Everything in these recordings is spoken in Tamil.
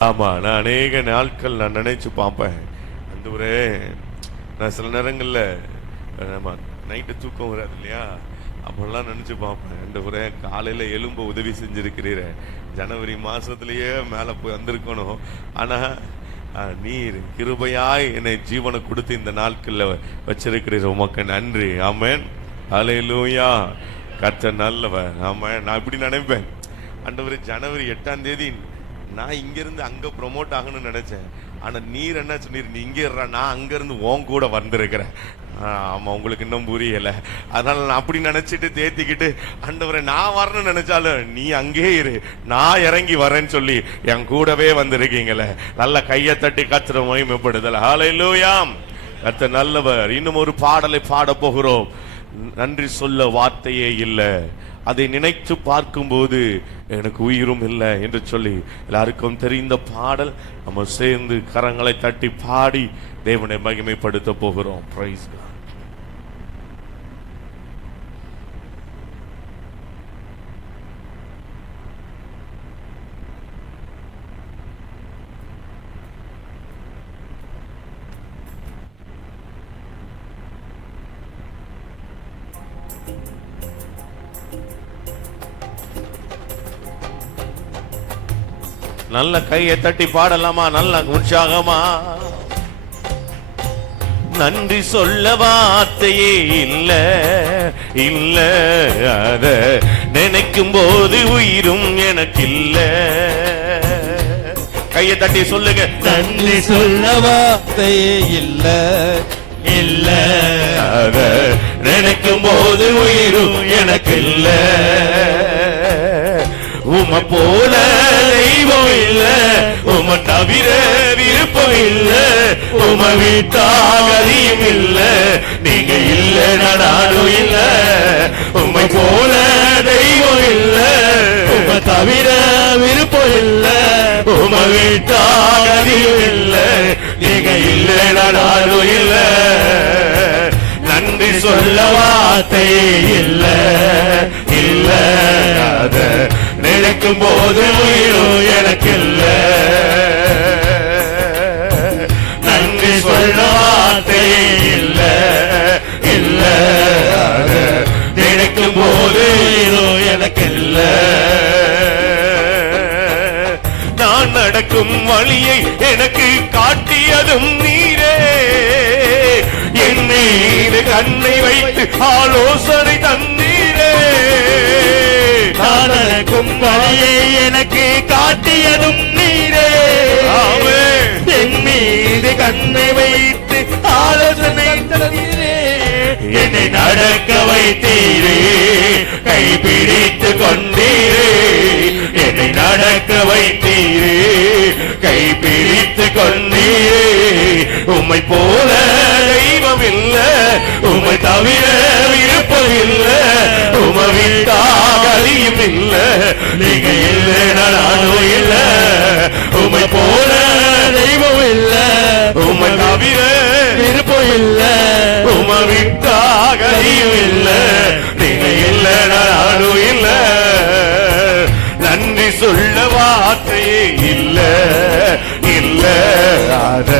ஆமா, நான் அநேக நாட்கள் நான் நினைச்சு பார்ப்பேன். ஆண்டவரே, நான் சில நேரங்கள்ல நம்ம நைட்டு தூக்கம் வராது இல்லையா, அப்பெல்லாம் நினைச்சு பார்ப்பேன். ஆண்டவரே, காலையில எலும்ப உதவி செஞ்சிருக்கிறீர, ஜனவரி மாசத்திலேயே மேல போய் வந்திருக்கணும். ஆனா நீர் கிருபையாய் என்னை ஜீவனை கொடுத்து இந்த நாட்கள்ல வச்சிருக்கிறீர், உமக்கு நன்றி. ஆமென், ஹல்லேலூயா. கர்த்தர் நல்லவர். ஆமென். நான் இப்படி நினைப்பேன், ஆண்டவரே, ஜனவரி 8ஆம் தேதி நான் இங்கிருந்து அங்க ப்ரொமோட் ஆகணும்னு நினைச்சேன். ஆனா நீர் என்ன சொன்னீர், நீ இங்கே இருற, நான் அங்கிருந்து உன் கூட வந்திருக்கிறேன். ஆமா, உங்களுக்கு இன்னும் புரியல. அதனால நான் அப்படி நினைச்சிட்டு தேத்திக்கிட்டு, ஆண்டவரே, நான் வரணும்னு நினைச்சாலும் நீ அங்கே இரு, நான் இறங்கி வரேன்னு சொல்லி என் கூடவே வந்திருக்கீங்களே. நல்ல கையை தட்டி கர்த்தரை மகிமைப்படுதல். ஹல்லேலூயா. கர்த்தர் நல்லவர். இன்னும் ஒரு பாடலை பாட போகிறோம். நன்றி சொல்ல வார்த்தையே இல்லை, அதை நினைத்து பார்க்கும்போது எனக்கு உயிரும் இல்லை என்று சொல்லி எல்லாருக்கும் தெரிந்த பாடல். நம்ம சேர்ந்து கரங்களை தட்டி பாடி தேவனை மகிமைப்படுத்த போகிறோம். Praise God. நல்ல கையை தட்டி பாடலாமா? நல்ல உற்சாகமா? நன்றி சொல்ல வார்த்தையே இல்ல இல்ல, அத நினைக்கும் போது உயிரும் எனக்கு இல்ல. கையை தட்டி சொல்லுங்க. நன்றி சொல்ல வார்த்தையே இல்ல இல்ல, அத நினைக்கும் போது உயிரும் எனக்கு இல்ல. உம போல தெய்வம் இல்ல, உம தவிர விருப்பம் இல்ல, உம வீட்டாகதியும் இல்ல, நீங்க இல்ல நானும் இல்ல. உமை போல தெய்வம் இல்ல, உம தவிர விருப்பம் இல்ல, உம வீட்டாகதியும் இல்ல, நீங்க இல்ல நானும் இல்ல. நன்றி சொல்ல வார்த்தை இல்ல இல்ல, அத நினைக்கும் போது உயிரும் எனக்கு இல்ல. நன்றி சொல்ல வார்த்தை இல்ல இல்ல, அத நினைக்கும் போது உயிரும் எனக்கு இல்ல. நான் நடக்கும் வழியை எனக்கு காட்டியதும் நீரே, என் மீது கண்ணை வைத்து ஆலோசனை தந்தீரே. நடக்கும் வழியை எனக்கு காட்டியதும் நீரே, என் மீது கண்ணை வைத்து ஆலோசனை தந்தீரே. என்னை நடக்க வைத்தீரே, கைப்பிடித்து கொண்டீரே. என்னை நடக்க வைத்தீரே, கைப்பிடித்து கொண்டீரே. உம்மை போல தெய்வம் இல்ல, உம்மை தவிர விருப்பம் இல்ல, உம்மை விட்டாகதியும் இல்ல, நீங்க இல்ல நானும் இல்ல. உம்மை போல தெய்வம் இல்ல, உம்மை தவிர விருப்பம் இல்ல, உம்மை விட்டாகதியும் இல்ல, நீங்க இல்ல நானும் இல்ல. நன்றி சொல்ல வார்த்தையே இல்ல இல்ல, அத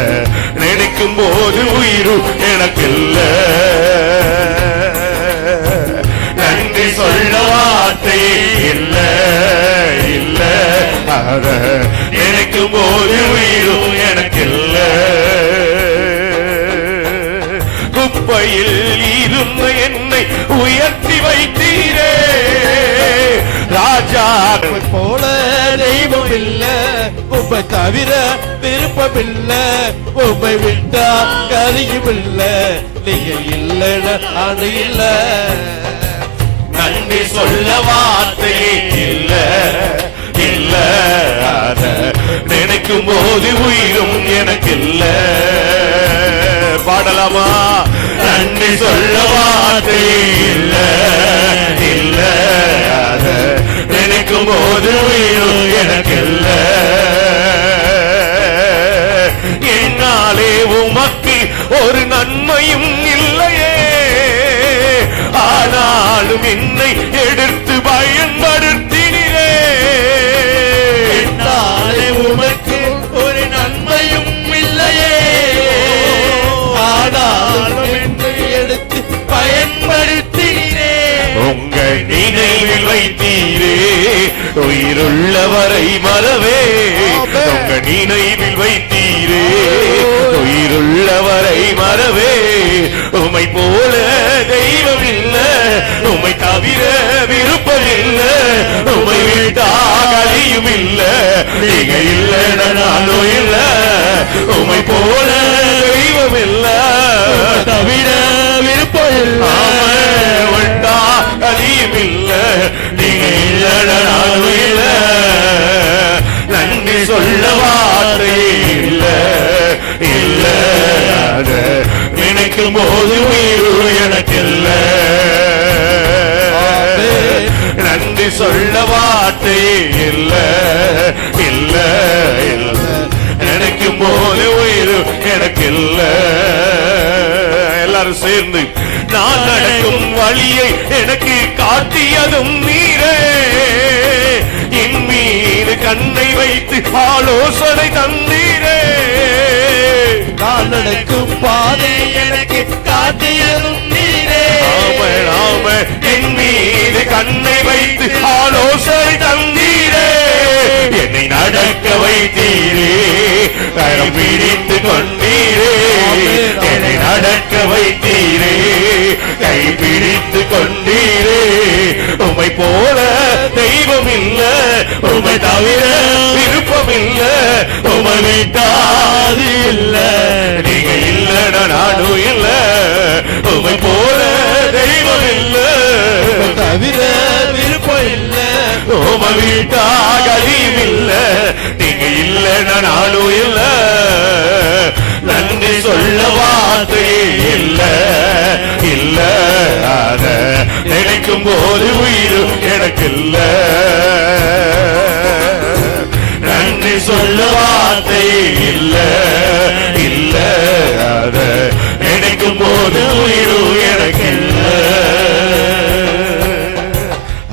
நினைக்கும் போது உயிரும் எனக்கு இல்ல. நன்றி சொல்ல வார்த்தையே இல்ல இல்ல, அத நினைக்கும் போது உயிரும் எனக்கு இல்ல. குப்பையில் இருந்த என்னை உயர்த்தி வைத்தீரே, ராஜா போல தெய்வம் இல்ல, உம்மை தவிர விருப்பம் இல்ல, உம்மை விட்டா கதியும் இல்ல, நீங்க இல்ல அது இல்ல. நன்றி சொல்ல வார்த்தையே இல்ல இல்ல, அத நினைக்கும் போது உயிரும் எனக்கு இல்ல. பாடலாமா? நன்றி சொல்ல வார்த்தையே இல்ல இல்ல, அத நினைக்கும் போது உயிரும் எனக்கு இல்ல. என்னாலே உமக்கு ஒரு நன்மையும் இல்லையே, ஆனாலும் என்னை எடுத்து பயன்படுத்தினே. என்னாலே உமக்கு உயிருள்ளவரை மறவே உங்க நினைவில் வைத்தீரே. உயிருள்ளவரை மறவே உமை போல தெய்வம் இல்ல, உமை தவிர விருப்பம் இல்ல, உமை விட்டாகலியும் இல்ல, நீங்க இல்ல நானும் இல்ல, உமை போல தெய்வம் இல்ல, தவிர விருப்பம் இல்ல, விட்டாகலியும் இல்ல, நீங்க இல்ல நானும் இல்ல. நன்றி சொல்ல வார்த்தை இல்ல இல்ல, நினைக்கும் போது உயிர் எனக்கு இல்ல. நன்றி சொல்ல வார்த்தை இல்ல இல்ல இல்ல, நினைக்கும் போது உயிர் எனக்கு இல்ல. எல்லாரும் சேர்ந்து நான் நடக்கும் வழியை எனக்கு காட்டியதும் நீரே, என் மீது கண்ணை வைத்து ஆலோசனை தந்தீரே. நான் நடக்கும் பாதை எனக்கு காட்டியதும் நீரே. என் மீது கண்ணை வைத்து ஆலோசனை தந்தீரே, என்னை நடக்க வைத்தீரே, கை பிடித்து கொண்டீரே. என்னை நடக்க வைத்தீரே, கை பிடித்து கொண்டீரே. உமை போல தெய்வம் இல்ல, உமை தவிர விருப்பம் இல்ல, உமை விட்டாது இல்ல, நீங்க இல்ல நானும் இல்ல, உமை போல தெய்வம் இல்ல, தவிர விருப்பம் இல்ல, உமை விட்டாகலியும் இல்ல, நீங்க இல்ல நானும் இல்ல. நன்றி சொல்ல வார்த்தை இல்ல இல்ல, அத நினைக்கும் போது உயிர் எனக்கு இல்ல. நன்றி சொல்ல வார்த்தை இல்ல இல்ல, அத நினைக்கும் போது உயிர் எனக்கு இல்ல.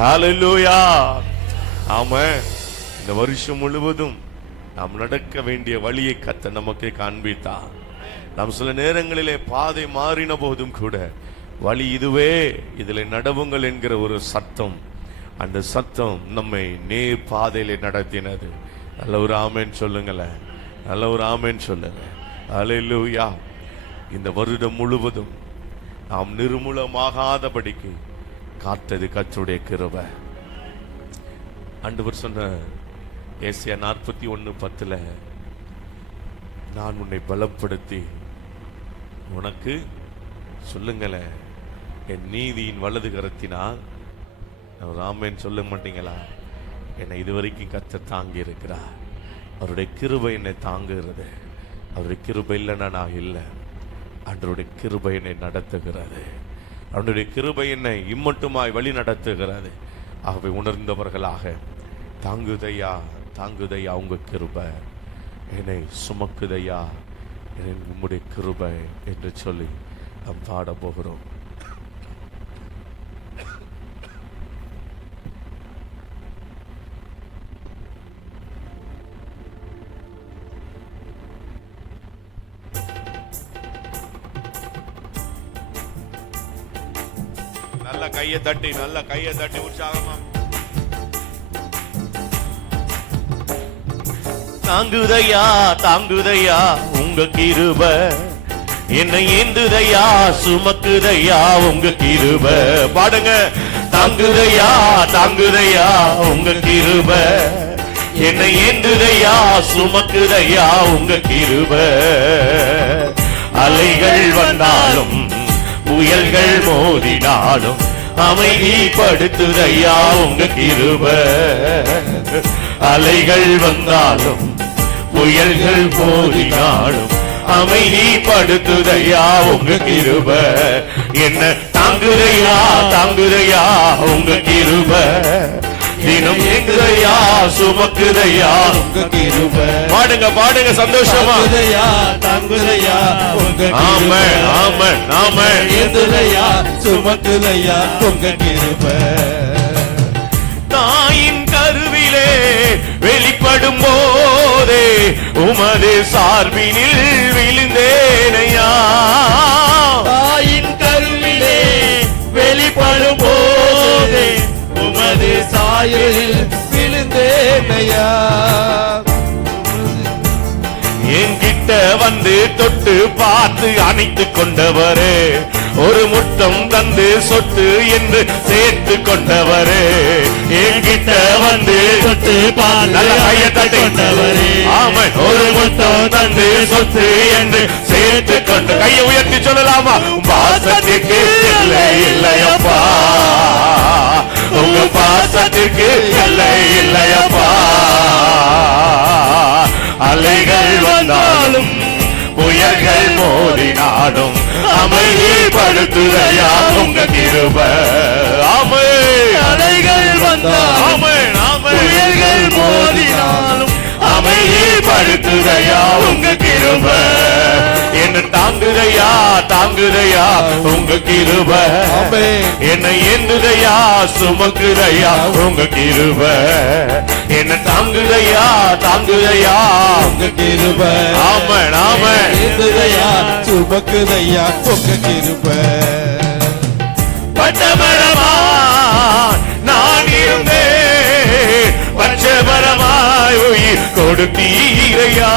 ஹல்லேலூயா. ஆமென். இந்த வருஷம் முழுவதும் நாம் நடக்க வேண்டிய வழியை கர்த்தர் நமக்கு காண்பித்தார். நாம் சில நேரங்களிலே பாதை மாறின போதும் கூட வழி இதுவே, இதில் நடவுங்கள் என்கிற ஒரு சத்தம், அந்த சத்தம் நம்மை நேர் பாதையிலே நடத்தினது. நல்ல ஒரு ஆமென் சொல்லுங்களேன், நல்ல ஒரு ஆமென் சொல்லுங்க. ஹல்லேலூயா. இந்த வருடம் முழுவதும் நாம் நிர்மூலமாகாதபடிக்கு காத்தது கர்த்தருடைய கிருபை. ஆண்டவர் சொன்ன ஏசாயா 41:10, நான் உன்னை பலப்படுத்தி உனக்கு சொல்லுங்களேன் என் நீதியின் வலது கரத்தினால். ராமன் சொல்ல மாட்டீங்களா? என்னை இதுவரைக்கும் கர்த்தர் தாங்கி இருக்கிறார். அவருடைய கிருபை என்னை தாங்குகிறது. அவருடைய கிருபை இல்லைன்னா நான் இல்லை. அவருடைய கிருபை என்னை நடத்துகிறது. அவருடைய கிருபை என்னை இம்மட்டுமாய் வழி நடத்துகிறது. ஆகவே உணர்ந்தவர்களாக, தாங்குதையா தாங்குதையா உங்க கிருபை, என்னை சுமக்குதையா உம்முடைய கிருபை என்று சொல்லி நாம் பாட போகிறோம். நல்ல கையை தட்டி உற்சாகமா தாங்குதையா தாங்குதையா உங்க கிருபை, என்னை ஏந்துதையா சுமக்குதையா உங்க கிருபை. பாடுங்க. தாங்குதையா தாங்குதையா உங்க கிருபை, என்னை ஏந்துதையா சுமக்குதையா உங்க கிருபை. அலைகள் வந்தாலும் புயல்கள் மோதினாலும் அமைதிப்படுத்துதையா உங்க கிருபை. அலைகள் வந்தாலும் புயல்கள் மோதினாலும் அமைதிப்படுத்துதையா உங்க கிருபை. என்ன தாங்குதையா தாங்குதையா உங்க கிருபை, தினம் ஏங்குதையா சுமக்குதையா உங்க கிருபை. பாடுங்க பாடுங்க சந்தோஷமா. தாங்குதையா உங்க ஆமே ஆமே ஆமே. ஏங்குதையா சுமக்குதையா உங்க கிருபை. தாயின் கருவிலே வெளிப்படும் போதே உமது சார்பினில் விழுந்தேனையா. தாயின் கருவிலே வெளிப்படும் போதே உமது சாயலில் விழுந்தேனையா. என்கிட்ட வந்து தொட்டு பார்த்து அணைத்து கொண்டவரே, ஒரு முத்தம் தந்து சொத்து என்று சேர்த்து கொண்டவரே, என்கிட்ட வந்து தொட்டு பால் நல்ல கையை தட்டி கொண்டவரே, ஆமென். ஒரு முத்தம் தந்து சொத்து என்று சேர்த்து கொண்டு கையை உயர்த்தி சொல்லலாமா? பாசத்திற்கு எல்லை இல்லையப்பா, உங்க பாசத்திற்கு எல்லை இல்லையப்பா. அலைகள் வந்தாலும் புயல்கள் மோதினாலும் அமைதிப்படுத்துதையா உங்க கிருபை. ஆமென். அலைகள் வந்தாலும் ஆமென், ஆமென். புயல்கள் மோதினாலும் அமைதிப்படுத்துதையா உங்க கிருபை. என்ன தாங்குதையா தாங்குதையா உங்க கிருபை. ஆமென். என்னை ஏந்துதையா சுமக்குதையா உங்க கிருபை. என்ன தாங்குதையா தாங்குதையா உங்க கிருபை. ஆமென், ஆமென். ஏந்துதையா சுமக்குதையா உங்க கிருபை. பட்டமரமா நான் இருந்தேன், பச்சமரமாய் உயிர் கொடுத்தீரையா.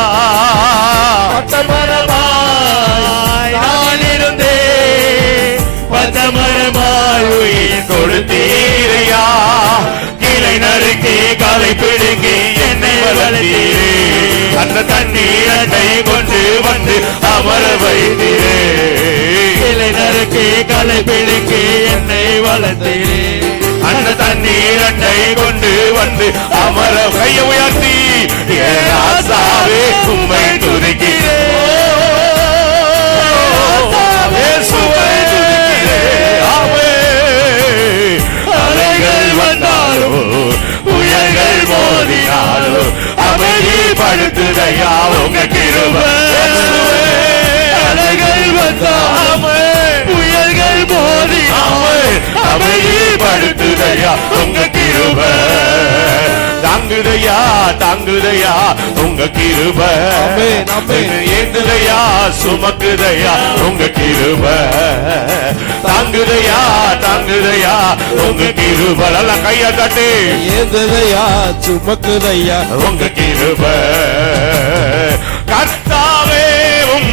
பட்டமரமாய் நான் இருந்தேன், பச்சமரமாய் உயிர் கொடுத்தீரையா. கிளை நறுக்கி காலை பிடுங்கி என்னை வளர்த்தீரே, அந்த தண்ணீரை கொண்டு வந்து அமர வைத்தீரே. கிளை நறுக்கி களை பிடுங்கி என்னை வளர்த்தீரே, அந்த தண்ணீரை கொண்டு வந்து அமர கையை உயர்த்தி என் ஆசாவே உம்மை துதிக்கிறேன். இயேசுவை துதிக்கிறேன். ஆமென். அலைகள் வந்தாலும் புயல்கள் மோதினாலும் அமைதிப்படுத்துதையா உங்க கிருபை. அலைகள் வந்தாலும் புயல்கள் மோதினாலும் அமைதிப்படுத்துதையா உங்க கிருபை. தாங்குதையா தாங்குதையா உங்க கிருபை. ஆமென், ஆமென். ஏந்துதையா சுமக்குதையா உங்க கிருபை. தாங்குதையா தாங்குதையா உங்க கிருபை. நல்லா கையை தட்டி ஏந்துதையா சுமக்குதையா உங்க கிருபை. கர்த்தாவே உம்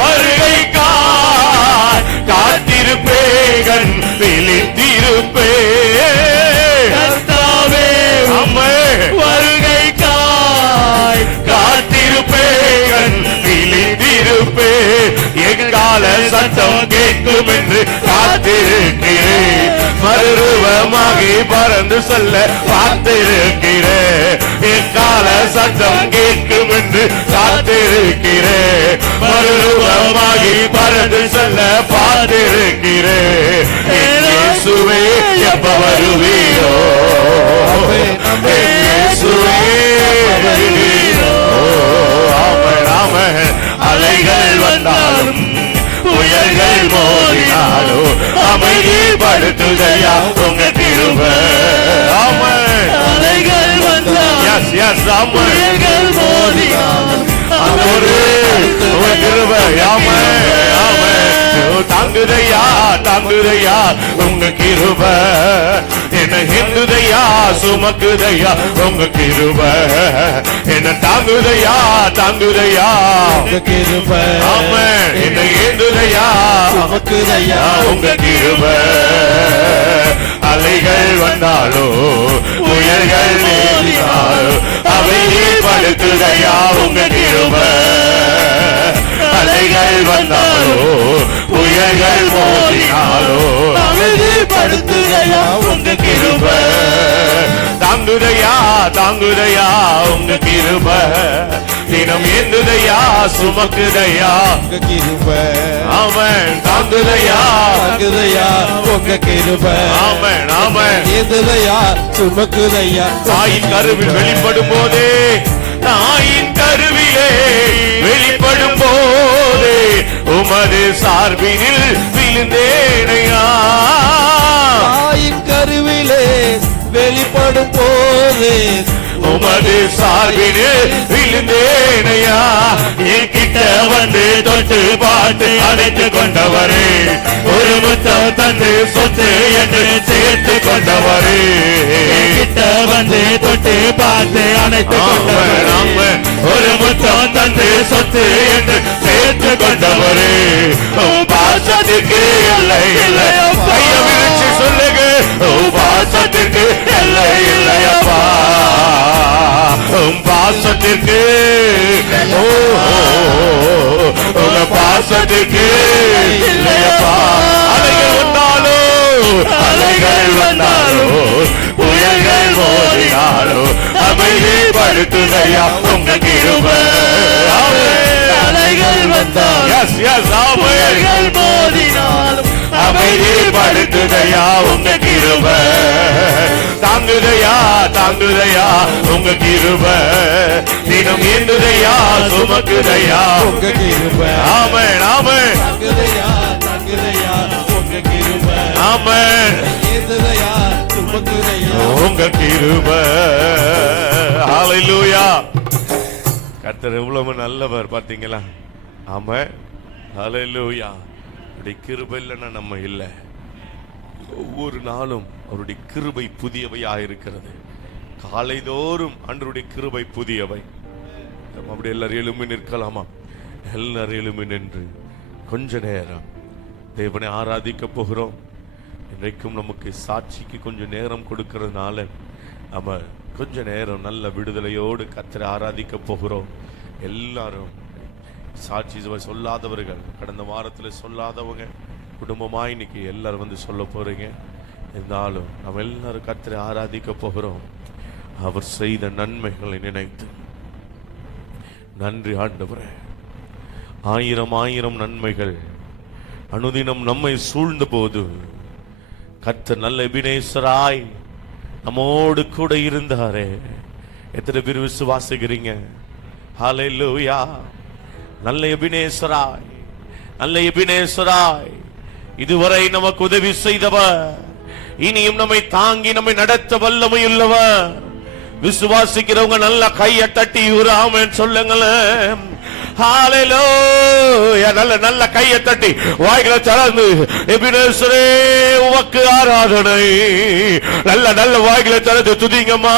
வருகைக்காய் காத்திருப்பேன் விழித்திருப்பேன். கர்த்தாவே ஆமென். வருகைக்காய் காத்திருப்பேன் விழித்திருப்பேன். எங்கால சத்தம் கேட்கும் என்று காத்திருக்கிறேன். மறுரூபமாகி பறந்து சொல்ல காத்திருக்கிறேன். எங்கால சத்தம் கேட்கும் என்று காத்திருக்கிறேன். மறுரூபமாகி பறந்து சொல்ல பார்த்திருக்கிறேன். இயேசுவே எப்ப வருவீரோ, ஆமென், ஆமென். இயேசுவே வருவீரோ. ஆமென், ஆமென். அலைகள் வந்தாலும் புயல்கள் மோதினாலும் அமைதிப்படுத்துதையா உங்க கிருபை. ஆமென். அலைகள் வந்தாலும் எஸ் எஸ் ஆமென். புயல்கள் மோதினாலும் ஒரு உங்க கிருபை. ஆமென், ஆமென். தாங்குதையா தாங்குதையா உங்க கிருபை. என்ன ஹிந்துதையா சுமக்குதையா உங்க கிருபை. என்ன தாங்குதையா தாங்குதையா உங்க கிருபை. ஆமென். என்ன ஏந்துதையா சுமக்குதையா உங்க கிருபை. அலைகள் வந்தாலோ புயல்கள் மேலினாலோ அமைதிப்படுத்துதையா உங்க கிருபை. அலைகள் வந்தாலோ புயல்கள் மோதினாலோ அமைதிப்படுத்துதையா உங்க கிருபை. தாங்குதையா தாங்குதையா உங்க கிருபை. தினம் ஏந்துதையா சுமக்குதையா உங்க கிருபை. ஆமென். தாங்குதையா தாங்குதையா உங்க கிருபை. ஆமென், ஆமென். ஏந்துதையா சுமக்குதையா தாயின் கருவில் வெளிப்படும் போதே, தாயின் கருவிலே வெளிப்படும் போதே உமது சார்பினில் விழுந்தேனையா. தாயின் கருவிலே வெளிப்படும் போது உமது சார்பினில் விழுந்தேனையா. என்கிட்ட வந்து தொட்டு பார்த்து அழைத்து கொண்டவரே, ஒரு முத்தம் தந்து சொத்து என்று சேர்த்து கொண்டவரே. கிட்ட வந்து தொட்டு பார்த்து அணைத்து கொண்டவரே. ஒரு முத்தம் தந்து சொத்து என்று சேர்த்து கொண்டவரே, உம் பாசத்திற்கு எல்லை இல்லை. கையை விரிச்சு சொல்லுங்க, உம் பாசத்திற்கு எல்லை இல்லையப்பா. உம் பாசத்திற்கு உங்க பாசத்திற்கு இல்லையப்பா. அலைகள் வந்தாலும் புயல்கள் மோதினாலும் அமைதிப்படுத்துதையா உங்க கிருபை. அலைகள் வந்தாலும் புயல்கள் மோதினாலும் அமைதிப்படுத்துதையா உங்க கிருபை. தாங்குதையா தாங்குதையா உங்க கிருபை. தினம் ஏந்துதையா சுமக்குதையா உங்க கிருபை. ஆமென் ஆமென் தாங்குதையா தாங்குதையா உங்க கிருபை. ஆமென் ஏந்துதையா சுமக்குதையா உங்க கிருபை. ஹல்லேலூயா. கர்த்தர் எவ்வளவு நல்லவர் பார்த்தீங்களா? ஆமென் ஹல்லேலூயா. அவருடைய கிருபை இல்லைன்னா நம்ம இல்லை. ஒவ்வொரு நாளும் அவருடைய கிருபை புதியவையாக இருக்கிறது. காலைதோறும் அன்றைய கிருபை புதியவை. நம்ம அப்படி எல்லாரும் எழும்பி நிற்கலாமா? எல்லாரும் எழும்பி நின்று கொஞ்ச நேரம் தேவனை ஆராதிக்க போகிறோம். இன்றைக்கும் நமக்கு சாட்சிக்கு கொஞ்சம் நேரம் கொடுக்கறதுனால நம்ம கொஞ்ச நேரம் நல்ல விடுதலையோடு கர்த்தரை ஆராதிக்க போகிறோம். எல்லாரும் சாட்சி சொல்லாதவர்கள், கடந்த வாரத்தில் சொல்லாதவங்க குடும்பமாக இன்னைக்கு எல்லாரும் வந்து சொல்ல போறீங்க. இருந்தாலும் நம்ம எல்லாரும் கர்த்தரை ஆராதிக்க போகிறோம். அவர் செய்த நன்மைகளை நினைத்து நன்றி ஆண்டவரே. ஆயிரம் ஆயிரம் நன்மைகள் அனுதினம் நம்மை சூழ்ந்த போது கர்த்தர் நல்ல எபினேசராய் நம்மோடு கூட இருந்தாரே. எத்தனை பேர் விசுவாசிக்கிறீங்க? ஹல்லேலூயா. நல்ல எபினேசராய், நல்ல எபினேசராய் இதுவரை நமக்கு உதவி செய்தவர், இனியும் நம்மை தாங்கி நம்மை நடத்த வல்லமையுள்ளவர். விசுவாசிக்கிறவங்க நல்ல கையை தட்டி ஒரு ஆமென் சொல்லுங்களேன். ஹல்லேலூயா. நல்ல நல்ல கையை தட்டி வாய்களை திறந்து எபினேசரே உமக்கு ஆராதனை. நல்ல நல்ல வாய்களை திறந்து துதிங்கம்மா.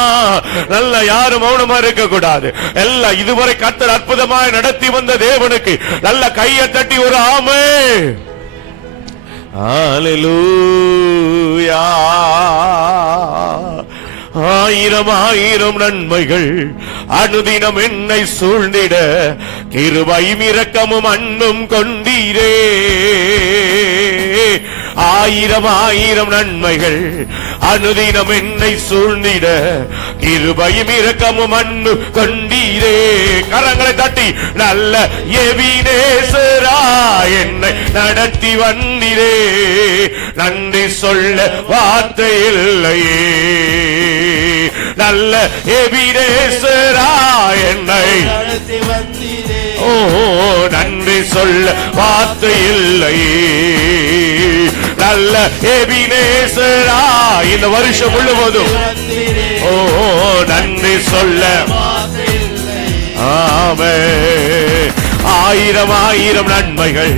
நல்ல யாரும் மௌனமா இருக்க கூடாது. எல்லாம் இதுவரை கர்த்தர் அற்புதமாய் நடத்தி வந்த தேவனுக்கு நல்ல கையை தட்டி ஒரு ஆமென். ஹல்லேலூயா. ஆயிரம் ஆயிரம் நன்மைகள் அனுதினம் என்னை சூழ்ந்திட கிருபையும் இரக்கமும் அன்பும் கொண்டீரே. ஆயிரம் ஆயிரம் நன்மைகள் அனுதினம் என்னை சூழ்ந்திட கிருபையும் இரக்கமும் அன்பு கொண்டீரே. கரங்களை தட்டி நல்ல எபினேசரா என்னை நடத்தி வந்தீரே. நன்றி சொல்ல வார்த்தை இல்லையே. நல்ல எபினேசரா என்னை நடத்தி வந்தீரே. ஓ நன்றி சொல்ல வார்த்தை இல்லையே. நல்ல எபினேசரா இந்த வருஷம் முழுவதும் ஓ நன்றி சொல்ல ஆமென். ஆயிரம் ஆயிரம் நன்மைகள்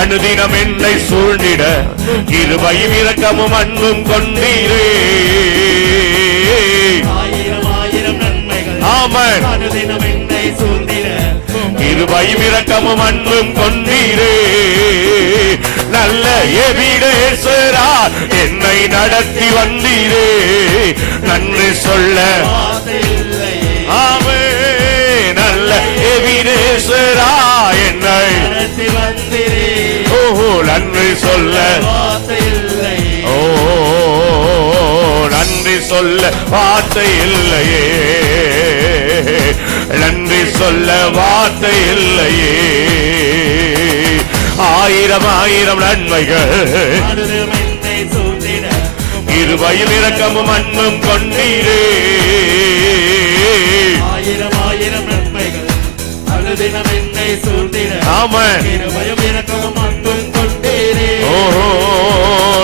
அனுதினம் என்னை சூழ்ந்திட கிருபையும் இரக்கமும் அன்பும் கொண்டீரே. ஆயிரம் ஆயிரம் நன்மைகள் ஆமென். அனுதினம் என்னை சூழ்ந்திட கிருபையும் இரக்கமும் அன்பும் கொண்டீரே. நல்ல எபினேசரா என்னை நடத்தி வந்தீரே. நன்றி சொல்ல ஆமென். நல்ல எபினேசரா என்னை நடத்தி வந்தீரே. ஓஹோ நன்றி சொல்ல ஓ நன்றி சொல்ல வார்த்தை இல்லையே. நன்றி சொல்ல வார்த்தை இல்லையே. ஆயிரம் ஆயிரம் நன்மைகள் அனுதினம் என்னை சூழ்ந்திட கிருபையும் இரக்கமும் அன்பும் கொண்டீரே. ஆயிரம் ஆயிரம் நன்மைகள் அனுதினம் என்னை சூழ்ந்திட ஆமென். கிருபையும் இரக்கமும் அன்பும் கொண்டீரே. ஓஹோ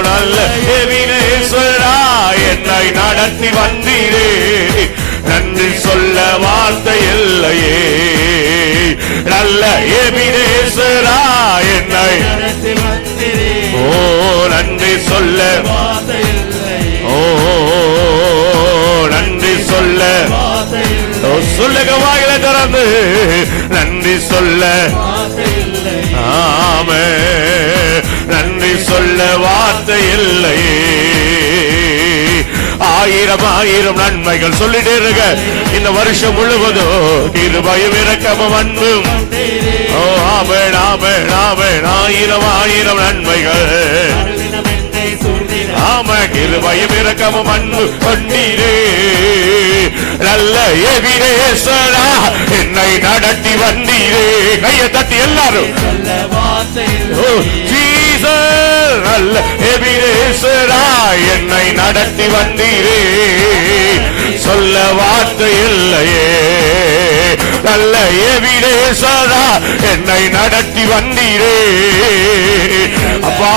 நல்ல எபினேசரா என்னை நடத்தி வந்தீரே. நன்றி சொல்ல வார்த்தை இல்லையே. நல்ல எபினேசரா என்னை நடத்தி வந்தீரே. ஓ நன்றி சொல்ல வார்த்தை இல்லை. ஓ நன்றி சொல்ல வார்த்தை இல்லை. சொல்லுங்க வாயில திறந்து சொல்ல ஆமே, நன்றி சொல்ல வார்த்தை இல்லை. ஆயிரம் ஆயிரம் நன்மைகள் சொல்லிட்டே இருக்க இந்த வருஷம் முழுவதும் கிருபையும் இரக்கமும் அன்பும். ஓ ஆமென் ஆமென் ஆமென். ஆயிரம் ஆயிரம் நன்மைகள். ஆமா, கிருபையும் இரக்கமும் அன்பு கொண்டீரே. நல்ல எபிரேசரா என்னை நடத்தி வந்தீரே. கையை தட்டி எல்லாரும் நல்ல எபிரேசரா என்னை நடத்தி வந்தீரே. சொல்ல வார்த்தை இல்லையே. நல்ல எபிரேசரா என்னை நடத்தி வந்தீரே. அப்பா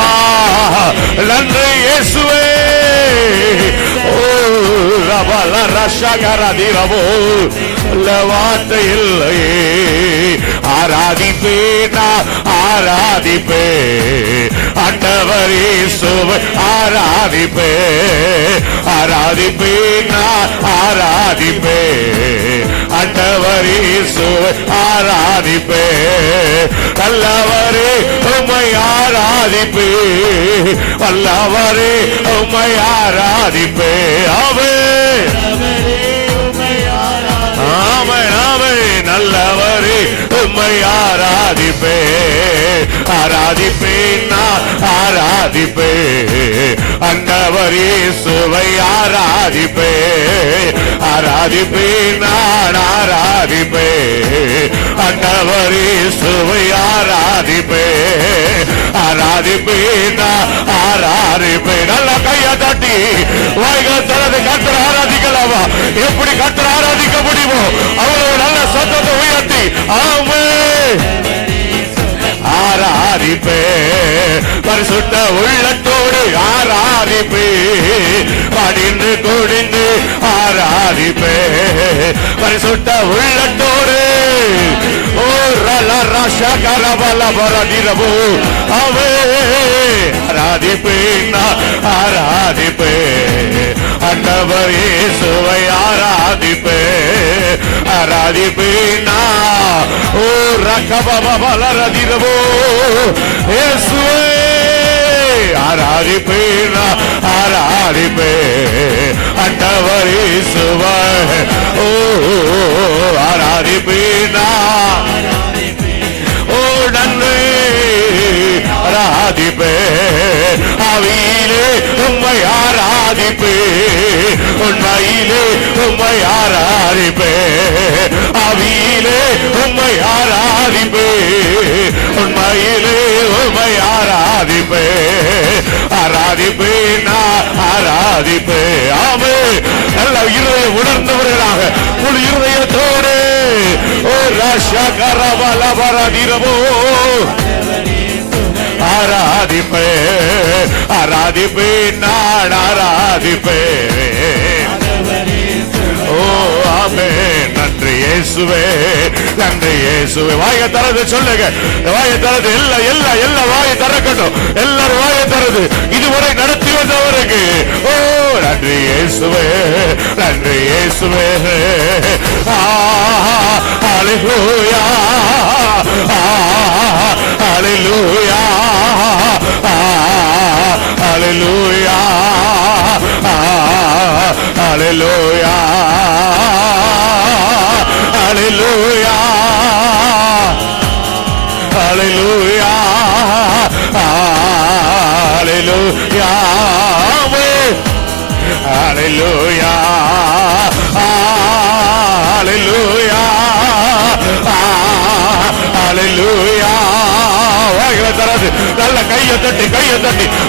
நன்றி இயேசுவே. ஓ ரபல ரஷகரதிரவோ வார்த்தை இல்லையே. ஆராதிப்பே நான் ஆராதிப்பே ஆண்டவர் இயேசுவை ஆராதிப்பே. ஆராதிப்பே நான் ஆராதிப்பே ஆண்டவர் இயேசுவை ஆராதிப்பே. நல்லவரே உம்மை ஆராதிப்பே. வல்லவரே உம்மை ஆராதிப்பே. ஆமென் ஆமென் ஆமென். நல்லவரே உம்மை ஆராதிப்பே. ஆராதிப்பே நான் ஆராதிப்பே ஆண்டவர் இயேசுவை ஆராதிப்பே. ஆராதிப்பே நான் ஆராதிப்பே ஆண்டவர் இயேசுவை ஆராதிப்பே. ஆராதிப்பே நான் ஆராதிப்பே. நல்ல கையை தட்டி வாய்கள் தனது கர்த்தரை ஆராதிக்கலாமா? எப்படி கர்த்தரை ஆராதிக்க முடியுமோ அவ்வளவு நல்ல சத்தத்தை உயர்த்தி ஆமென் ஆராதிப்பே. பரிசுத்த உள்ளத்தோடு ஆராதிப்பே. படிந்து கொடிந்து ஆராதிப்பே. பரிசுத்த உள்ளத்தோடு ஓ ரல ரஷகரபல பரதிரபு அவே ஆராதிப்பே நான் ஆராதிப்பே ஆண்டவர் இயேசுவை ஆராதிப்பே. ஆராதிப்பே நான் ஓ ரகபபல ரதிரபு இயேசுவே. ஆராதிப்பே நான் ஆராதிப்பே ஆண்டவர் இயேசுவை. ஓ ஆராதிப்பே நான் ஓ நன்றி ஆராதிப்பே. அவியிலே உம்மை ஆராதிப்பே. உண்மையிலே உம்மை ஆராதிப்பே. அவியிலே உம்மை ஆராதிப்பே. உண்மையிலே உம்மை ஆராதிப்பே. ஆராதிப்பே நான் ஆராதிப்பே. ஆமென். நல்ல இருதய உணர்ந்தவர்களாக முழு இருதயத்தோடு ஓ ரஷகரபலபரதிரபோ ஆராதிப்பே. ஆராதிப்பே நான் ஆராதிப்பே. ஓ ஆமென். நன்றி இயேசுவே நன்றி இயேசுவே. வாயை தரது சொல்லுங்க. வாயை தரது எல்லாம் எல்லாம் எல்லாம் வாயை திறக்கட்டும். எல்லாரும் வாயை தரது இதுவரை நடத்தி வந்தவருக்கு ஓ நன்றி இயேசுவே நன்றி இயேசுவே. ஹalleluya ஹalleluya ஹalleluya ஹalleluya ஹalleluya ஹalleluya ஹalleluya ஹalleluya ஹalleluya ஹalleluya. வாய்களை தராது. நல்ல கையை தட்டி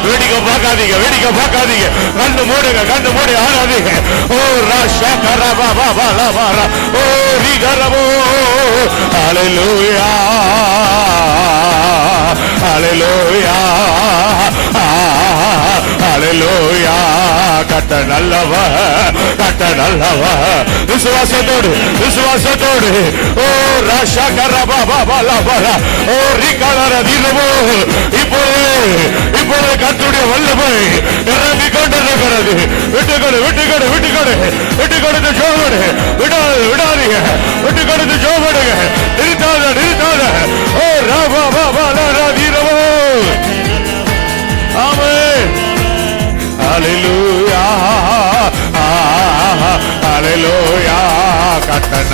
வேடிக்கை பார்க்காதீங்க வேடிக்கை பார்க்காதீங்க. கண்ணு மூடுங்க கண்ணு மூடி ஆடாதீங்க. ஓ ராஷா கரபா பாபா லபாரா ஓ ரிகரபோ. ஹalleluya ஹalleluya ஹalleluya. கட்ட நல்லவ விசுவாசத்தோடு ஓ ராஷா கரபா பாபா லபாரா ஓ ரிகரர திரபோ. இப்போது கர்த்தருடைய வல்லமை இறங்கி கொண்டிருக்கிறது. விட்டு கொடுத்து ஜோபடு விடாதீங்க. விட்டு கொடுத்து ஜோபடுங்க. நிறுத்தாத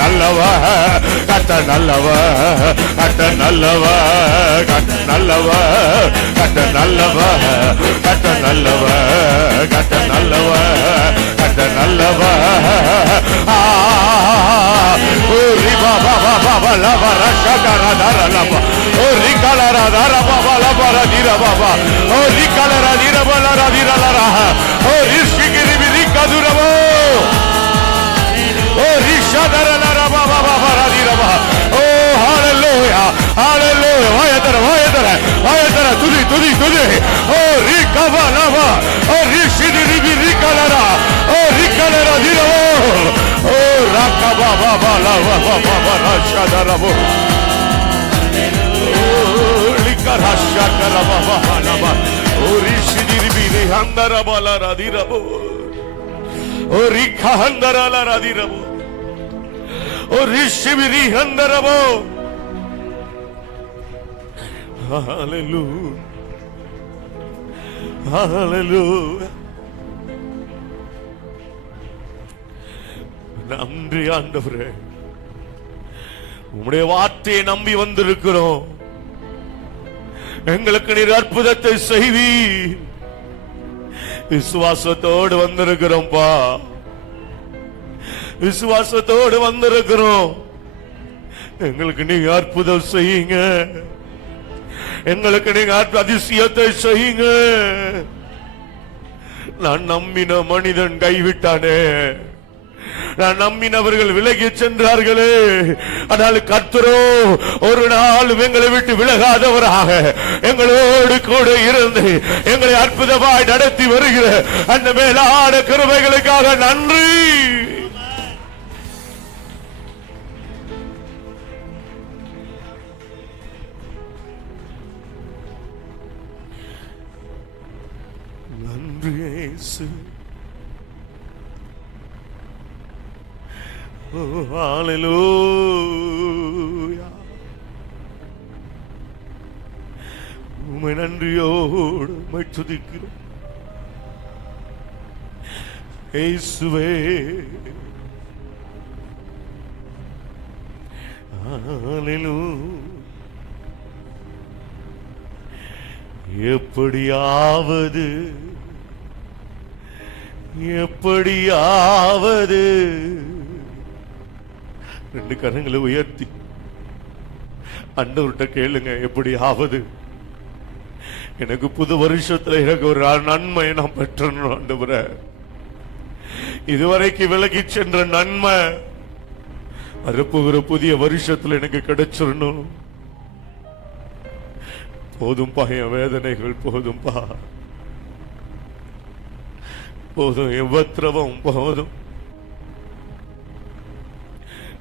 நல்லவ, கத்த நல்லவ, கத்த நல்லவ, கத்த நல்லவ, கத்த நல்லவ, கத்த நல்லவ, கத்த நல்லவ, கத்த நல்லவ. ஓரி பாபா பாபா லப ரஷகர தர லப ஓரி கலர தர பாபா லப ரதிர பாபா ஓரி கலர திர பல ரதிர லர ஓரி சிகிரி விரி கதுரவோ ஓரி ஷதர லர பாபா பாபா ரதிர பாபா. ஓ ஹalleluya ஹalleluya. வாயதர வாயதர வாயதர துதி துதி துதி. ஓரி கபா லப ஓரி சிகிரி விரி கலர ஓரி கலர திரவோ ஓ rakaba baba la baba baba shadarabo o likarasha kala baba baba o rishidiri biri handara bala radirabo o rikha handara la radirabo o rishibiri handarabo. Hallelujah hallelujah. நன்றி ஆண்டவரே, உம்முடைய வார்த்தையை நம்பி வந்திருக்கிறோம். எங்களுக்கு நீர் அற்புதத்தை செய்வி விசுவாசத்தோடு வந்திருக்கிறோம்பா, விசுவாசத்தோடு வந்திருக்கிறோம். எங்களுக்கு நீங்க அற்புதம் செய்யுங்க, எங்களுக்கு நீங்க அதிசயத்தை செய்யுங்க. நான் நம்பின மனிதன் கைவிட்டானே, நான் நம்பினவர்கள் விலகி சென்றார்களே, ஆனால் கர்த்தரோ ஒரு நாள் எங்களை விட்டு விலகாதவராக எங்களோடு கூட இருந்து எங்களை அற்புதமாய் நடத்தி வருகிற அந்த மேலான கிருபைகளுக்காக நன்றி. நன்றி இயேசு. Oh, hallelujah. உம்மை நன்றியோடு உம்மை துதிக்கிறோம் இயேசுவே. ஹalleluya. எப்படியாவது எப்படியாவது ரெண்டு கரங்களை உயர்த்தி ஆண்டவர்கிட்ட கேளுங்க. எப்படியாவது எனக்கு புது வருஷத்துல எனக்கு ஒரு நன்மை நான் பெற்றணும் ஆண்டவரே. இதுவரைக்கு விலகி சென்ற நன்மை வரப்போகிற புதிய வருஷத்துல எனக்கு கிடைச்சிடணும். போதும்பா என் வேதனைகள், போதும்பா போதும், என் உபத்திரவம் போதும்.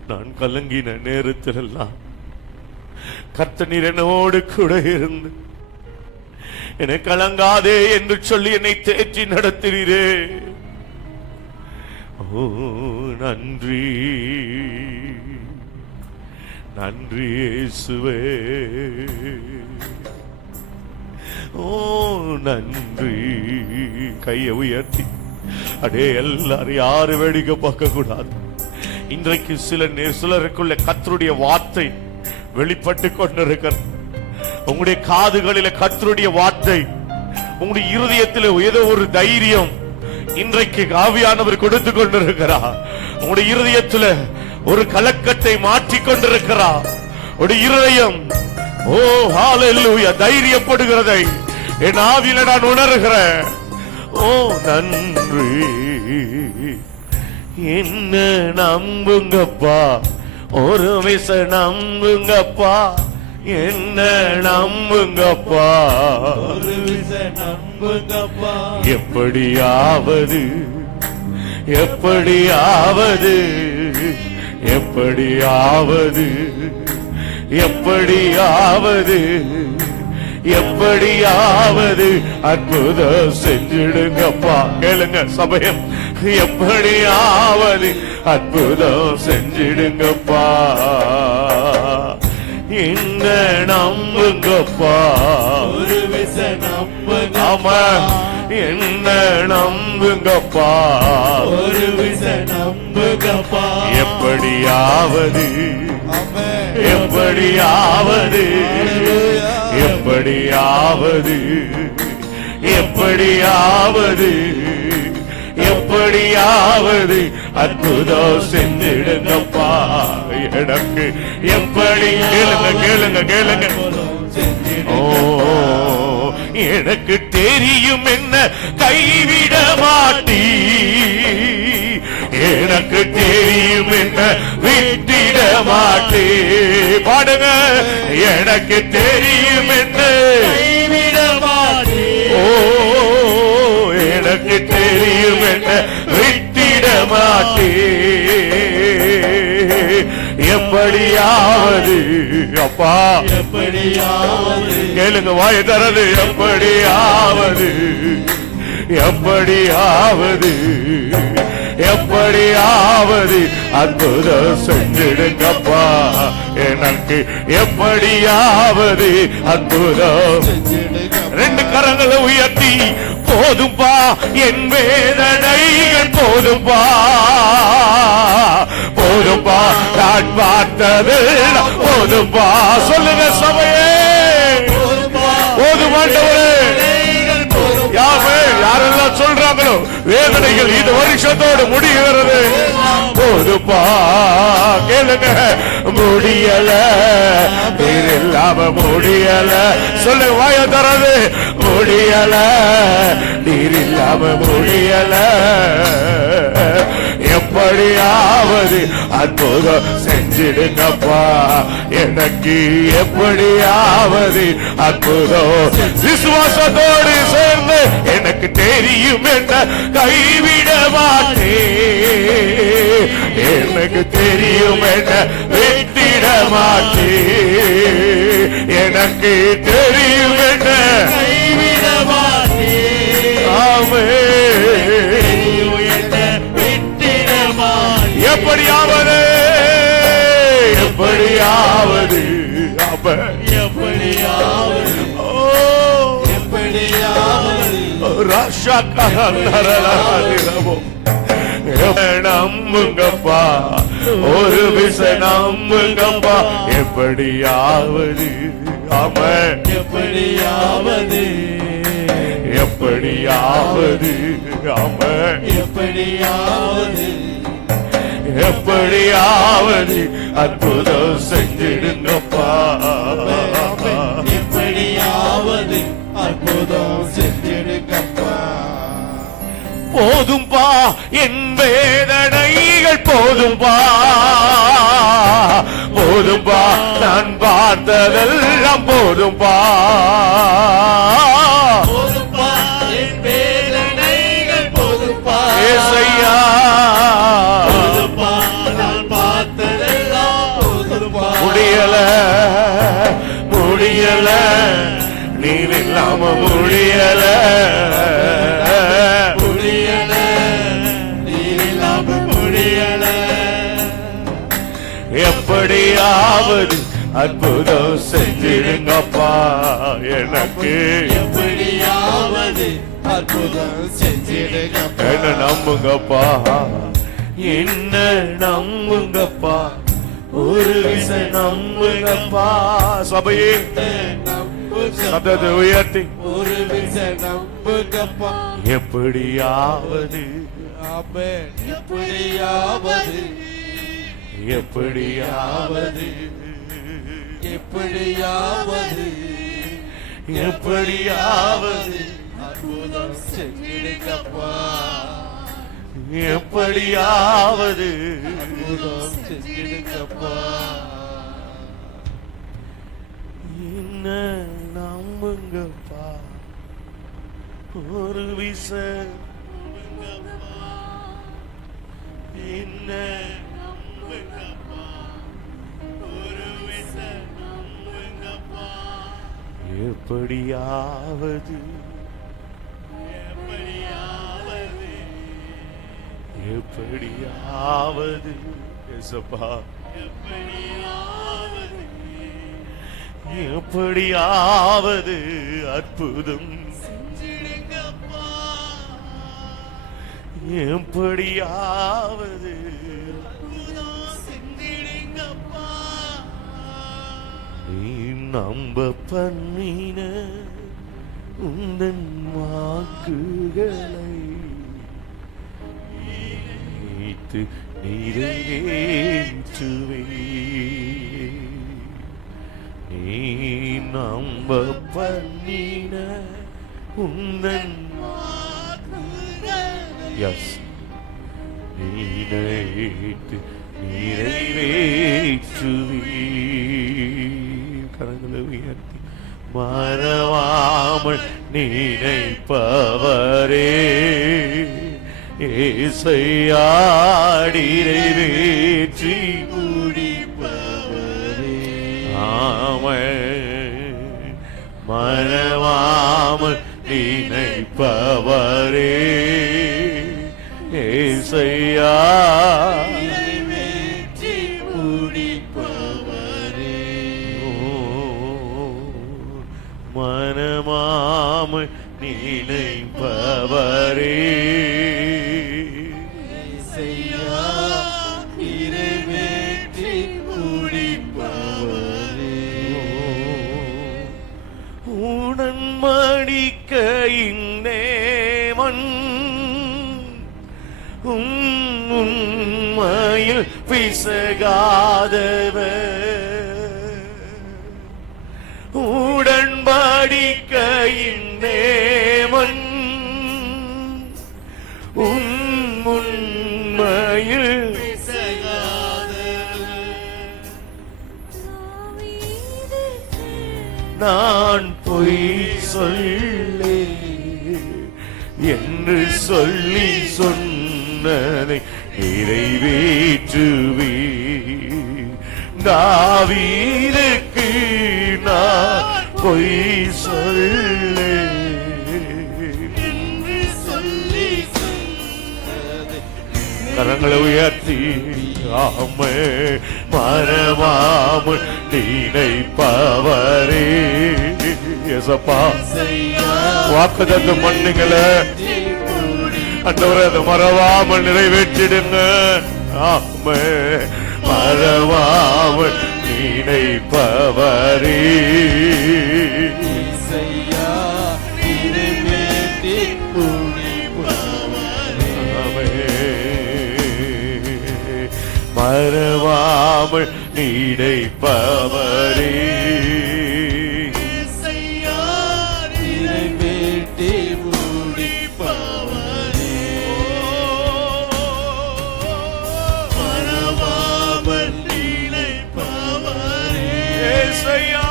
நான் கலங்கின நேரத்தில் எல்லாம் கர்த்தர் நீர் என்னோடு கூட இருந்து என்னை கலங்காதே என்று சொல்லி என்னை தேற்றி நடத்தினீரே. ஓ நன்றி நன்றி இயேசுவே. ஓ நன்றி. கையை உயர்த்தி அடே எல்லாரும் யாரு வேடிக்கை பார்க்க கூடாது. இன்றைக்கு சிலருக்குள்ள கர்த்தருடைய வார்த்தை வெளிப்பட்டு கொண்டிருக்கிறது. உங்களுடைய காதுகளில கர்த்தருடைய வார்த்தை, உங்களுடைய இருதயத்தில் ஏதோ ஒரு தைரியம் இன்றைக்கு ஆவியானவர் கொடுத்து கொண்டிருக்கிறார். உங்களுடைய இருதயத்தில் ஒரு கலக்கத்தை மாற்றிக் கொண்டிருக்கிறார். ஒரு இருதயம் ஓ ஹalleluya தைரியப்படுகிறதை என் ஆவியில நான் உணர்கிறேன். ஓ நன்றி. என்ன நம்புங்கப்பா, ஒரு விச நம்புங்கப்பா, என்ன நம்புங்கப்பா, ஒரு விச நம்புங்கப்பா. எப்படியாவது எப்படியாவது எப்படியாவது எப்படியாவது எப்படியாவது அற்புதம் செஞ்சிடுங்கப்பா. கேளுங்க சமயம், எப்படியாவது அற்புதம் செஞ்சிடுங்கப்பா. என்ன நம்புங்கப்பா, ஒரு விச நம்புங்கப்பா. ஆமா என்ன நம்புங்கப்பா, ஒரு விச நம்புங்க செஞ்சிடுங்கப்பா. எப்படியாவது ஆமென். எப்படியாவது ஹalleluya. எப்படியாவது எப்படியாவது எப்படியாவது அற்புதம் செஞ்சிடுங்கப்பா எனக்கு. எப்படி கேளுங்க கேளுங்க கேளுங்க. ஓ எனக்கு தெரியும் என்ன கைவிட மாட்டீ, எனக்கு தெரியும் என்ன விட்டிட மாட்டே. பாடுங்க. எனக்கு தெரியும் என்ன கைவிட மாட்டீ. ஓ எனக்கு தெரியும் என்ன விட்டிட மாட்டே. எப்படியாவது அப்பா எப்படியாவது கேளுங்க வாய தரது. எப்படியாவது எப்படியாவது எப்படியாவது அற்புதம் செஞ்சிடுங்கப்பா எனக்கு. எப்படியாவது அற்புதம். ரெண்டு கரங்களை உயர்த்தி போதும்பா என் வேதனைகள் போதும்பா போதும்பா நான் பார்த்தது போதும்பா. சொல்லுங்க சபையே போதுமாண்டவரே. யாரெல்லாம் சொல்றாங்களோ வேதனைகள் இது வருஷத்தோடு முடிகிறது. போதுப்பா கேளுங்க. முடியல நீர் இல்லாம முடியல. சொல்லு வாய தரது. முடியல நீர் இல்லாம முடியல. எப்படியாவது அற்புதம் செஞ்சிடுங்கப்பா எனக்கு. எப்படியாவது அற்புதம் விசுவாசத்தோடு சேர்ந்து எனக்கு தெரியும் என்ன கைவிட மாட்டே. எனக்கு தெரியும் என்ன விட்டிட மாட்டே. எனக்கு தெரியும் என்ன கைவிட மாட்டீ. ஆமென். விட்டிட மாட்டீ. எப்படியாவது எப்படியாவது ஆமென். எப்படியாவது ஓ எப்படியாவது ராஷா கரநரலாதிரமோ. நம்புங்கப்பா ஒரு விச நம்புங்கப்பா. எப்படியாவது ஆமென். எப்படியாவது எப்படியாவது ஆமென். எப்படியாவது எப்படியாவது அற்புதம் செஞ்சிடுங்கப்பா. எப்படியாவது அற்புதம் செஞ்சிடுங்கப்பா. போதும்பா என் வேதனைகள் போதும்பா போதும்பா நான் பார்த்ததெல்லாம் போதும்பா. போதும்பா என் வேதனைகள் போதும்பா. ஏசையா போதும்பா நான் பார்த்ததெல்லாம் போதும்பா. முடியல முடியல நீர் இல்லாம முடியல. முடியல நீர் இல்லாம முடியல. எப்படியாவது அற்புதம் செஞ்சிடுங்கப்பா எனக்கு. எப்படியாவது அற்புதம் செஞ்சிடுங்கப்பா. என்ன நம்புங்கப்பா என்ன நம்புங்கப்பா ஒரு விசை நம்புங்கப்பா. சபையே சத்தத்தை உயர்த்தி ஒரு விச நம்புங்கப்பா. எப்படியாவது ஆமென். எப்படியாவது எப்படியாவது எப்படியாவது எப்படியாவது அற்புதம் செஞ்சிடுங்கப்பா. எப்படியாவது அற்புதம் செஞ்சிடுங்கப்பா. என்ன நம்புங்கப்பா ஒரு விசை என்ன நம்புங்கப்பா ஒரு விசை நம்புங்கப்பா. எப்படியாவது எப்படியாவது எப்படியாவது ஏசப்பா எப்படியாவது எப்படியாவது அற்புதம் செஞ்சிடுங்கப்பா. எப்படியாவது நீ நம்ப பண்ணின உந்தன் வாக்குகளை நீத்து நிறைவேற்றுவே. நீ நம்ப பண்ணின உந்தன் எஸ் நீனைத்து நிறைவேற்றுவே. கரங்களை உயர்த்தி மறவாமல் நினைப்பவரே ஏசையா நிறைவேற்றி முடிப்பவரே. ஆமென். மறவாமல் நினைப்பவரே ஏசையா நிறைவேற்றி முடிப்பவரே. மனமாமல் நினைப்பவரே இசையா நிறைவேற்றி முடிப்பவரே. உடன் மடிக்கையின் நேமன் உண்மையில் பிசகாதவர். உடன்படிக்கையின் நேமன் உண்மையில் நான் பொய் சொல்லே என்று சொல்லி சொன்னதை நிறைவேற்றுவே. தாவீதுக்கு நான் பொய் சொல்லே என்று சொல்லி கரங்களை உயர்த்தி ஆமே மறவாமல் நினைப்பவரே. எசப்பா வாக்குத்தத்தம் பண்ணுங்கள அந்தவரை அதை மறவாமல் நிறைவேற்றிடுங்க. ஆமே மறவாமல் நினைப்பவரே இசையா நிறைவேற்றி முடிப்பவரே. மறவாமல் நினைப்பவரே இசையா நிறைவேற்றி முடிப்பவரே. மறவாமல் நினைப்பவரே. ஏசையா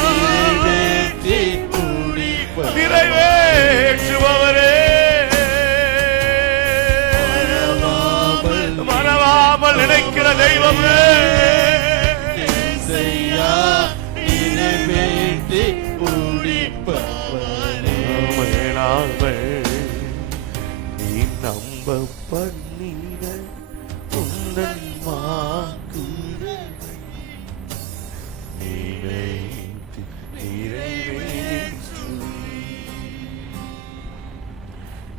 நிறைவேற்றி முடிப்பவரே. நிறைவேற்றுபவரே மறவாமல் நினைக்கிற தெய்வமே இசையா நிறைவேற்றி முடிப்பவரே. நீ நம்ப பண்ணின உந்தன் வாக்குகளை நினைத்து நிறைவேற்றுவே.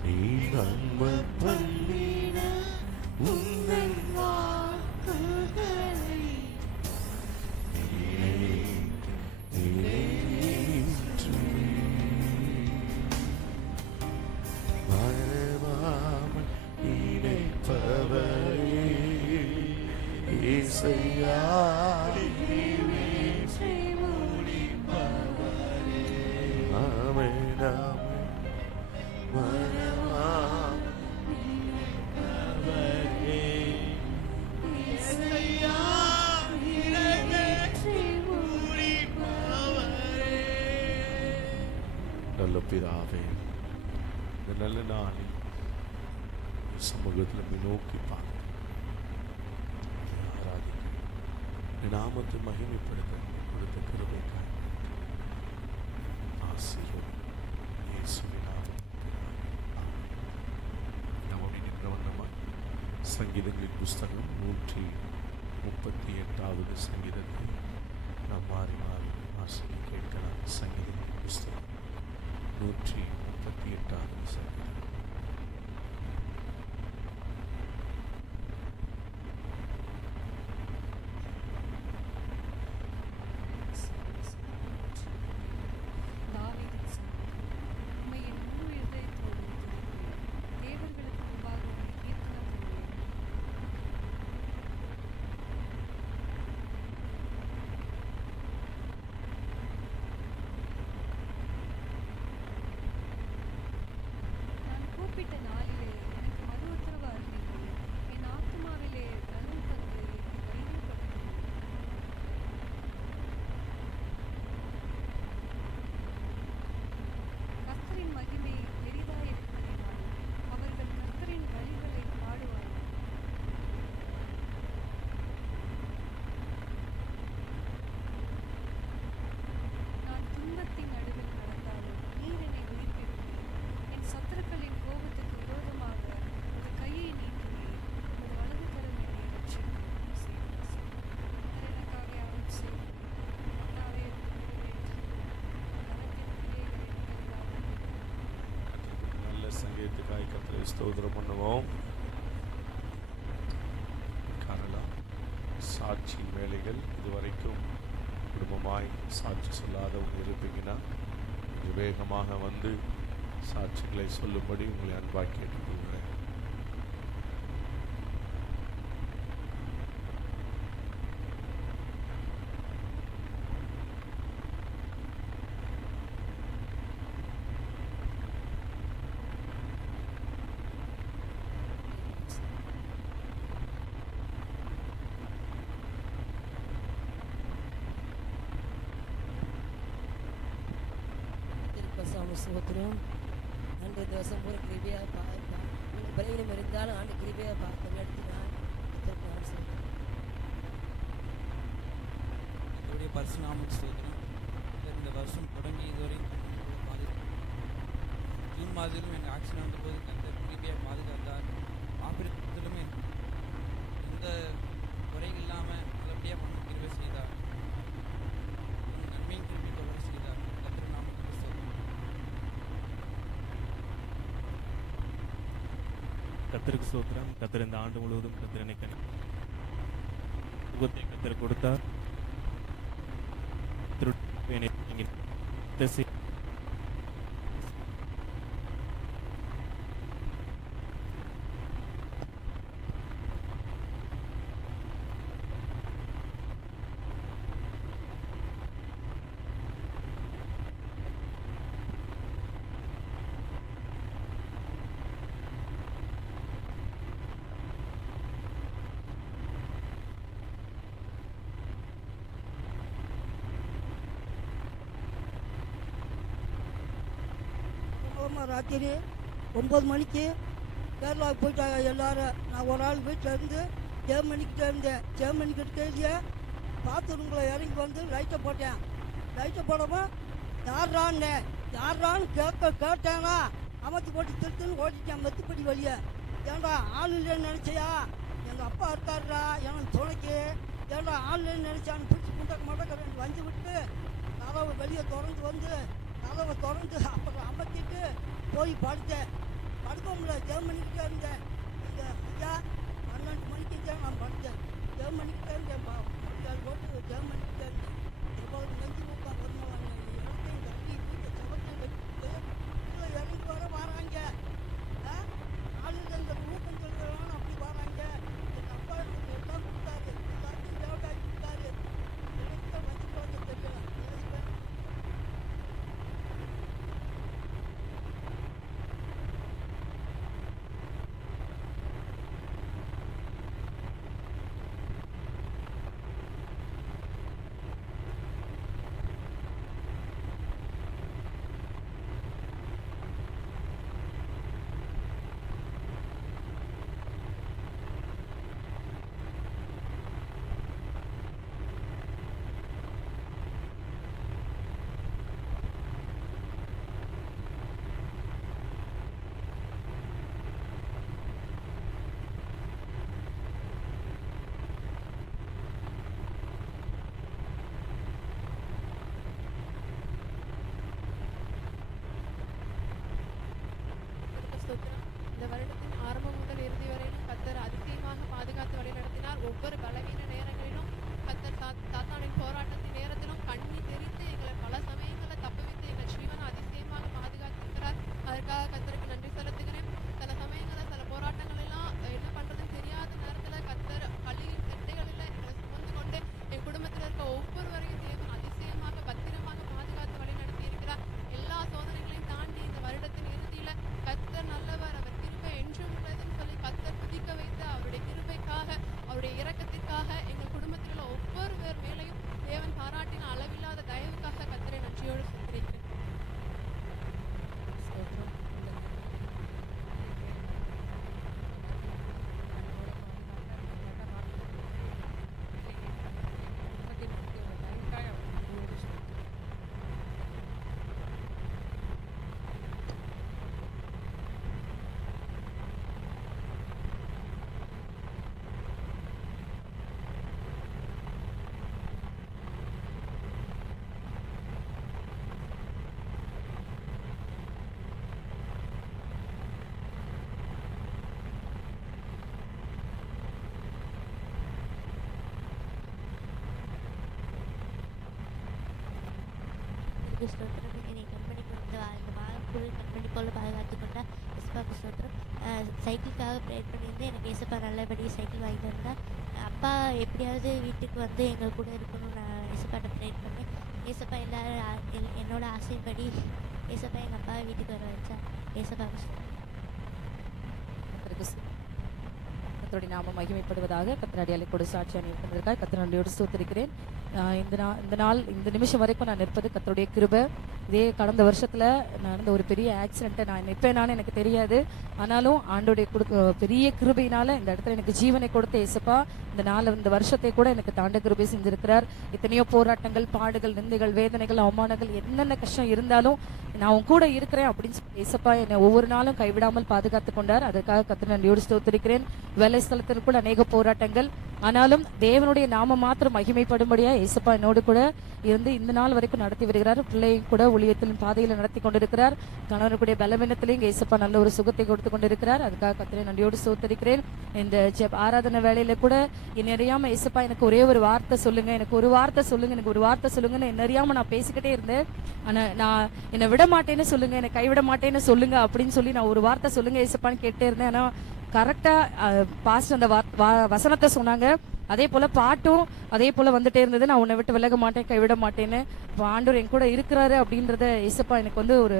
நீ நம்ப பண்ணின உந்தன் வாக்குகளை நினைத்து நிறைவேற்றுவே. மறவாமல் நினைப்பவரே இசையா நிறைவேற்றி முடிப்பவரே. ஆமென் ஆமென். மறவாமல் நினைப்பவரே இசையா நிறைவேற்றி முடிப்பவரே. நல்ல பிதாவே இந்த நல்ல நாளில் சமூகத்தில் நோக்கி பார்த்து ஆராதிக்க நாமத்தை மகிமைப்படுத்த கொடுத்த கிருபைக்காக ஆசீர்வாதம் இயேசுவின் நாமத்தில். நம்முடைய நின்றவண்ணமாய் சங்கீதங்களின் புஸ்தகம் 138வது சங்கீதத்தை நாம் மாறி மாறி வாசிக்க கேட்கலாம். சங்கீதங்களின் புஸ்தகம் 138வது சங்கீதம். ஊழியத்துக்காய் கர்த்தரை ஸ்தோத்திரம் பண்ணுவோம். காணலாம் சாட்சியின் வேலைகள் இதுவரைக்கும் குடும்பமாய் சாட்சி சொல்லாதவங்க இருப்பீங்கன்னா கொஞ்சம் வேகமாக வந்து சாட்சிகளை சொல்லும்படி உங்களை அன்பாக கேட்டுக்கொள்கிறேன். திருப்பசாமி சோத்திரம் அன்று தோசம் பூரா கிருபியாக பார்த்தான். பலவீனம் இருந்தாலும் ஆண்டு கிருபியாக பார்த்து நடத்தினான். நான் சொல்றேன் இதோடைய பரிசுநாமம் ஸ்தோத்திரம். இந்த வருஷம் தொடங்கி இதுவரையும் ஜூன் மாதத்திலும் எனக்கு ஆக்சிடென்ட் வந்தபோது கர்த்தர் கிருபையாக பாதுகாத்தார். ஆபிரத்திலும் எந்த குறைகள் இல்லாமல் நல்லபடியாக பண்ண கிருபை செய்தார். நன்மையும் கிருபை தொடர செய்தார். கர்த்தர் நாமத்துக்கு ஸ்தோத்திரம். கர்த்தருக்கு ஸ்தோத்திரம். கர்த்தர் இந்த ஆண்டு முழுவதும் கர்த்தர் எனக்கு சுகத்தை கர்த்தர் கொடுத்தார். ராத்திரி 9 மணிக்கு கேரளாவுக்கு போயிட்டாங்க எல்லாரும். நான் ஒரு ஆள் வீட்டில் இருந்து ஜெர்மனிக்கிட்ட இருந்தேன். ஜெர்மனிக்கிட்ட எழுதிய பாத்ரூம்குள்ளே இறங்கி வந்து லைட்டை போட்டேன். லைட்டை போடாமல் யாரான்னு கேட்டேன்னா அமர்த்தி போட்டு திருத்துன்னு ஓட்டிட்டேன் மெத்துப்படி வழியை. ஏன்டா ஆள் இல்லைன்னு நினச்சியா? எங்கள் அப்பா இருக்காருடா எனக்கு துணைக்கு. ஏன்டா ஆள் இல்லைன்னு நினச்சான்னு பிடிச்சி மடக்க வந்து விட்டு கதவை வெளியே திறந்து அப்புறம் அமர்த்திட்டு போய் படுத்தேன். படுக்க முடியல, ஜெர்மனிக்கிட்டே இருந்தேன். எங்கள் ஐயா 12 மணிக்கு தான் நான் படுத்தேன். ஜெர்மனிக்கிட்டே இருந்தேன். போட்டு ஜெர்மனிக்கிட்டே இருந்தேன். எவ்வளவு நெஞ்சு மூக்கா வருமானம் இடத்தையும் கட்டி வீட்டை சவத்தை கட்டிட்டு கீழே இறங்கி வராங்க. ஆளுங்க இந்த ஊக்கம் சொல்கிறான்னு அப்படி வராங்க. எங்கள் அப்பா எனக்கு எல்லாம் கொடுத்தாரு, எல்லாத்தையும் தேவட்டாக்கி கொடுத்தாரு. எனக்கு தான் வச்சுட்டு வந்து தெரியல. நாமத்துக்கு ஸ்தோத்திரம். என்னை கண்மணி போல் இந்த மாதம் கூட கண்மணி போல் பாதுகாத்து கொண்டா ஏசப்பாவுக்கு ஸ்தோத்திரம். சைக்கிளுக்காக ப்ரேயர் பண்ணியிருந்தேன். எனக்கு ஏசப்பா நல்லபடியாக சைக்கிள் வாங்கி தந்தார். அப்பா எப்படியாவது வீட்டுக்கு வந்து எங்கள் கூட இருக்கணும்னு நான் ஏசப்பாட்ட ப்ரேயர் பண்ணேன். ஏசப்பா எல்லாரும் என்னோட ஆசைப்படி ஏசப்பா எங்கள் அப்பாவை வீட்டுக்கு வர வச்சா. ஏசப்பாவுக்கு ஸ்தோத்திரம். கர்த்தருடைய நாமம் மகிமைப்படுவதாக. கர்த்தர் அடியாளை கொடு சாட்சியாக இருப்பதற்காக கர்த்தர் நன்றியோடு ஸ்தோத்திரிக்கிறேன். இந்த நிமிஷம் வரைக்கும் நான் நிற்பது கர்த்தருடைய கிருபை. இதே கடந்த வருஷத்தில் நடந்த ஒரு பெரிய ஆக்சிடென்ட்டை நான் நிற்பேனான்னு எனக்கு தெரியாது. ஆனாலும் ஆண்டோடைய பெரிய கிருபையினால் இந்த இடத்துல எனக்கு ஜீவனை கொடுத்த ஏசப்பா இந்த வருஷத்தை கூட எனக்கு தாண்ட கிருபை செஞ்சிருக்கிறார். எத்தனையோ போராட்டங்கள், பாடுகள், நிந்தைகள், வேதனைகள், அவமானங்கள், என்னென்ன கஷ்டம் இருந்தாலும் நான் உன் கூட இருக்கிறேன் அப்படின்னு சொல்லி ஏசப்பா என்னை ஒவ்வொரு நாளும் கைவிடாமல் பாதுகாத்து கொண்டார். அதற்காக கர்த்தரை நன்றியோடு ஸ்தோத்திரிக்கிறேன். வேலை ஸ்தலத்தில் கூட அநேக போராட்டங்கள், ஆனாலும் தேவனுடைய நாம மாத்திரம் மகிமைப்படும்படியா ஏசப்பா என்னோடு கூட இருந்து இந்த நாள் வரைக்கும் நடத்தி வருகிறார். பிள்ளையும் கூட ஊழியத்தின் பாதையில் நடத்தி கொண்டிருக்கிறார். கணவனுடைய பலவீனத்திலையும் ஏசப்பா நல்ல ஒரு சுகத்தை கொடுத்து கொண்டிருக்கிறார். அதுக்காக கர்த்தரை நன்றியோடு ஸ்தோத்திரிக்கிறேன். இந்த ஆராதனை வேலையில கூட என்ன அறியாம ஏசப்பா எனக்கு ஒரே ஒரு வார்த்தை சொல்லுங்க, எனக்கு ஒரு வார்த்தை சொல்லுங்க, எனக்கு ஒரு வார்த்தை சொல்லுங்கன்னு என்ன அறியாம நான் பேசிக்கிட்டே இருந்தேன். ஆனா நான் என்னை விட மாட்டேன்னு சொல்லுங்க, என்னை கைவிட மாட்டேன்னு சொல்லுங்க அப்படின்னு சொல்லி நான் ஒரு வார்த்தை சொல்லுங்க ஏசப்பான்னு கேட்டே இருந்தேன். ஆனா கரெக்டா பாஸ்ட் அந்த வசனத்தை சொன்னாங்க. அதே போல பாட்டும் அதே போல வந்துட்டே இருந்தது. நான் உன்னை விட்டு விலக மாட்டேன், கைவிட மாட்டேன்னு. ஆண்டவர் என் கூட இருக்கிறாரு அப்படின்றத ஏசப்பா எனக்கு வந்து ஒரு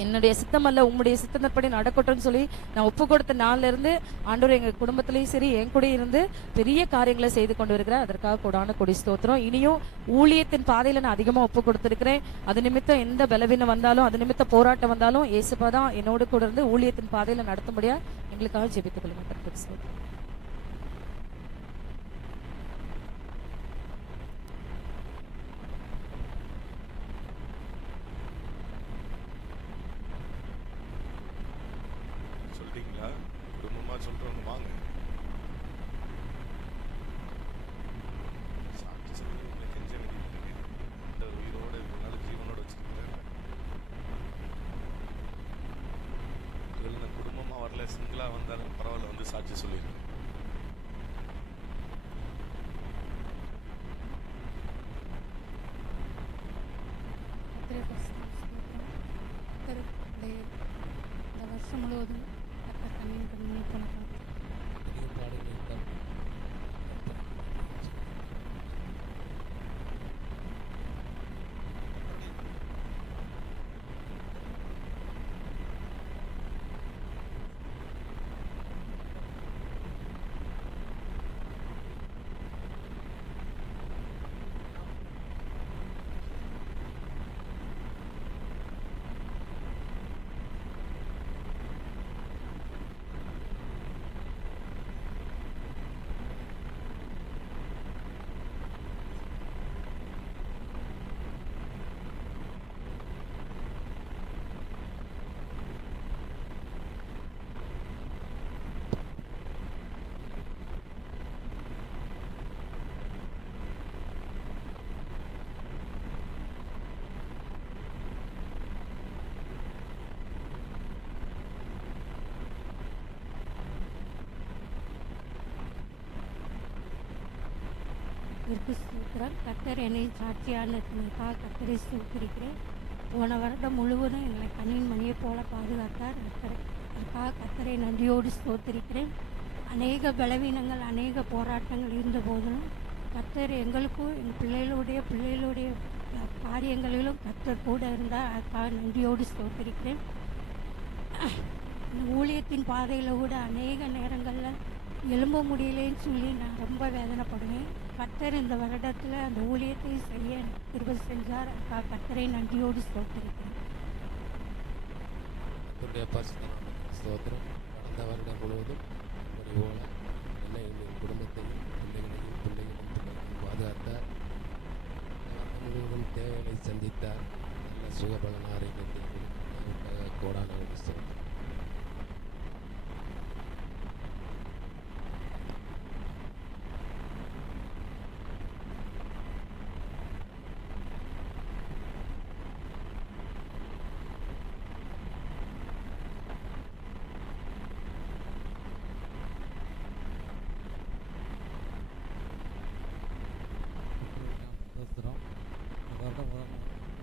என்னுடைய சித்தம் அல்ல உம்முடைய சித்தத்தின்படி நடக்கட்டும்னு சொல்லி நான் ஒப்பு கொடுத்த நாள்ல இருந்து ஆண்டவர் எங்க குடும்பத்திலையும் சரி என் கூட இருந்து பெரிய காரியங்களை செய்து கொண்டு இருக்கிறார். அதற்காக கொடான கொடி ஸ்தோத்திரம். இனியும் ஊழியத்தின் பாதையில நான் அதிகமா ஒப்பு கொடுத்திருக்கிறேன். அது நிமித்தம் எந்த பலவீனம் வந்தாலும், அது நிமித்த போராட்டம் வந்தாலும் ஏசப்பா தான் என்னோடு கூட இருந்து ஊழியத்தின் பாதையில நடத்தும்படியா எங்களுக்காக ஜெபித்துக் கொள்ளுங்க. குடும்பமா சொல்றவங்க வாங்க. சாட்சி சொல்றவங்களை கெஞ்ச வேண்டியது. இந்த உயிரோட இதனால ஜீவனோட வச்சிருக்கிறேன். இதில் நான் குடும்பமா வரல, சிங்கிளா வந்தாலும் பரவாயில்ல, வந்து சாட்சி சொல்லிடுறேன். இந்த வருஷம் முழுவதும் ஸ்தோத்திரம். கர்த்தர் என்னை சாட்சியானதுக்காக கர்த்தரை ஸ்தோத்திரிக்கிறேன். போன வருடம் முழுவதும் எங்களை கண்ணின் மணியை போல பாதுகாத்தார். அதற்காக கர்த்தரை நன்றியோடு ஸ்தோத்திரிக்கிறேன். அநேக பலவீனங்கள், அநேக போராட்டங்கள் இருந்த போதிலும் கர்த்தர் எங்களுக்கும் எங்கள் பிள்ளைகளுடைய காரியங்களிலும் கர்த்தர் கூட இருந்தால் அதுக்காக நன்றியோடு ஸ்தோத்திரிக்கிறேன். ஊழியத்தின் பாதையில் கூட அநேக நேரங்களில் எழும்ப முடியலேன்னு சொல்லி நான் ரொம்ப வேதனைப்படுவேன். கர்த்தர் இந்த வருடத்தில் அந்த ஊழியத்தை செய்ய கிருபை செஞ்சார். அதுக்காக கர்த்தரை நன்றியோடு ஸ்தோத்திரிக்கிறேன். ஸ்தோத்திரம். கடந்த வருடம் முழுவதும் ஒரு போல என்னை எங்கள் குடும்பத்தையும் பிள்ளைகளையும் பாதுகாத்தார். முழுவதும் தேவைகளை சந்தித்தார். நல்ல சுகபலன் ஆரோக்கியத்தை அதற்காக கோடான ஸ்தோத்திரம்.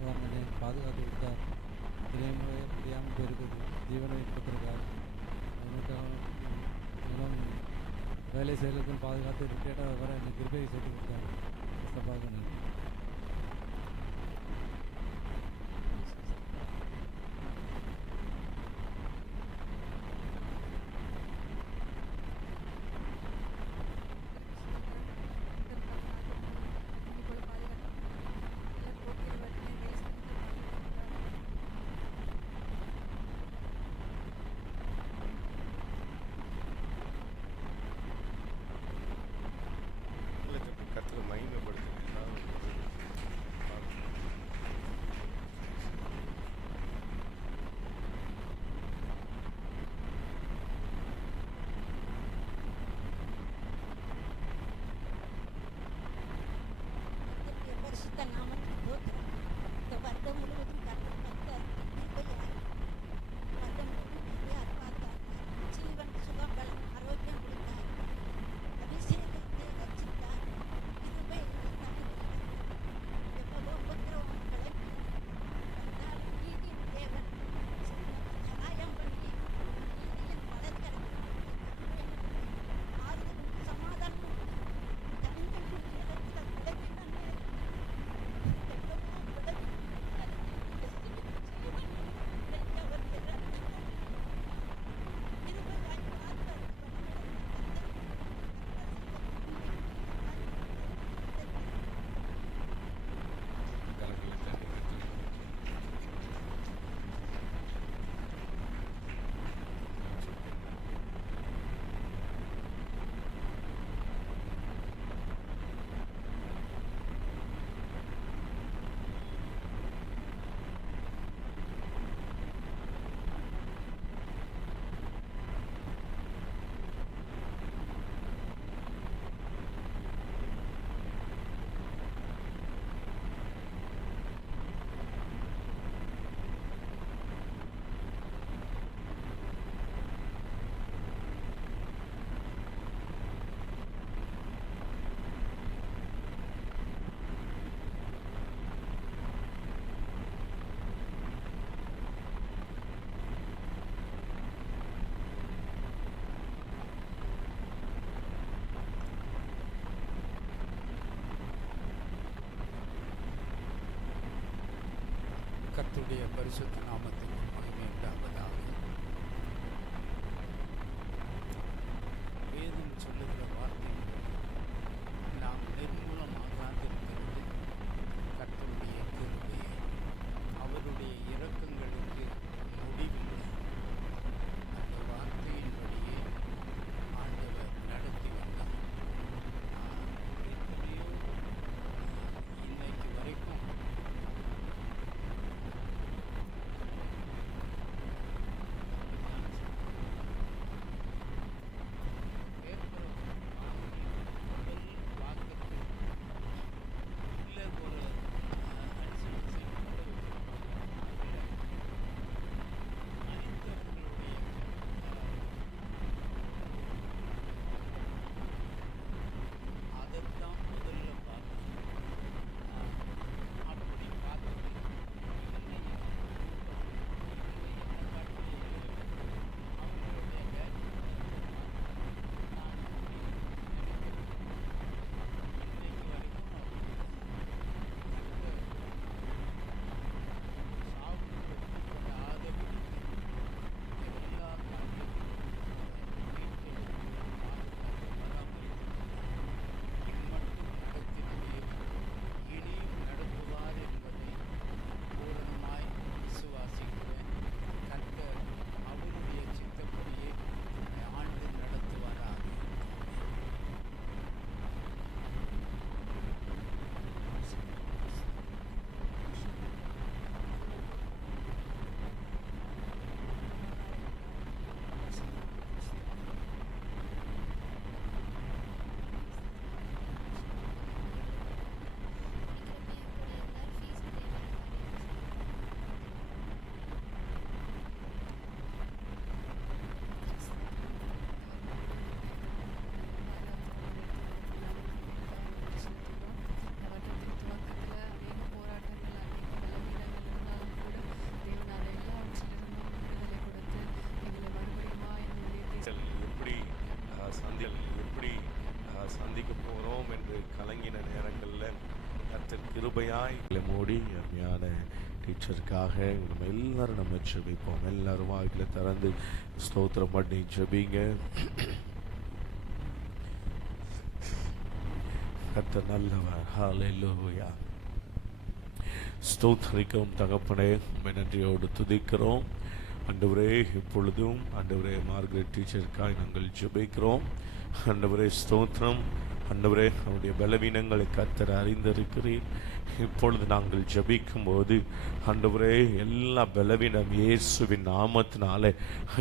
அவர் என்னை பாதுகாத்து விட்டார். தெரியாமல் போயிருக்குது ஜீவனை கொடுத்துருக்கார். எனக்காக எல்லாம் வேலை செய்கிறதுக்கும் பாதுகாத்து ரிட்டையர்டாக வர என்னை கிருபையை சேர்த்து கொடுத்தார். கஷ்டப்பாக நன்றி. கர்த்தரை மகிமைப்படுத்துங்க. எல்லாரும் கர்த்தருடைய பரிசுத்த நாமத்துக்கு ஸ்தோத்திரம். இந்த வருடம் முழுவதும் கர்த்தர் கிருபையாய் வருடம் முழுவதும் கிருபையாய் பார்த்தார். ஜீவன், சுகம், பலம், ஆரோக்கியம் கொடுத்தார். அபிஷேகத்தை ரட்சித்தார். கிருபை எவ்வளவோ உபத்திரவங்களை வந்தாலும் நீதியின் தேவன் சகாயம் பண்ணி நீதியின் வளர்க்கடை ஆறுதலும் சமாதானம் தனிமையில் இடத்தில் விளைவினே எவ்வளவோ விளைவினார். ஜீவன் கிடைத்தவர் கிருபையாய் பார்த்தார். கரங்களை தட்டி நிறுத்துங்க. கர்த்தருடைய பரிசுத்த நாமத்துக்கு மகிமை உண்டாவதாக. வேதம் சொல்லுகிற வார்த்தைகள் நாம் நிர்மூலமாகாதிருக்கிறது கர்த்தருடைய கிருபையே. அவருடைய இரக்கங்களுக்கு முடிவில்லை. அந்த வார்த்தையின்படியே ஆண்டவர் நடத்தி வந்தார். எத்தனையோ இன்னைக்கு வரைக்கும் கிருபையாய் மூடி அருமையான டீச்சருக்காக நம்ம எல்லாரும் நம்ம ஜெபிப்போம். எல்லாரும் வாயில திறந்து ஸ்தோத்திரம் பண்ணி ஜெபிங்க. கர்த்தர் நல்லவர். ஹல்லேலூயா. ஸ்தோத்திரிக்கும் தகப்பனே, உம்மை நன்றியோடு துதிக்கிறோம். ஆண்டவரே, இப்பொழுதும் ஆண்டவரே மார்கரெட் டீச்சருக்காய் நாங்கள் ஜெபிக்கிறோம். ஆண்டவரே ஸ்தோத்திரம். ஆண்டவரே, அவருடைய பலவீனங்களை கர்த்தர் அறிந்திருக்கிறீர். இப்பொழுது நாங்கள் ஜெபிக்கும் போது ஆண்டவரே எல்லா பலவீனம் இயேசுவின் நாமத்தினாலே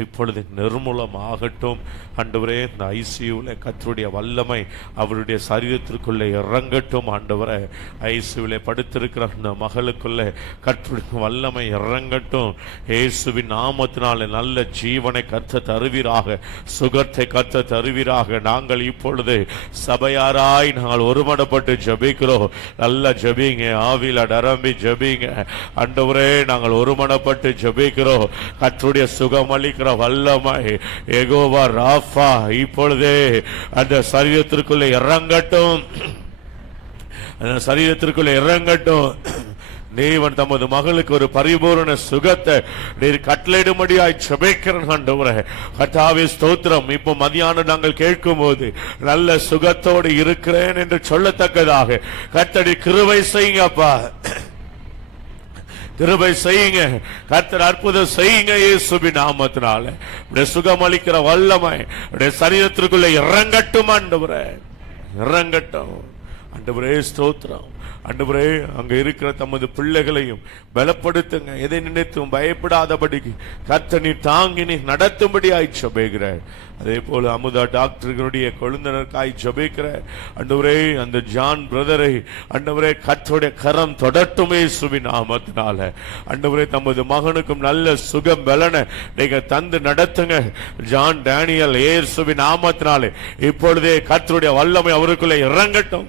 இப்பொழுது நிர்மூலமாகட்டும். ஆண்டவரே, இந்த ஐசியூவில் கர்த்தருடைய வல்லமை அவருடைய சரீரத்திற்குள்ளே இறங்கட்டும். ஆண்டவரே, ஐசியூவில் படுத்திருக்கிற அந்த மகளுக்குள்ளே கர்த்தருடைய வல்லமை இறங்கட்டும். இயேசுவின் நாமத்தினாலே நல்ல ஜீவனை கர்த்தர் தருவீராக, சுகத்தை கர்த்தர் தருவீராக. நாங்கள் இப்பொழுது சபையாராய் நாங்கள் ஒருமனப்பட்டு ஜெபிக்கிறோம். நல்ல ஜெபிங்க, ஆவில நிரம்பி ஜெபிங்க. ஆண்டவரே, நாங்கள் ஒருமனப்பட்டு ஜெபிக்கிறோம். கர்த்தருடைய சுகமளிக்கிற வல்லமை யெகோவா ராஃபா இப்பொழுதே அந்த சரீரத்திற்குள்ளே இறங்கட்டும், அந்த சரீரத்திற்குள்ளே இறங்கட்டும். தேவன் தமது மகளுக்கு ஒரு பரிபூரண சுகத்தை நீர் கட்டளையிடும்படியாய் ஜெபிக்கிறேன். ஆண்டவரே, கர்த்தாவே ஸ்தோத்திரம். இப்போ மதியானம் நாங்கள் கேட்கும் போது நல்ல சுகத்தோடு இருக்கிறேன் என்று சொல்லத்தக்கதாக கர்த்தர் கிருபை செய்யுங்கப்பா, கிருபை செய்யுங்க. கர்த்தர் அற்புதம் செய்யுங்க இயேசுவின் நாமத்தினால. உடைய சுகமளிக்கிற வல்லமை உடைய சரீரத்திற்குள்ள இறங்கட்டும் ஆண்டவரே, இறங்கட்டும். ஆண்டவரே ஸ்தோத்திரம். ஆண்டவரே, அங்க இருக்கிற தமது பிள்ளைகளையும் பலப்படுத்துங்க. எதை நினைத்தும் பயப்படாதபடிக்கு கர்த்தர் நீர் தாங்கி நீர் நடத்தும்படியாய் ஜெபிக்கிறேன். அதே போல அமுதா டாக்டர்களுடைய கொழுந்தனருக்காய் ஜெபிக்கிறேன். ஆண்டவரே, அந்த ஜான் பிரதரை ஆண்டவரே கர்த்தருடைய கரம் தொடட்டுமே இயேசுவின் நாமத்தினால. ஆண்டவரே, தமது மகனுக்கும் நல்ல சுகம் பலனை நீங்க தந்து நடத்துங்க. ஜான் டேனியல் இயேசுவின் நாமத்தினாலே இப்பொழுதே கர்த்தருடைய வல்லமை அவருக்குள்ளே இறங்கட்டும்,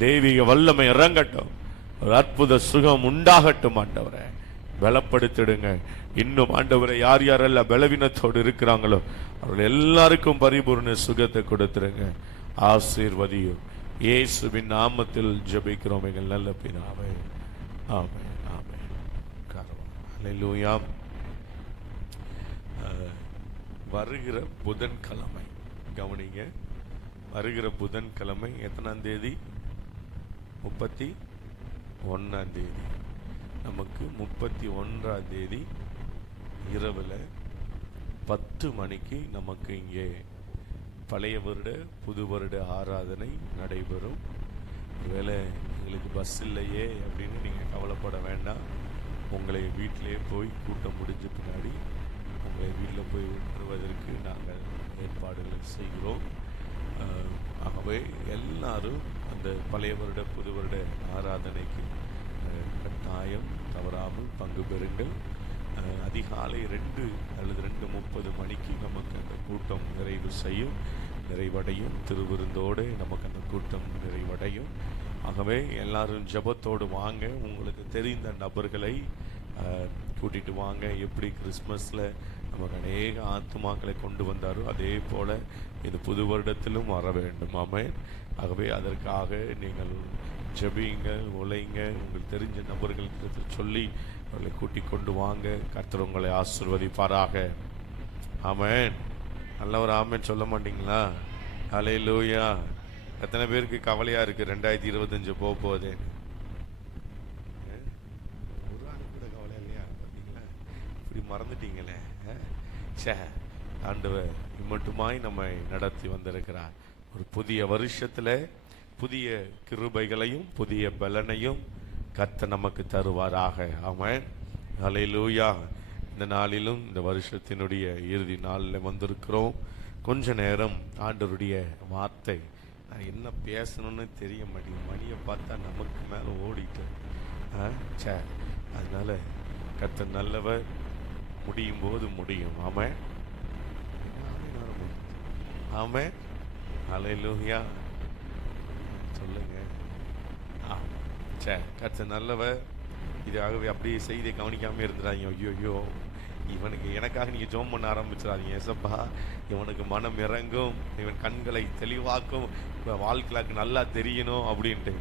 தெய்வீக வல்லமை இறங்கட்டும், ஒரு அற்புத சுகம் உண்டாகட்டும். ஆண்டவரை பலப்படுத்திடுங்க. இன்னும் ஆண்டவரை யார் யாரெல்லாம் பலவீனத்தோடு இருக்கிறாங்களோ அவர்கள் எல்லாருக்கும் பரிபூர்ண சுகத்தை கொடுத்துருங்க. ஆசீர்வதியும் இயேசுவின் நாமத்தில் ஜெபிக்கிறோம் எங்கள் நல்ல பிதாவே. ஆமென், ஆமென். ஹல்லேலூயா. வருகிற புதன்கிழமை கவனிங்க. வருகிற புதன்கிழமை எத்தனாம் தேதி? 31ஆம் தேதி. நமக்கு 31ஆம் தேதி இரவில் 10 மணிக்கு நமக்கு இங்கே பழைய வருட புது வருட ஆராதனை நடைபெறும். ஒருவேளை எங்களுக்கு பஸ் இல்லையே அப்படின்னு நீங்கள் கவலைப்பட வேண்டாம். உங்களை வீட்டிலே போய் கூட்டம் முடிஞ்ச பின்னாடி உங்களை வீட்டில் போய் விட்டுருவதற்கு நாங்கள் ஏற்பாடுகள் செய்கிறோம். ஆகவே எல்லாரும் அந்த பழைய வருட புது வருட ஆராதனைக்கு கட்டாயம் தவறாமல் பங்கு பெறுங்கள். அதிகாலை 2 அல்லது 2:30 மணிக்கு நமக்கு அந்த கூட்டம் நிறைவடையும். திருவிருந்தோடு நமக்கு அந்த கூட்டம் நிறைவடையும். ஆகவே எல்லாரும் ஜெபத்தோடு வாங்க. உங்களுக்கு தெரிந்த நபர்களை கூட்டிட்டு வாங்க. எப்படி கிறிஸ்மஸில் நமக்கு அநேக ஆத்துமாக்களை கொண்டு வந்தாரோ அதே போல இது புது வருடத்திலும் வர வேண்டும். ஆமென். ஆகவே அதற்காக நீங்கள் ஜெபிங்க, உழைங்க. உங்களுக்கு தெரிஞ்ச நபர்களுக்கு சொல்லி அவர்களை கூட்டிக் கொண்டு வாங்க. கர்த்தர் உங்களை ஆசீர்வதிப்பாராக. ஆமென். நல்லவர் ஆமென் சொல்ல மாட்டீங்களா? ஹல்லேலூயா. எத்தனை பேருக்கு கவலையா இருக்கு 2025 போகுது? ஒரு ஆள் கூட கவலை இல்லையா? பார்த்தீங்களா, இப்படி மறந்துட்டீங்களே. ஆண்டவர் இம்மட்டுமாய் நம்மை நடத்தி வந்திருக்கிறார். ஒரு புதிய வருஷத்துல புதிய கிருபைகளையும் புதிய பலனையும் கர்த்தர் நமக்கு தருவாராக. ஆமென். ஹல்லேலூயா. இந்த நாளிலும் இந்த வருஷத்தினுடைய இறுதி நாளில் வந்திருக்கிறோம். கொஞ்ச நேரம் ஆண்டவருடைய வார்த்தை நான் என்ன பேசணும்னு தெரிய மாட்டேங்குது. மணியை பார்த்தா நமக்கு மேலே ஓடிட்டு அதனால கர்த்தர் நல்லவர், முடியும் போது முடியும். ஆமென், ஆமென். ஹல்லேலூயா. சொல்லுங்க. கர்த்தர் நல்லவர். இதாகவே அப்படியே செய்தியை கவனிக்காம இருந்துடாதீங்க. ஐயோ இவனுக்கு எனக்காக நீங்க ஜெபம் பண்ண ஆரம்பிச்சிடாதீங்க. ஏசப்பா இவனுக்கு மனம் இறங்கும், இவன் கண்களை தெளிவாக்கும், வாழ்க்கைக்கு நல்லா தெரியணும் அப்படின்ட்டு.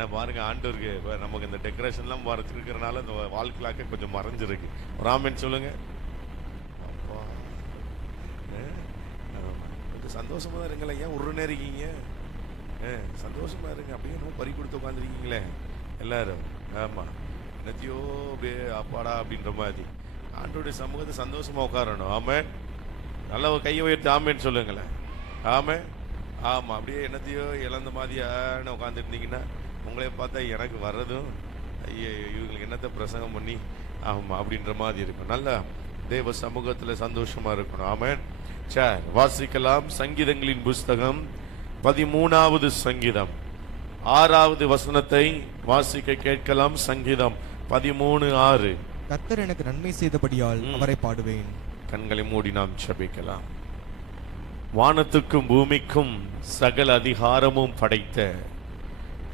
ஆனா பாருங்க ஆண்டவருக்கு இப்ப நமக்கு இந்த டெக்கரேஷன்லாம் இருக்கிறனால இந்த வாழ்க்கையாக்க கொஞ்சம் மறைஞ்சிருக்கு. ஒரு ஆமென் சொல்லுங்க. அப்பா கொஞ்சம் சந்தோஷமா தான் இருங்களேன். ஏன் உருன்னே இருக்கீங்க? சந்தோஷமா இருங்க. அப்படியே நம்ம பறி கொடுத்து உட்காந்துருக்கீங்களே எல்லாரும். ஆமா, என்னத்தையோ அப்படியே அப்பாடா அப்படின்ற மாதிரி ஆண்டோடைய சமூகத்தை சந்தோஷமா உட்காரணும். ஆமென். நல்ல ஒரு கையை உயர்த்தி ஆமென் சொல்லுங்களேன். ஆமென். ஆமா, அப்படியே என்னத்தையோ இழந்த மாதிரியான உட்காந்துருந்தீங்கன்னா உங்களைய பார்த்தா எனக்கு வர்றதும் ஐயோ இவங்களுக்கு என்னத்தை பிரசங்கம் பண்ணி ஆமா அப்படின்ற மாதிரி இருக்கும். நல்ல தேவ சமூகத்துல சந்தோஷமா இருக்கணும். ஆமென். சரி, வாசிக்கலாம். சங்கீதங்களின் புஸ்தகம் 13வது சங்கீதம் 6வது வசனத்தை வாசிக்க கேட்கலாம். சங்கீதம் 13:6. கர்த்தர் எனக்கு நன்மை செய்தபடியால் அவரை பாடுவேன். கண்களை மூடி நாம் ஜெபிக்கலாம். வானத்துக்கும் பூமிக்கும் சகல அதிகாரமும் படைத்த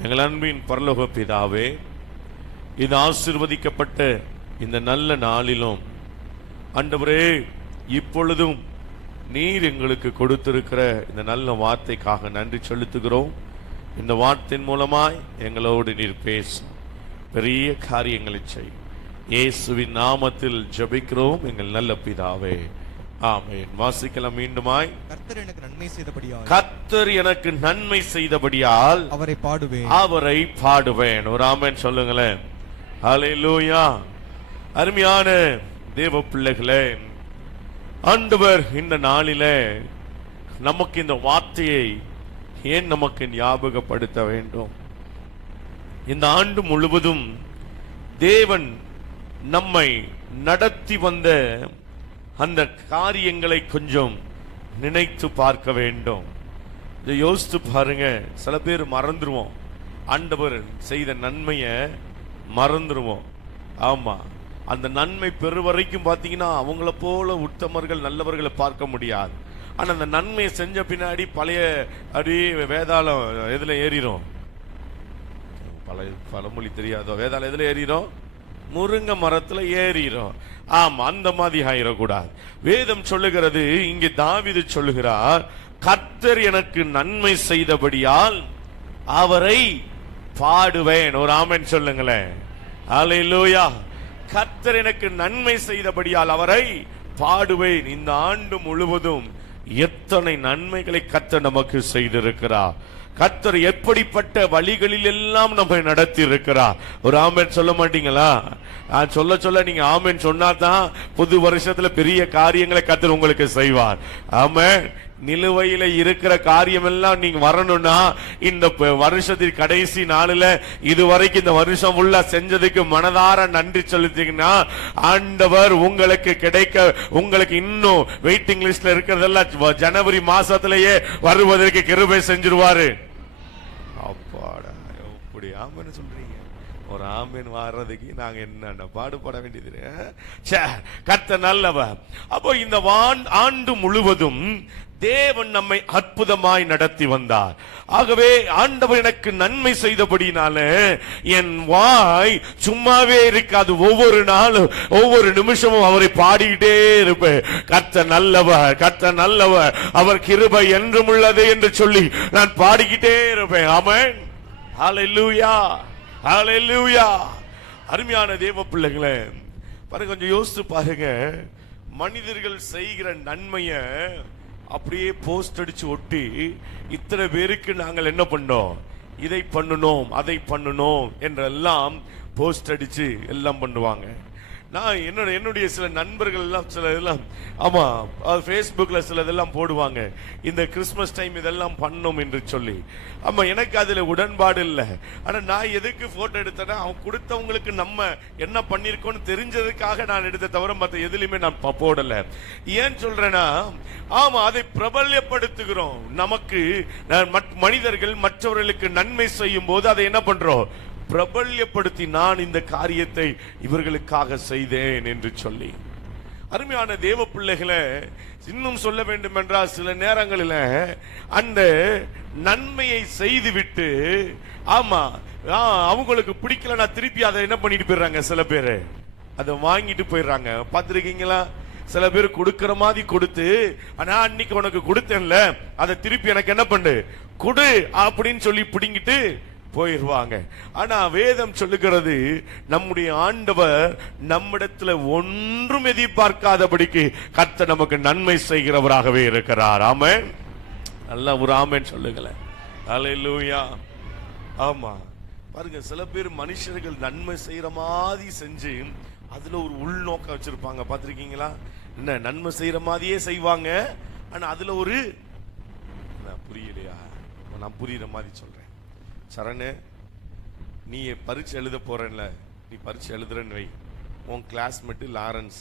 எங்கள் அன்பின் பரலோக பிதாவே, இது ஆசீர்வதிக்கப்பட்ட இந்த நல்ல நாளிலும் ஆண்டவரே இப்பொழுதும் நீர் எங்களுக்கு கொடுத்திருக்கிற இந்த நல்ல வார்த்தைக்காக நன்றி செலுத்துகிறோம். இந்த வார்த்தையின் மூலமாய் எங்களோடு நீர் பேசும், பெரிய காரியங்களை செய். இயேசுவின் நாமத்தில் ஜெபிக்கிறோம் எங்கள் நல்ல பிதாவே, ஆமென். வாசிக்கலாம் மீண்டுமாய். கர்த்தர் எனக்கு நன்மை செய்தபடியால், கர்த்தர் எனக்கு நன்மை செய்தபடியால் அவரை பாடுவேன். அவரை பாடுவேன். ஒரு ஆமென் சொல்லுங்களேன். ஹல்லேலூயா. அருமையான தேவ பிள்ளைகளே, ஆண்டவர் இந்த நாளிலே நமக்கு இந்த வார்த்தையை ஏன் நமக்கு ஞாபகப்படுத்த வேண்டும்? இந்த ஆண்டு முழுவதும் தேவன் நம்மை நடத்தி வந்த அந்த காரியங்களை கொஞ்சம் நினைத்து பார்க்க வேண்டும். இதை யோசித்து பாருங்க. சில பேர் மறந்துடுவோம், ஆண்டவர் செய்த நன்மையை மறந்துடுவோம். ஆமா, அந்த நன்மை பெறு வரைக்கும் பார்த்தீங்கன்னா அவங்கள போல உத்தமர்கள் நல்லவர்களை பார்க்க முடியாது. ஆனா அந்த நன்மையை செஞ்ச பின்னாடி பழைய அப்படியே வேதாளம் எதுல ஏறிடும்? பழமொழி தெரியாதோ? வேதாளம் எதுல ஏறிடும்? முருங்கை மரத்துல ஏறிடும். ஆமா, அந்த மாதிரி ஆயிடக்கூடாது. வேதம் சொல்லுகிறது, இங்கே தாவீது சொல்லுகிறார், கர்த்தர் எனக்கு நன்மை செய்தபடியால் அவரை பாடுவேன். ஒரு ஆமென் சொல்லுங்களேன். ஹல்லேலூயா. கர்த்தர் எனக்கு நன்மை செய்தபடியால் அவரை பாடுவேன். இந்த ஆண்டு முழுவதும் எத்தனை நன்மைகளை கர்த்தர் நமக்கு செய்திருக்கிறார். கர்த்தர் எப்படிப்பட்ட வழிகளில் எல்லாம் நம்மை நடத்தி இருக்கிறார். ஒரு ஆமென் சொல்ல மாட்டீங்களா? நான் சொல்ல சொல்ல நீங்க ஆமென் சொன்னா தான் புது வருஷத்துல பெரிய காரியங்களை கர்த்தர் உங்களுக்கு செய்வார். ஆமென். நிலுவையில இருக்கிற காரியம் எல்லாம் நீங்க வரணும்னா இந்த வருஷத்தின் கடைசி நாளில் இதுவரைக்கும் இந்த வருஷம் உள்ள செஞ்சதுக்கு மனதார நன்றி செலுத்தீங்கன்னா ஆண்டவர் உங்களுக்கு கிடைக்க, உங்களுக்கு இன்னும் வெயிட்டிங் லிஸ்ட்ல இருக்கிறதெல்லாம் ஜனவரி மாசத்திலேயே வருவதற்கு கிருபை செஞ்சிருவாரு. அப்பாடா, எப்படி ஆமென் சொல்றீங்க? ஒரு ஆமென் வர்றதுக்கு நாங்க என்ன பாடுபட வேண்டியது? கர்த்தர் நல்லவர். அப்போ இந்த ஆண்டு முழுவதும் தேவன் நம்மை அற்புதமாய் நடத்தி வந்தார். ஆகவே ஆண்டவர் எனக்கு நன்மை செய்தபடினால என் வாய் சும்மாவே இருக்காது. ஒவ்வொரு நாளும் ஒவ்வொரு நிமிஷமும் அவரை பாடிக்கிட்டே இருப்பேன். கர்த்தர் நல்லவர், கர்த்தர் நல்லவர், அவர் கிருபை என்றும் உள்ளது என்று சொல்லி நான் பாடிக்கிட்டே இருப்பேன். ஆமென். ஹல்லேலூயா, ஹல்லேலூயா. அருமையான தேவ பிள்ளைகளே, பாருங்க, கொஞ்சம் யோசித்து பாருங்க. மனிதர்கள் செய்கிற நன்மையை அப்படியே போஸ்ட் அடிச்சு ஒட்டி இத்தனை பேருக்கு நாங்கள் என்ன பண்ணோம், இதை பண்ணணும் அதை பண்ணணும் என்றெல்லாம் போஸ்ட் அடிச்சு எல்லாம் பண்ணுவாங்க. நான் என்னுடைய சில நண்பர்கள் எல்லாம் சில இதெல்லாம் ஆமா ஃபேஸ்புக்ல சில இதெல்லாம் போடுவாங்க, இந்த கிறிஸ்மஸ் டைம் இதெல்லாம் பண்ணோம் என்று சொல்லி. ஆமா, எனக்கு அதுல உடன்பாடு இல்லை. ஆனா நான் எதுக்கு போட்டோ எடுத்தேன்னா அவன் கொடுத்தவங்களுக்கு நம்ம என்ன பண்ணிருக்கோம்னு தெரிஞ்சதுக்காக நான் எடுத்த தவிர மற்ற எதுலையுமே நான் போடல. ஏன் சொல்றேன்னா, ஆமா, அதை பிரபல்யப்படுத்துகிறோம். நமக்கு மனிதர்கள் மற்றவர்களுக்கு நன்மை செய்யும் போது அதை என்ன பண்றோம், பிரபல்யப்படுத்தி நான் இந்த காரியத்தை இவர்களுக்காக செய்தேன் என்று சொல்லி. அருமையான தேவ பிள்ளைகளை, இன்னும் சொல்ல வேண்டும் என்றால் சில நேரங்களில் அந்த நன்மையை செய்துவிட்டு ஆமா அவங்களுக்கு பிடிக்கலன்னா திருப்பி அதை என்ன பண்ணிட்டு போயிடுறாங்க. சில பேர் அதை வாங்கிட்டு போயிடுறாங்க. பார்த்துருக்கீங்களா? சில பேர் கொடுக்கிற மாதிரி கொடுத்து, ஆனா அன்னைக்கு உனக்கு கொடுத்தேன்ல அதை திருப்பி எனக்கு என்ன பண்ணு கொடு அப்படின்னு சொல்லி பிடிங்கிட்டு போயிடுவாங்க. ஆனா வேதம் சொல்லுகிறது நம்முடைய ஆண்டவர் நம்மிடத்துல ஒன்றும் எதிர்பார்க்காதபடிக்கு கர்த்தர் நமக்கு நன்மை செய்கிறவராகவே இருக்கிறார். ஆமென். நல்ல ஒரு ஆமென் சொல்லுங்களேன். அல்லேலூயா. ஆமா, பாருங்க, சில பேர் மனுஷர்கள் நன்மை செய்யற மாதிரி செஞ்சு அதுல ஒரு உள்நோக்கம் வச்சிருப்பாங்க. பார்த்திருக்கீங்களா? என்ன, நன்மை செய்யற மாதிரியே செய்வாங்க, ஆனா அதுல ஒரு புரியலையா? நான் புரியுற மாதிரி சொல்றேன். சரணு, நீ பரீட்சை எழுத போறேன்ல, நீ பரீட்சை எழுதுறன்னு வை. உன் கிளாஸ்மேட்டு லாரன்ஸ்,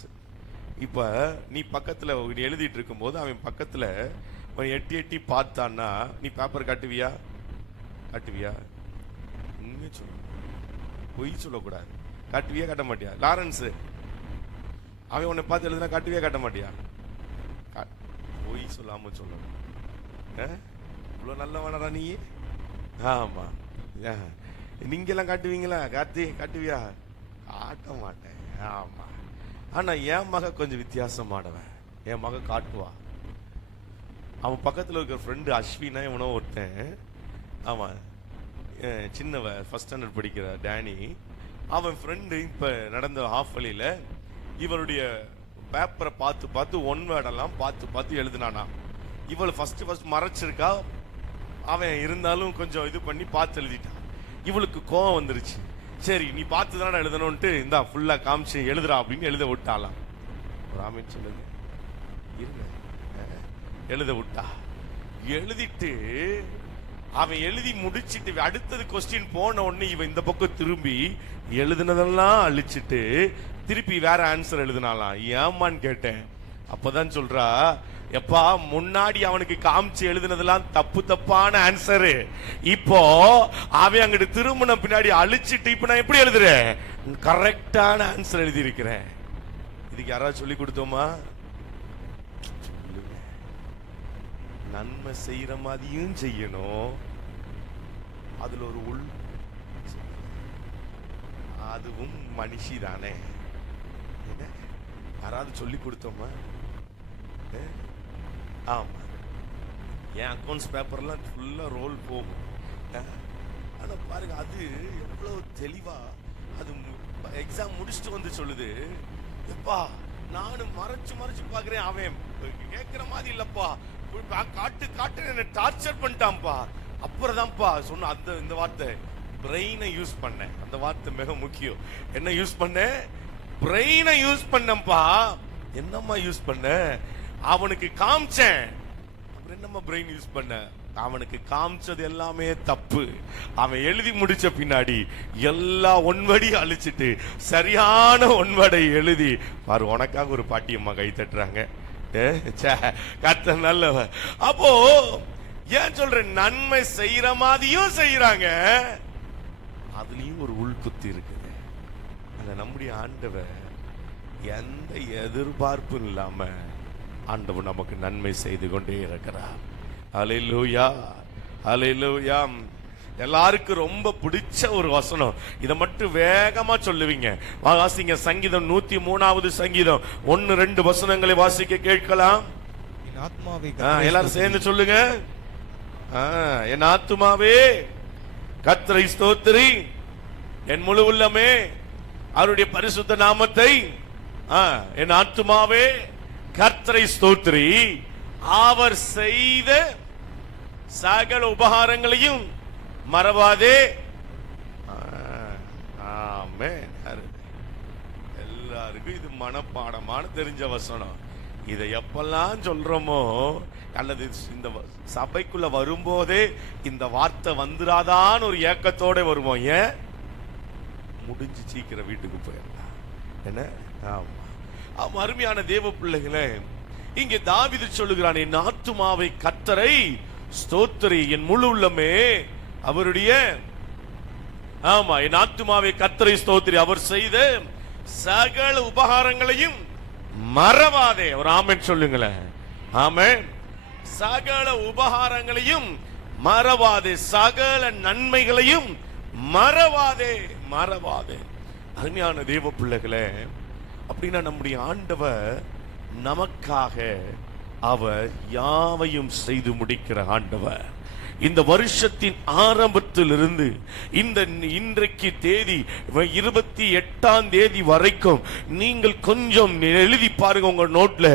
இப்ப நீ பக்கத்துல எழுதிட்டு இருக்கும் போது அவன் பக்கத்துல எட்டி எட்டி பார்த்தான்னா நீ பேப்பர் காட்டுவியா? காட்டுவியா? உண்மையை சொல்லு, பொய் சொல்லக்கூடாது. காட்டுவியா காட்ட மாட்டியா? லாரன்ஸ் அவன் உன்னை பார்த்து எழுதுனா காட்டுவியா காட்ட மாட்டியா? பொய் சொல்லாம சொல்லணும். இவ்வளவு நல்லவனடா நீ. ஆமா, நீங்கெல்லாம் காட்டுவீங்களா? காட்டுவியா? காட்ட மாட்டேன். ஆமா, ஆனா என் மக கொஞ்சம் வித்தியாசமானவன். என் மக காட்டுவா. அவன் பக்கத்துல இருக்கிற ஃப்ரெண்டு அஸ்வினா இவனோ ஒருத்தன். ஆமா, சின்னவ ஃபர்ஸ்ட் ஸ்டாண்டர்ட் படிக்கிற டேனி. அவன் ஃப்ரெண்டு இப்ப நடந்த ஹாஃப் வழியில இவனுடைய பேப்பரை பார்த்து பார்த்து ஒன் வேர்டெல்லாம் பார்த்து பார்த்து எழுதினானா. இவள் ஃபர்ஸ்ட் மறைச்சிருக்கா. அவன் இருந்தாலும் கொஞ்சம் இது பண்ணி பார்த்து எழுதிட்டான். இவளுக்கு கோவம் வந்துருச்சு. சரி, நீ பார்த்து தானே எழுதணும்ட்டு இந்தா ஃபுல்லா காமிச்சு எழுதுறா அப்படின்னு எழுத விட்டாலாம். ஒரு ஆமீன் சொல்லுங்க. எழுத விட்டா. எழுதிட்டு அவன் எழுதி முடிச்சிட்டு அடுத்தது கொஸ்டின் போன உடனே இவன் இந்த பக்கம் திரும்பி எழுதுனதெல்லாம் அழிச்சிட்டு திருப்பி வேற ஆன்சர் எழுதினாலாம். ஏமான்னு கேட்டேன். அப்பதான் சொல்றா, எப்பா முன்னாடி அவனுக்கு காமிச்சு எழுதுனதெல்லாம் தப்பு தப்பான ஆன்சரு, இப்போ அவன் அங்கிட்டு திரும்பின பின்னாடி அழிச்சிட்டு இப்ப நான் எப்படி எழுதுறேன்? கரெக்டான ஆன்சர் எழுதி இருக்கிறேன். இதுக்கு யாராவது சொல்லி கொடுத்தோமா? நன்மை செய்யற மாதிரியும் செய்யணும், அதுல ஒரு உள், அதுவும் மனுஷி தானே. யாராவது சொல்லி கொடுத்தோமா? ஆமா, என் அக்கௌண்ட்ஸ் பேப்பர்லாம் ஃபுல்லா ரோல் போகும். ஆனா பாருங்க, அது எவ்வளவு தெளிவா அது எக்ஸாம் முடிச்சுட்டு வந்து சொல்லுது, எப்பா நானும் மறைச்சு மறைச்சு பாக்குறேன், அவன் கேட்கிற மாதிரி இல்லப்பா, காட்டு காட்டு என்ன டார்ச்சர் பண்ணிட்டான்பா. அப்புறம் தான்ப்பா சொன்ன அந்த இந்த வார்த்தை, பிரெயினை யூஸ் பண்ண. அந்த வார்த்தை மிக முக்கியம். என்ன யூஸ் பண்ண? பிரெயினை யூஸ் பண்ணப்பா. என்னம்மா யூஸ் பண்ண? அவனுக்கு காமிச்சேன். அப்புறம் என்னம்மா பிரெயின் யூஸ் பண்ண? அவனுக்கு காமிச்சது எல்லாமே தப்பு. அவன் எழுதி முடிச்ச பின்னாடி எல்லா ஒன்வடி அழிச்சிட்டு சரியான ஒன்வடை எழுதி பாரு. உனக்காக ஒரு பாட்டியம்மா கை தட்டுறாங்க. கர்த்தர் நல்லவர். அப்போ ஏன் சொல்றேன், நன்மை செய்யற மாதிரியும் செய்யறாங்க, அதுலயும் ஒரு உள்குத்து இருக்குது. அந்த நம்முடைய ஆண்டவர் எந்த எதிர்பார்ப்பும் இல்லாம ஆண்டவர் நமக்கு நன்மை செய்து கொண்டே இருக்கிறார். அல்லேலூயா, அல்லேலூயா. எல்லாருக்கும் ரொம்ப பிடிச்ச ஒரு வசனம், இதை மட்டும் வேகமா சொல்லுவீங்க. வாசிங்க சங்கீதம் 103வது சங்கீதம் 1-2 வசனங்களை வாசிக்க கேட்கலாம். எல்லாரும் சேர்ந்து சொல்லுங்க. என் ஆத்துமாவே கர்த்தரை ஸ்தோத்திரி, என் முழு உள்ளமே அவருடைய பரிசுத்த நாமத்தை. என் ஆத்துமாவே கர்த்தரை ஸ்தோத்திரி, அவர் செய்த சகல உபகாரங்களையும் மறவாதே. ஆமென். எல்லாருக்கும் இது மனப்பாடமான தெரிஞ்ச வசனம். இதை எப்பெல்லாம் சொல்றோமோ, அல்லது இந்த சபைக்குள்ள வரும்போதே இந்த வார்த்தை வந்துராதான் ஒரு ஏக்கத்தோட வருவோம். ஏன்? முடிஞ்சு சீக்கிரம் வீட்டுக்கு போயிடலாம். என்ன? ஆமா, அருமையான தேவ பிள்ளைகளே, இங்கே தாவீது சொல்லுகிறான், என் ஆத்துமாவை கர்த்தரை ஸ்தோத்திரி, என் முழு உள்ளமே அவருடைய. ஆமா, என் ஆத்துமாவை கர்த்தரை ஸ்தோத்திரி, அவர் செய்த சகல உபகாரங்களையும் மறவாதே. ஒரு ஆமென் சொல்லுங்களேன். ஆமென். சகல உபகாரங்களையும் மறவாதே, சகல நன்மைகளையும் மறவாதே, மறவாதே. அருமையான தேவ பிள்ளைகளே, அப்படின்னா நம்முடைய ஆண்டவர் நமக்காக அவர் யாவையும் செய்து முடிக்கிற ஆண்டவர். இந்த வருஷத்தின் ஆரம்பத்திலிருந்து இன்றைக்கு தேதி 28ஆம் தேதி வரைக்கும் நீங்கள் கொஞ்சம் எழுதி பாருங்க உங்க நோட்ல,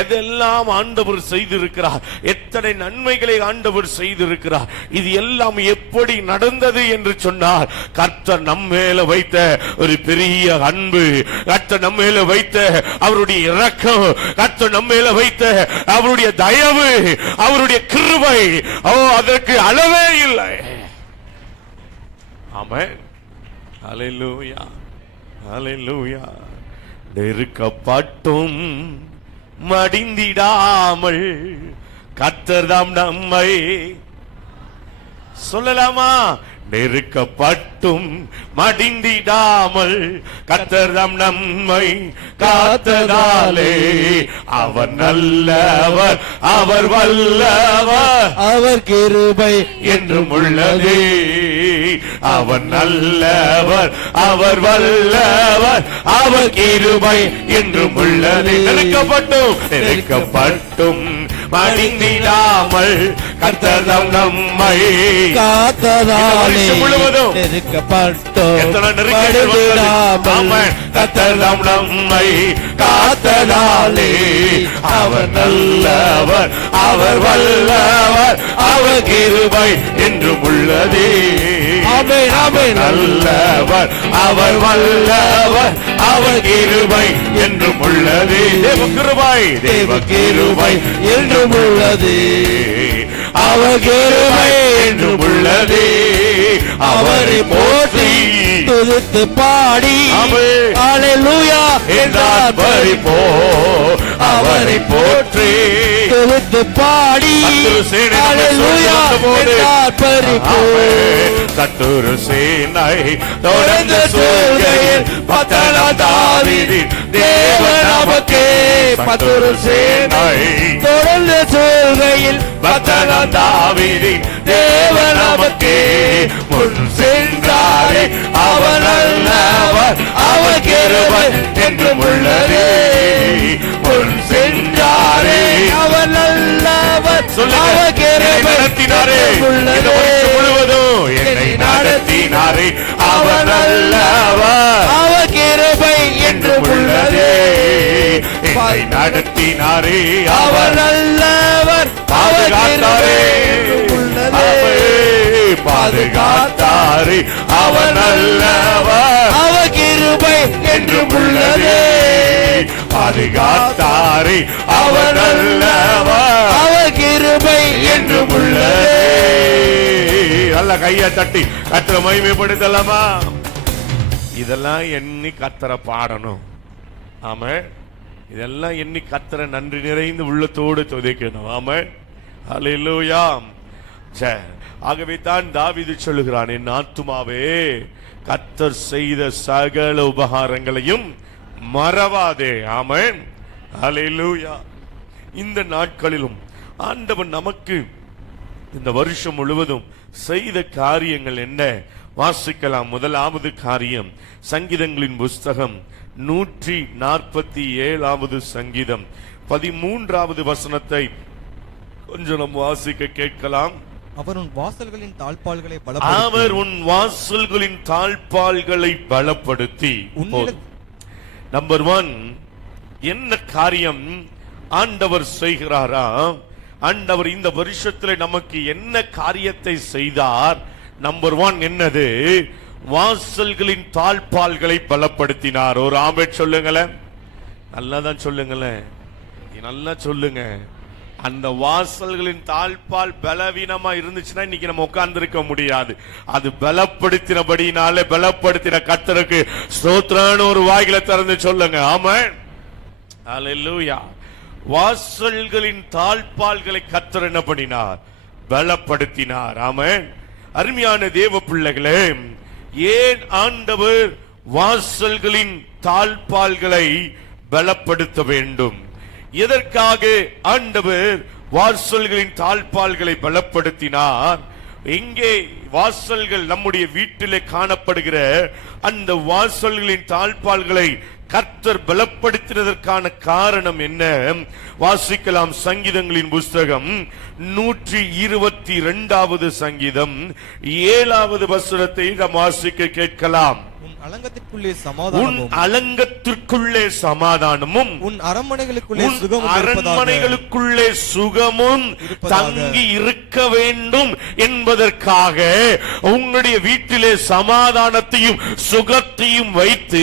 எதெல்லாம் ஆண்டவர் செய்திருக்கிறார், எத்தனை நன்மைகளை ஆண்டவர் செய்திருக்கிறார், இது எல்லாம் எப்படி நடந்தது என்று சொன்னார். கர்த்தர் நம்மேல வைத்த ஒரு பெரிய அன்பு, கர்த்தர் நம்மேல வைத்த அவருடைய இரக்கம், கர்த்தர் நம்மேல வைத்த அவருடைய தயவு, அவருடைய கிருபை, அதற்கு அளவே இல்லை. ஆமென். ஹல்லேலூயா, ஹல்லேலூயா. நெருக்கப்பட்டும் மடிந்திடாமல் கர்த்தர்தாம் நம்மை, சொல்லலாமா? நெருக்கப்பட்டும் மடிந்திடாமல் கர்த்தர்தாம் நம்மை காத்ததாலே அவர் நல்லவர், அவர் வல்லவர், அவர் கிருபை என்றும் உள்ளதே. அவர் நல்லவர், அவர் வல்லவர், அவர் கிருபை என்றும் உள்ளதே. நெருக்கப்பட்டும் மடிந்திடாமல் கர்த்தர்தாம் நம்மை காத்ததாலே முழுவதும் கர்த்தர்தாம் நம்மை காத்ததாலே அவர் நல்லவர், அவர் வல்லவர், அவர் கிருபை என்றும் உள்ளதே. நல்லவர், அவர் வல்லவர், அவர் கிருபை என்றும் உள்ளதே. தேவ கிருபை, தேவ கிருபை என்றும் உள்ளதே. அவர் கிருபை என்றும் உள்ளதே. அவரை போற்றி துதித்து பாடி அல்லேலூயா என்றார் பரிபோ. அவரை போற்றி துதித்து பாடி அல்லேலூயா என்றார் பரிபோ. சத்துரு சேனை தொடர்ந்து சொல்கையில் பத்தனாம் தாவீதின் தேவன் நமக்கே. சத்துரு சேனை தொடர்ந்து சொல்கையில் பத்தனாம் தாவீதின் தேவன் நமக்கே. முன் சென்றாரே அவர் நல்லவர், அவர் கிருபை என்றும் உள்ளதே. முன் சென்றாரே அவர் நல்லவர், அவர் கிருபை நடத்தினாரே. முழுவதும் என்னை நடத்தினாரே அவர் நல்லவர், அவர் கிருபை என்றும் உள்ளதே. என்னை நடத்தினாரே அவர் நல்லவர், அவர் கிருபை பாதுகாத்தாரே அவர் நல்லவர், அவர் கிருபை என்றும் உள்ளதே. பாதுகாத்தாரே அவர் நல்லவர், அவர் கிருபை என்றும் உள்ளதே. நல்ல கையை தட்டி கர்த்தரை மகிமைப்படுத்தலாமா? இதெல்லாம் எண்ணி கர்த்தரை பாடணும். ஆமென். இதெல்லாம் எண்ணி கர்த்தரை நன்றி நிறைந்து உள்ளத்தோடு துதிக்கணும். ஆமென். ஹல்லேலூயா. ஆகவே தான் தாவீது சொல்லுகிறான், என் ஆத்துமாவே கர்த்தர் செய்த சகல உபகாரங்களையும் மறவாதே. ஆமென். ஹல்லேலூயா. இந்த நாட்களிலும் ஆண்டவன் நமக்கு இந்த வருஷம் முழுவதும் செய்த காரியங்கள் என்ன வாசிக்கலாம். முதலாவது காரியம் சங்கீதங்களின் புஸ்தகம் 147வது சங்கீதம் 13வது வசனத்தை கொஞ்சம் நம்ம வாசிக்க கேட்கலாம். அவர் உன் வாசல்களின் தாழ்பால்களை அவர் உன் வாசல்களின் தாழ்பால்களை பலப்படுத்தி. நம்பர் 1, என்ன காரியம் ஆண்டவர் செய்கிறாரா? ஆண்டவர் இந்த வருஷத்துல நமக்கு என்ன காரியத்தை செய்தார்? நம்பர் 1 என்னது? வாசல்களின் தாழ்பால்களை பலப்படுத்தினார். ஒரு ஆமென் சொல்லுங்களேன். நல்லாதான் சொல்லுங்களேன், நல்லா சொல்லுங்க. அந்த வாசல்களின் தாழ்பால் பலவீனமா இருந்துச்சுன்னா இன்னைக்கு நம்ம உட்கார்ந்து இருக்க முடியாது. அது பலப்படுத்தினபடினாலே பலப்படுத்தின கர்த்தருக்கு ஸ்தோத்திரம்னு ஒரு வாயில திறந்து சொல்லுங்க. ஆமென். ஹல்லேலூயா. வாசல்களின் தாழ்பால்களை கர்த்தர் என்ன பண்ணினார்? பலப்படுத்தினார். ஆமென். அருமையான தேவ பிள்ளைகளே, ஏன் ஆண்டவர் வாசல்களின் தாழ்பால்களை பலப்படுத்த வேண்டும்? எதற்காக ஆண்டவர் வாசல்களின் தாழ்பால்களை பலப்படுத்தினார்? எங்கே வாசல்கள் நம்முடைய வீட்டிலே காணப்படுகிற அந்த வாசல்களின் தாழ்பால்களை கர்த்தர் பலப்படுத்தினதற்கான காரணம் என்ன? வாசிக்கலாம். சங்கீதங்களின் புஸ்தகம் 122வது சங்கீதம் 7வது வசனத்தை நாம் வாசிக்க கேட்கலாம். உன் அலங்கத்திற்குள்ளே சமாதானமும் உன் அலங்கத்திற்குள்ளே சமாதானமும் உன் அரண்மனைகளுக்குள்ளே உன் சுகமும் அரண்மனைகளுக்குள்ளே சுகமும் தங்கி இருக்க வேண்டும் என்பதற்காக உங்களுடைய வீட்டிலே சமாதானத்தையும் சுகத்தையும் வைத்து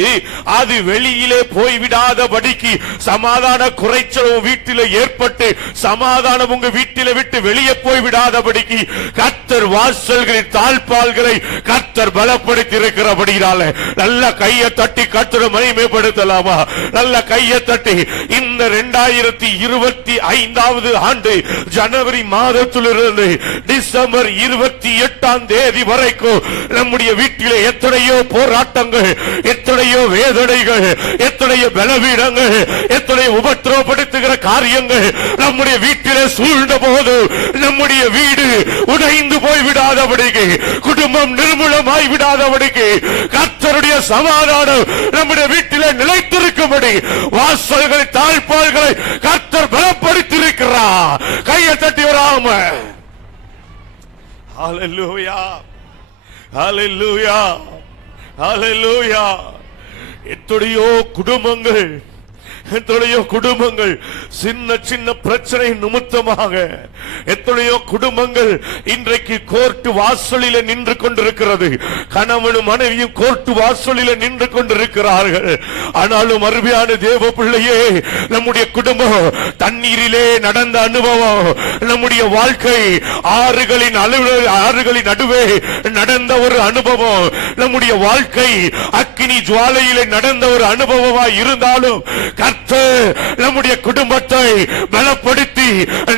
அது வெளியிலே போய்விடாதபடிக்கு சமாதான குறைச்சலும் வீட்டிலே ஏற்பட்டு சமாதானம் உங்க வீட்டிலே விட்டு வெளியே போய்விடாதபடிக்கு கர்த்தர் வாசல்களின் தாழ்பால்களை கர்த்தர் பலப்படுத்தி இருக்கிறபடியால நல்ல கையை தட்டி கர்த்தரை மகிமைப்படுத்தலாமா? நல்ல கையை தட்டி இந்த 2025வது ஆண்டு ஜனவரி மாதத்திலிருந்து டிசம்பர் 28ஆம் தேதி வரைக்கும் நம்முடைய வீட்டிலே எத்தனையோ போராட்டங்கள், எத்தனையோ வேதனைகள், எத்தனையோ பலவீனங்கள், எத்தனையோ உபத்திரவப்படுத்துகிற காரியங்கள் நம்முடைய வீட்டிலே சூழ்ந்த போது நம்முடைய வீடு உடைந்து போய்விடாதபடிக்கு, குடும்பம் நிர்மூலமாய் விடாதபடிக்கு கர்த்தருடைய சமாதானம் நம்முடைய வீட்டிலே நிலைத்திருக்கும்படி வாசல்களை தாழ்பால்களை கர்த்தர் பலப்படுத்தியிருக்கிறார். கையை தட்டி வராம ஹல்லேலூயா, ஹல்லேலூயா, ஹல்லேலூயா. எத்தனையோ குடும்பங்கள் சின்ன சின்ன பிரச்சனை நிமித்தமாக எத்தனையோ குடும்பங்கள் இன்றைக்கு கோர்ட்டு வாசலில் நின்று கொண்டிருக்கிறது. கணவனும் மனைவியும் கோர்ட்டு வாசலில் நின்று கொண்டிருக்கிறார்கள். ஆனாலும் அருமையான தேவ பிள்ளையே, நம்முடைய குடும்பம் தண்ணீரிலே நடந்த அனுபவம், நம்முடைய வாழ்க்கை ஆறுகளின் நடுவே நடந்த ஒரு அனுபவம், நம்முடைய வாழ்க்கை அக்கினி ஜுவாலையிலே நடந்த ஒரு அனுபவமாய் இருந்தாலும் நம்முடைய குடும்பத்தை பலப்படுத்தி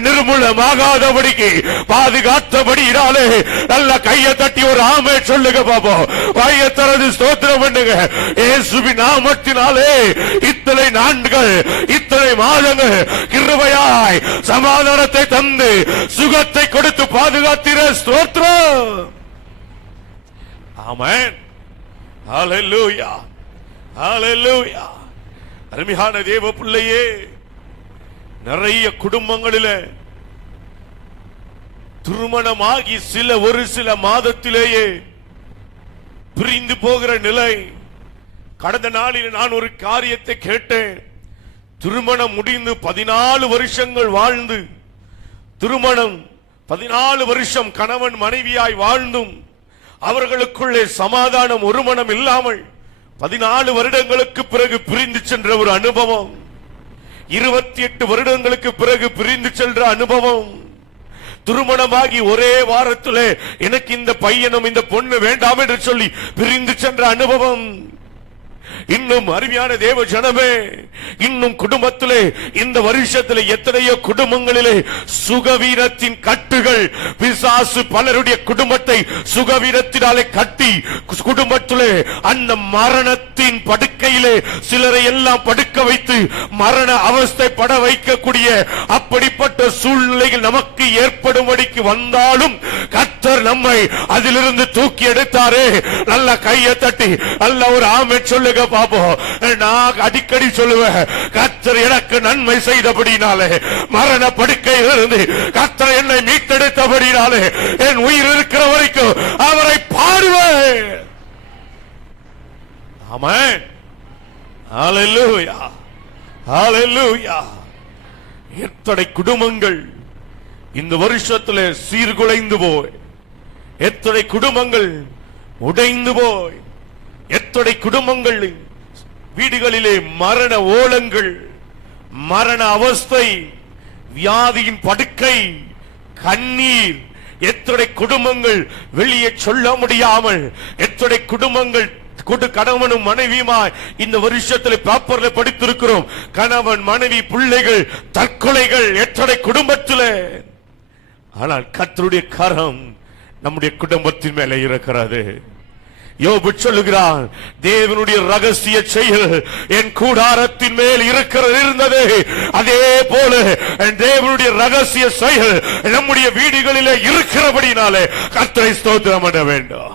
நிர்மூலமாகாதபடிக்கு பாதுகாத்தபடியாலே நல்ல கையை தட்டி ஒரு ஆமே சொல்லுங்க பாப்போம். வாயை திறந்து ஸ்தோத்திரம் பண்ணுங்க. இயேசுவின் நாமத்தினாலே இத்தனை நாட்கள், இத்தனை மாதங்கள் கிருபையாய் சமாதானத்தை தந்து சுகத்தை கொடுத்து பாதுகாத்திர ஸ்தோத்திரம். ஆமென். ஹல்லேலூயா, ஹல்லேலூயா. அருமையான தேவ பிள்ளையே, நிறைய குடும்பங்களிலே திருமணமாகி ஒரு சில மாதத்திலேயே பிரிந்து போகிற நிலை. கடந்த நாளில் நான் ஒரு காரியத்தை கேட்டேன். திருமணம் முடிந்து 14 வருஷங்கள் வாழ்ந்து, திருமணம் 14 வருஷம் கணவன் மனைவியாய் வாழ்ந்தும் அவர்களுக்குள்ளே சமாதானம் ஒரு மனம் இல்லாமல் 14 வருடங்களுக்கு பிறகு பிரிந்து சென்ற ஒரு அனுபவம், 28 வருடங்களுக்கு பிறகு பிரிந்து சென்ற அனுபவம், திருமணமாகி ஒரே வாரத்திலே எனக்கு இந்த பையனும் இந்த பொண்ணு வேண்டாம் என்று சொல்லி பிரிந்து சென்ற அனுபவம். இன்னும் அருமையான தேவ ஜனமே, இன்னும் குடும்பத்திலே இந்த வருஷத்திலே எத்தனையோ குடும்பங்களிலே சுகவீனத்தின் கட்டுகள், பிசாசு பலருடைய குடும்பத்தை சுகவீனத்தினாலே கட்டி குடும்பத்திலே அந்த மரணத்தின் படுக்கையிலே சிலரை எல்லாம் படுக்க வைத்து மரண அவஸ்தை பட வைக்கக்கூடிய அப்படிப்பட்ட சூழ்நிலைகள் நமக்கு ஏற்படும்படிக்கு வந்தாலும் கர்த்தர் நம்மை அதிலிருந்து தூக்கி எடுத்தாரே. நல்ல கையை தட்டி நல்ல ஒரு ஆமென் சொல்லுங்க பாப்போம். நான் அடிக்கடி சொல்லுவேன், கர்த்தர் எனக்கு நன்மை செய்தபடினாலே, மரண படுக்கையிலிருந்து கர்த்தர் என்னை மீட்டெடுத்தபடினாலே என் உயிர் இருக்கிற வரைக்கும் அவரை பாடுவேன். ஆமென். ஹல்லேலூயா, ஹல்லேலூயா. எத்தனை குடும்பங்கள் இந்த வருஷத்திலே சீர்குலைந்து போய், எத்தனை குடும்பங்கள் உடைந்து போய், எத்தனை குடும்பங்கள் வீடுகளிலே மரண ஓலங்கள், மரண அவஸ்தை, வியாதியின் படுக்கை, கண்ணீர். எத்தனை குடும்பங்கள் வெளியே சொல்ல முடியாமல், எத்தனை குடும்பங்கள் கணவனும் மனைவியுமாய் இந்த வருஷத்தில் பேப்பர்ல படித்திருக்கிறோம். கணவன் மனைவி பிள்ளைகள் தற்கொலைகள் எத்தனை குடும்பத்தில். ஆனால் கர்த்தருடைய கரம் நம்முடைய குடும்பத்தின் மேலே இருக்கிறது. யோபு சொல்லுகிறான், தேவனுடைய ரகசிய செயல் என் கூடாரத்தின் மேல் இருந்தது, அதே போல தேவனுடைய ரகசிய செயல் நம்முடைய வீடுகளிலே இருக்கிறபடினாலே கர்த்தரை ஸ்தோத்திரம் பண்ண வேண்டும்.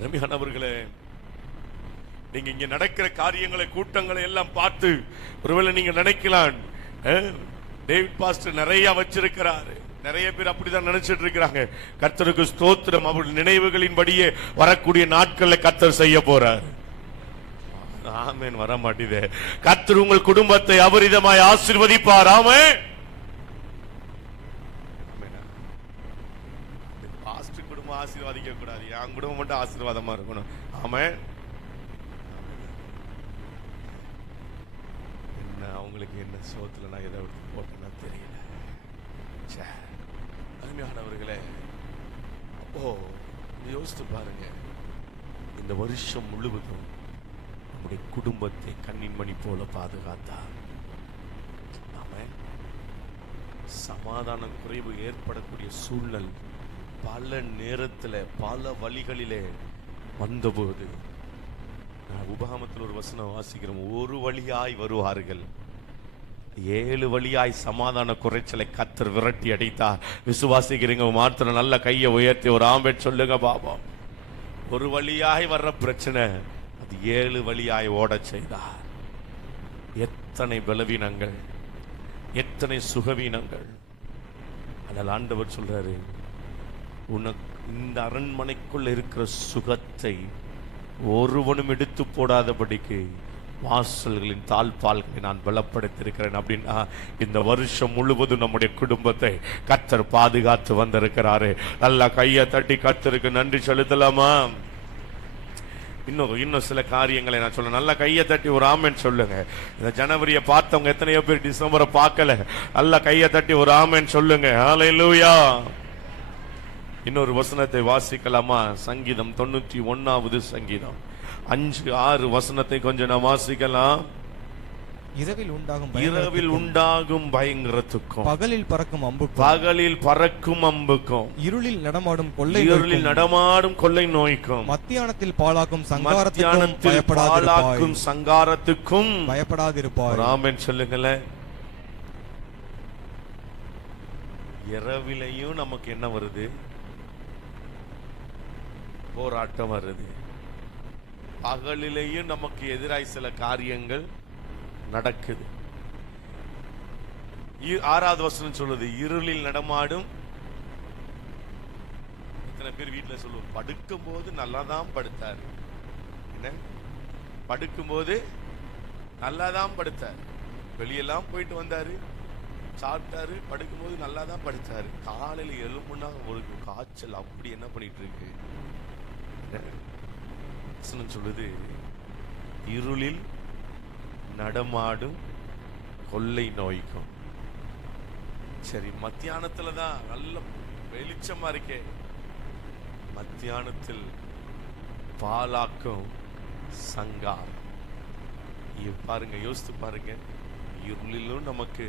அருமையானவர்களே, நீங்க இங்க நடக்கிற காரியங்களை, கூட்டங்களை எல்லாம் பார்த்து ஒருவேளை நீங்க நினைக்கலாம், டேவிட் பாஸ்டர் நிறைய வச்சிருக்கிறாரு. நிறைய பேர் அப்படிதான் நினைச்சிட்டு இருக்கிறாங்க. கர்த்தருக்கு ஸ்தோத்திரம். அவருடைய நினைவுகளின்படியே வரக்கூடிய நாட்களை கர்த்தர் செய்ய போறார். ஆமென். வர மாட்டேதே. கர்த்தர் உங்கள் குடும்பத்தை அபரிதமாய் ஆசீர்வதிப்பார். ஆமென். பாஸ்டர் குடும்பம் ஆசீர்வதிக்க கூடாது, என் குடும்பம் மட்டும் ஆசீர்வாதமா இருக்கணும். ஆமென். என்ன அவங்களுக்கு என்ன சோத்துல நான் எதை எடுத்து போட்டேன்னா தெரியல. அருமையானவர்களே, யோசித்து பாருங்க, இந்த வருஷம் முழுவதும் நம்முடைய குடும்பத்தை கண்ணின் மணி போல பாதுகாத்தார். ஆமென். சமாதான குறைவு ஏற்படக்கூடிய சூழ்நிலை பல நேரத்தில் பல வழிகளிலே வந்தபோது, நான் உபகாமத்தில் ஒரு வசனம் வாசிக்கிறோம், ஒரு வழியாய் வருவார்கள், 7 வழியாய் சமாதான குறைச்சலை கர்த்தர் விரட்டி அடித்தார். விசுவாசிக்கிறீங்க மாத்திரம் நல்ல கையை உயர்த்தி ஒரு ஆமென் சொல்லுங்க பாபம். ஒரு வழியாய் வர்ற பிரச்சனை அது 7 வழியாய் ஓட செய்தார். எத்தனை பலவீனங்கள், எத்தனை சுகவீனங்கள். அதில் ஆண்டவர் சொல்றாரு, உனக்கு இந்த அரண்மனைக்குள்ள இருக்கிற சுகத்தை ஒருவனும் எடுத்து போடாதபடிக்கு வாசல்களின் தாழ்பால்களை நான் பலப்படுத்தியிருக்கிறேன். அப்படின்னா இந்த வருஷம் முழுவதும் நம்முடைய குடும்பத்தை கர்த்தர் பாதுகாத்து வந்திருக்கிறாரு. நல்லா கையை தட்டி கர்த்தருக்கு நன்றி செலுத்தலாமா? இன்னும் சில காரியங்களை நான் சொல்ல, நல்லா கையை தட்டி ஒரு ஆமென் சொல்லுங்க. இந்த ஜனவரியை பார்த்தவங்க எத்தனையோ பேர் டிசம்பரை பார்க்கல, நல்லா கையை தட்டி ஒரு ஆமென் சொல்லுங்க. ஹல்லேலூயா. இன்னொரு வசனத்தை வாசிக்கலாமா? சங்கீதம் 91வது சங்கீதம் 5-6 வசனத்தை கொஞ்சம் நான் வாசிக்கலாம். இரவில் உண்டாகும் பயங்கரத்துக்கும், பகலில் பறக்கும் அம்புக்கும், இருளில் நடமாடும் கொள்ளை நோய்க்கும், மத்தியானத்தில் பாழாக்கும் சங்காரத்துக்கும் பயப்படாதிருப்பாய். ஆமென் சொல்லுங்களேன். இரவிலையும் நமக்கு என்ன வருது? போராட்டம் வருது. பகலிலேயும் நமக்கு எதிராய் சில காரியங்கள் நடக்குது. 6வது வசனம் சொல்லுது, இருளில் நடமாடும். எத்தனை பேர் வீட்டுல சொல்லுவோம், படுக்கும் போது நல்லாதான் படுத்தாரு. என்ன படுக்கும் போது நல்லாதான் படுத்தாரு, வெளியெல்லாம் போயிட்டு வந்தாரு, சாப்பிட்டாரு, படுக்கும் போது நல்லாதான் படுத்தாரு. காலையில எழும்புனா ஒரு காய்ச்சல், அப்படி என்ன பண்ணிட்டு இருக்கு? சொல்லுது, இருளில் நடமாடும் கொள்ளை நோய்க்கும். சரி, மத்தியானத்துலதான் நல்ல வெளிச்சமா இருக்கே, மத்தியானத்தில் பாலாக்கும் சங்காரம். பாருங்க, யோசித்து பாருங்க. இருளிலும் நமக்கு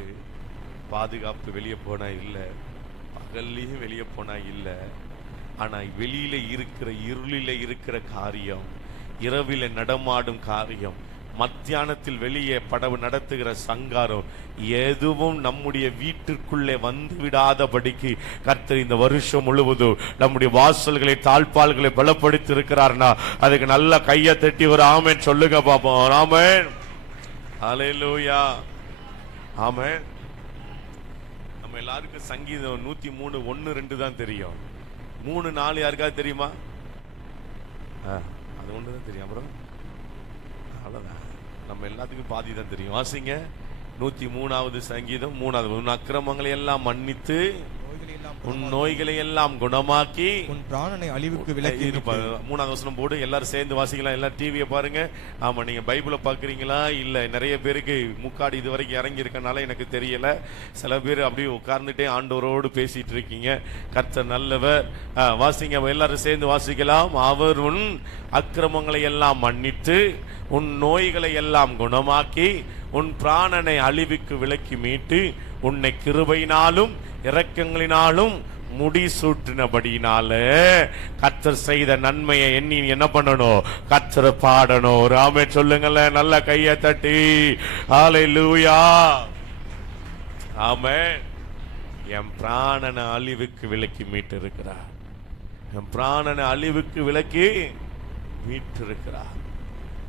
பாதுகாப்பு, வெளியே போனா இல்லை, பகல்லையும் வெளியே போனா இல்லை. ஆனா வெளியில இருக்கிற இருளில இருக்கிற காரியம், இரவில நடமாடும் காரியம், மத்தியானத்தில் வெளியே படவு நடத்துகிற சங்காரம் எதுவும் நம்முடைய வீட்டிற்குள்ளே வந்து விடாதபடிக்கு கர்த்தர் இந்த வருஷம் முழுவதும் நம்முடைய வாசல்களை, தாழ்பால்களை பலப்படுத்தி இருக்கிறார்னா அதுக்கு நல்ல கையை தட்டி ஒரு ஆமென் சொல்லுங்க பாப்போம். ஆமென். ஹல்லேலூயா. ஆமென். நம்ம எல்லாருக்கும் சங்கீதம் 103:1-2 தான் தெரியும். 3-4 யாருக்காவது தெரியுமா? அது ஒண்ணுதான் தெரியும். அப்புறம் அவ்வளவுதான், நம்ம எல்லாத்துக்கும் பாதி தான் தெரியும். வாசிங்க 103வது சங்கீதம் 3வது. உன் அக்கிரமங்களை எல்லாம் மன்னித்து, உன் நோய்களை எல்லாம் குணமாக்கி, உன் பிராணனை அழிவுக்கு விலக்கி. 3வது வசனம் போடு, எல்லாரும் சேர்ந்து வாசிக்கலாம். எல்லாம் டிவியை பாருங்க. ஆமா, நீங்க பைபிளை பாக்குறீங்களா? இல்ல, நிறைய பேருக்கு முக்காடு இது வரைக்கும் இறங்கி இருக்கனால எனக்கு தெரியல. சில பேர் அப்படியே உட்கார்ந்துட்டே ஆண்டவரோடு பேசிட்டு இருக்கீங்க. கர்த்தர் நல்லவர். வாசிங்க, எல்லாரும் சேர்ந்து வாசிக்கலாம். அவர் உன் அக்கிரமங்களை எல்லாம் மன்னித்து, உன் நோய்களை எல்லாம் குணமாக்கி, உன் பிராணனை அழிவுக்கு விலக்கி மீட்டு, உன்னை கிருபையினாலும் இரக்கங்களினாலும் முடிசூட்டினபடினால கர்த்தர் செய்த நன்மையை எண்ணி என்ன பண்ணணும்? கர்த்தர் பாடணும். ஒரு ஆமென் சொல்லுங்களேன், நல்ல கையை தட்டி. ஹல்லேலூயா. ஆமென். என் பிராணனை அழிவுக்கு விலக்கி மீட்டு இருக்கிறார். என் பிராணனை அழிவுக்கு விலக்கி மீட்டு இருக்கிறார்.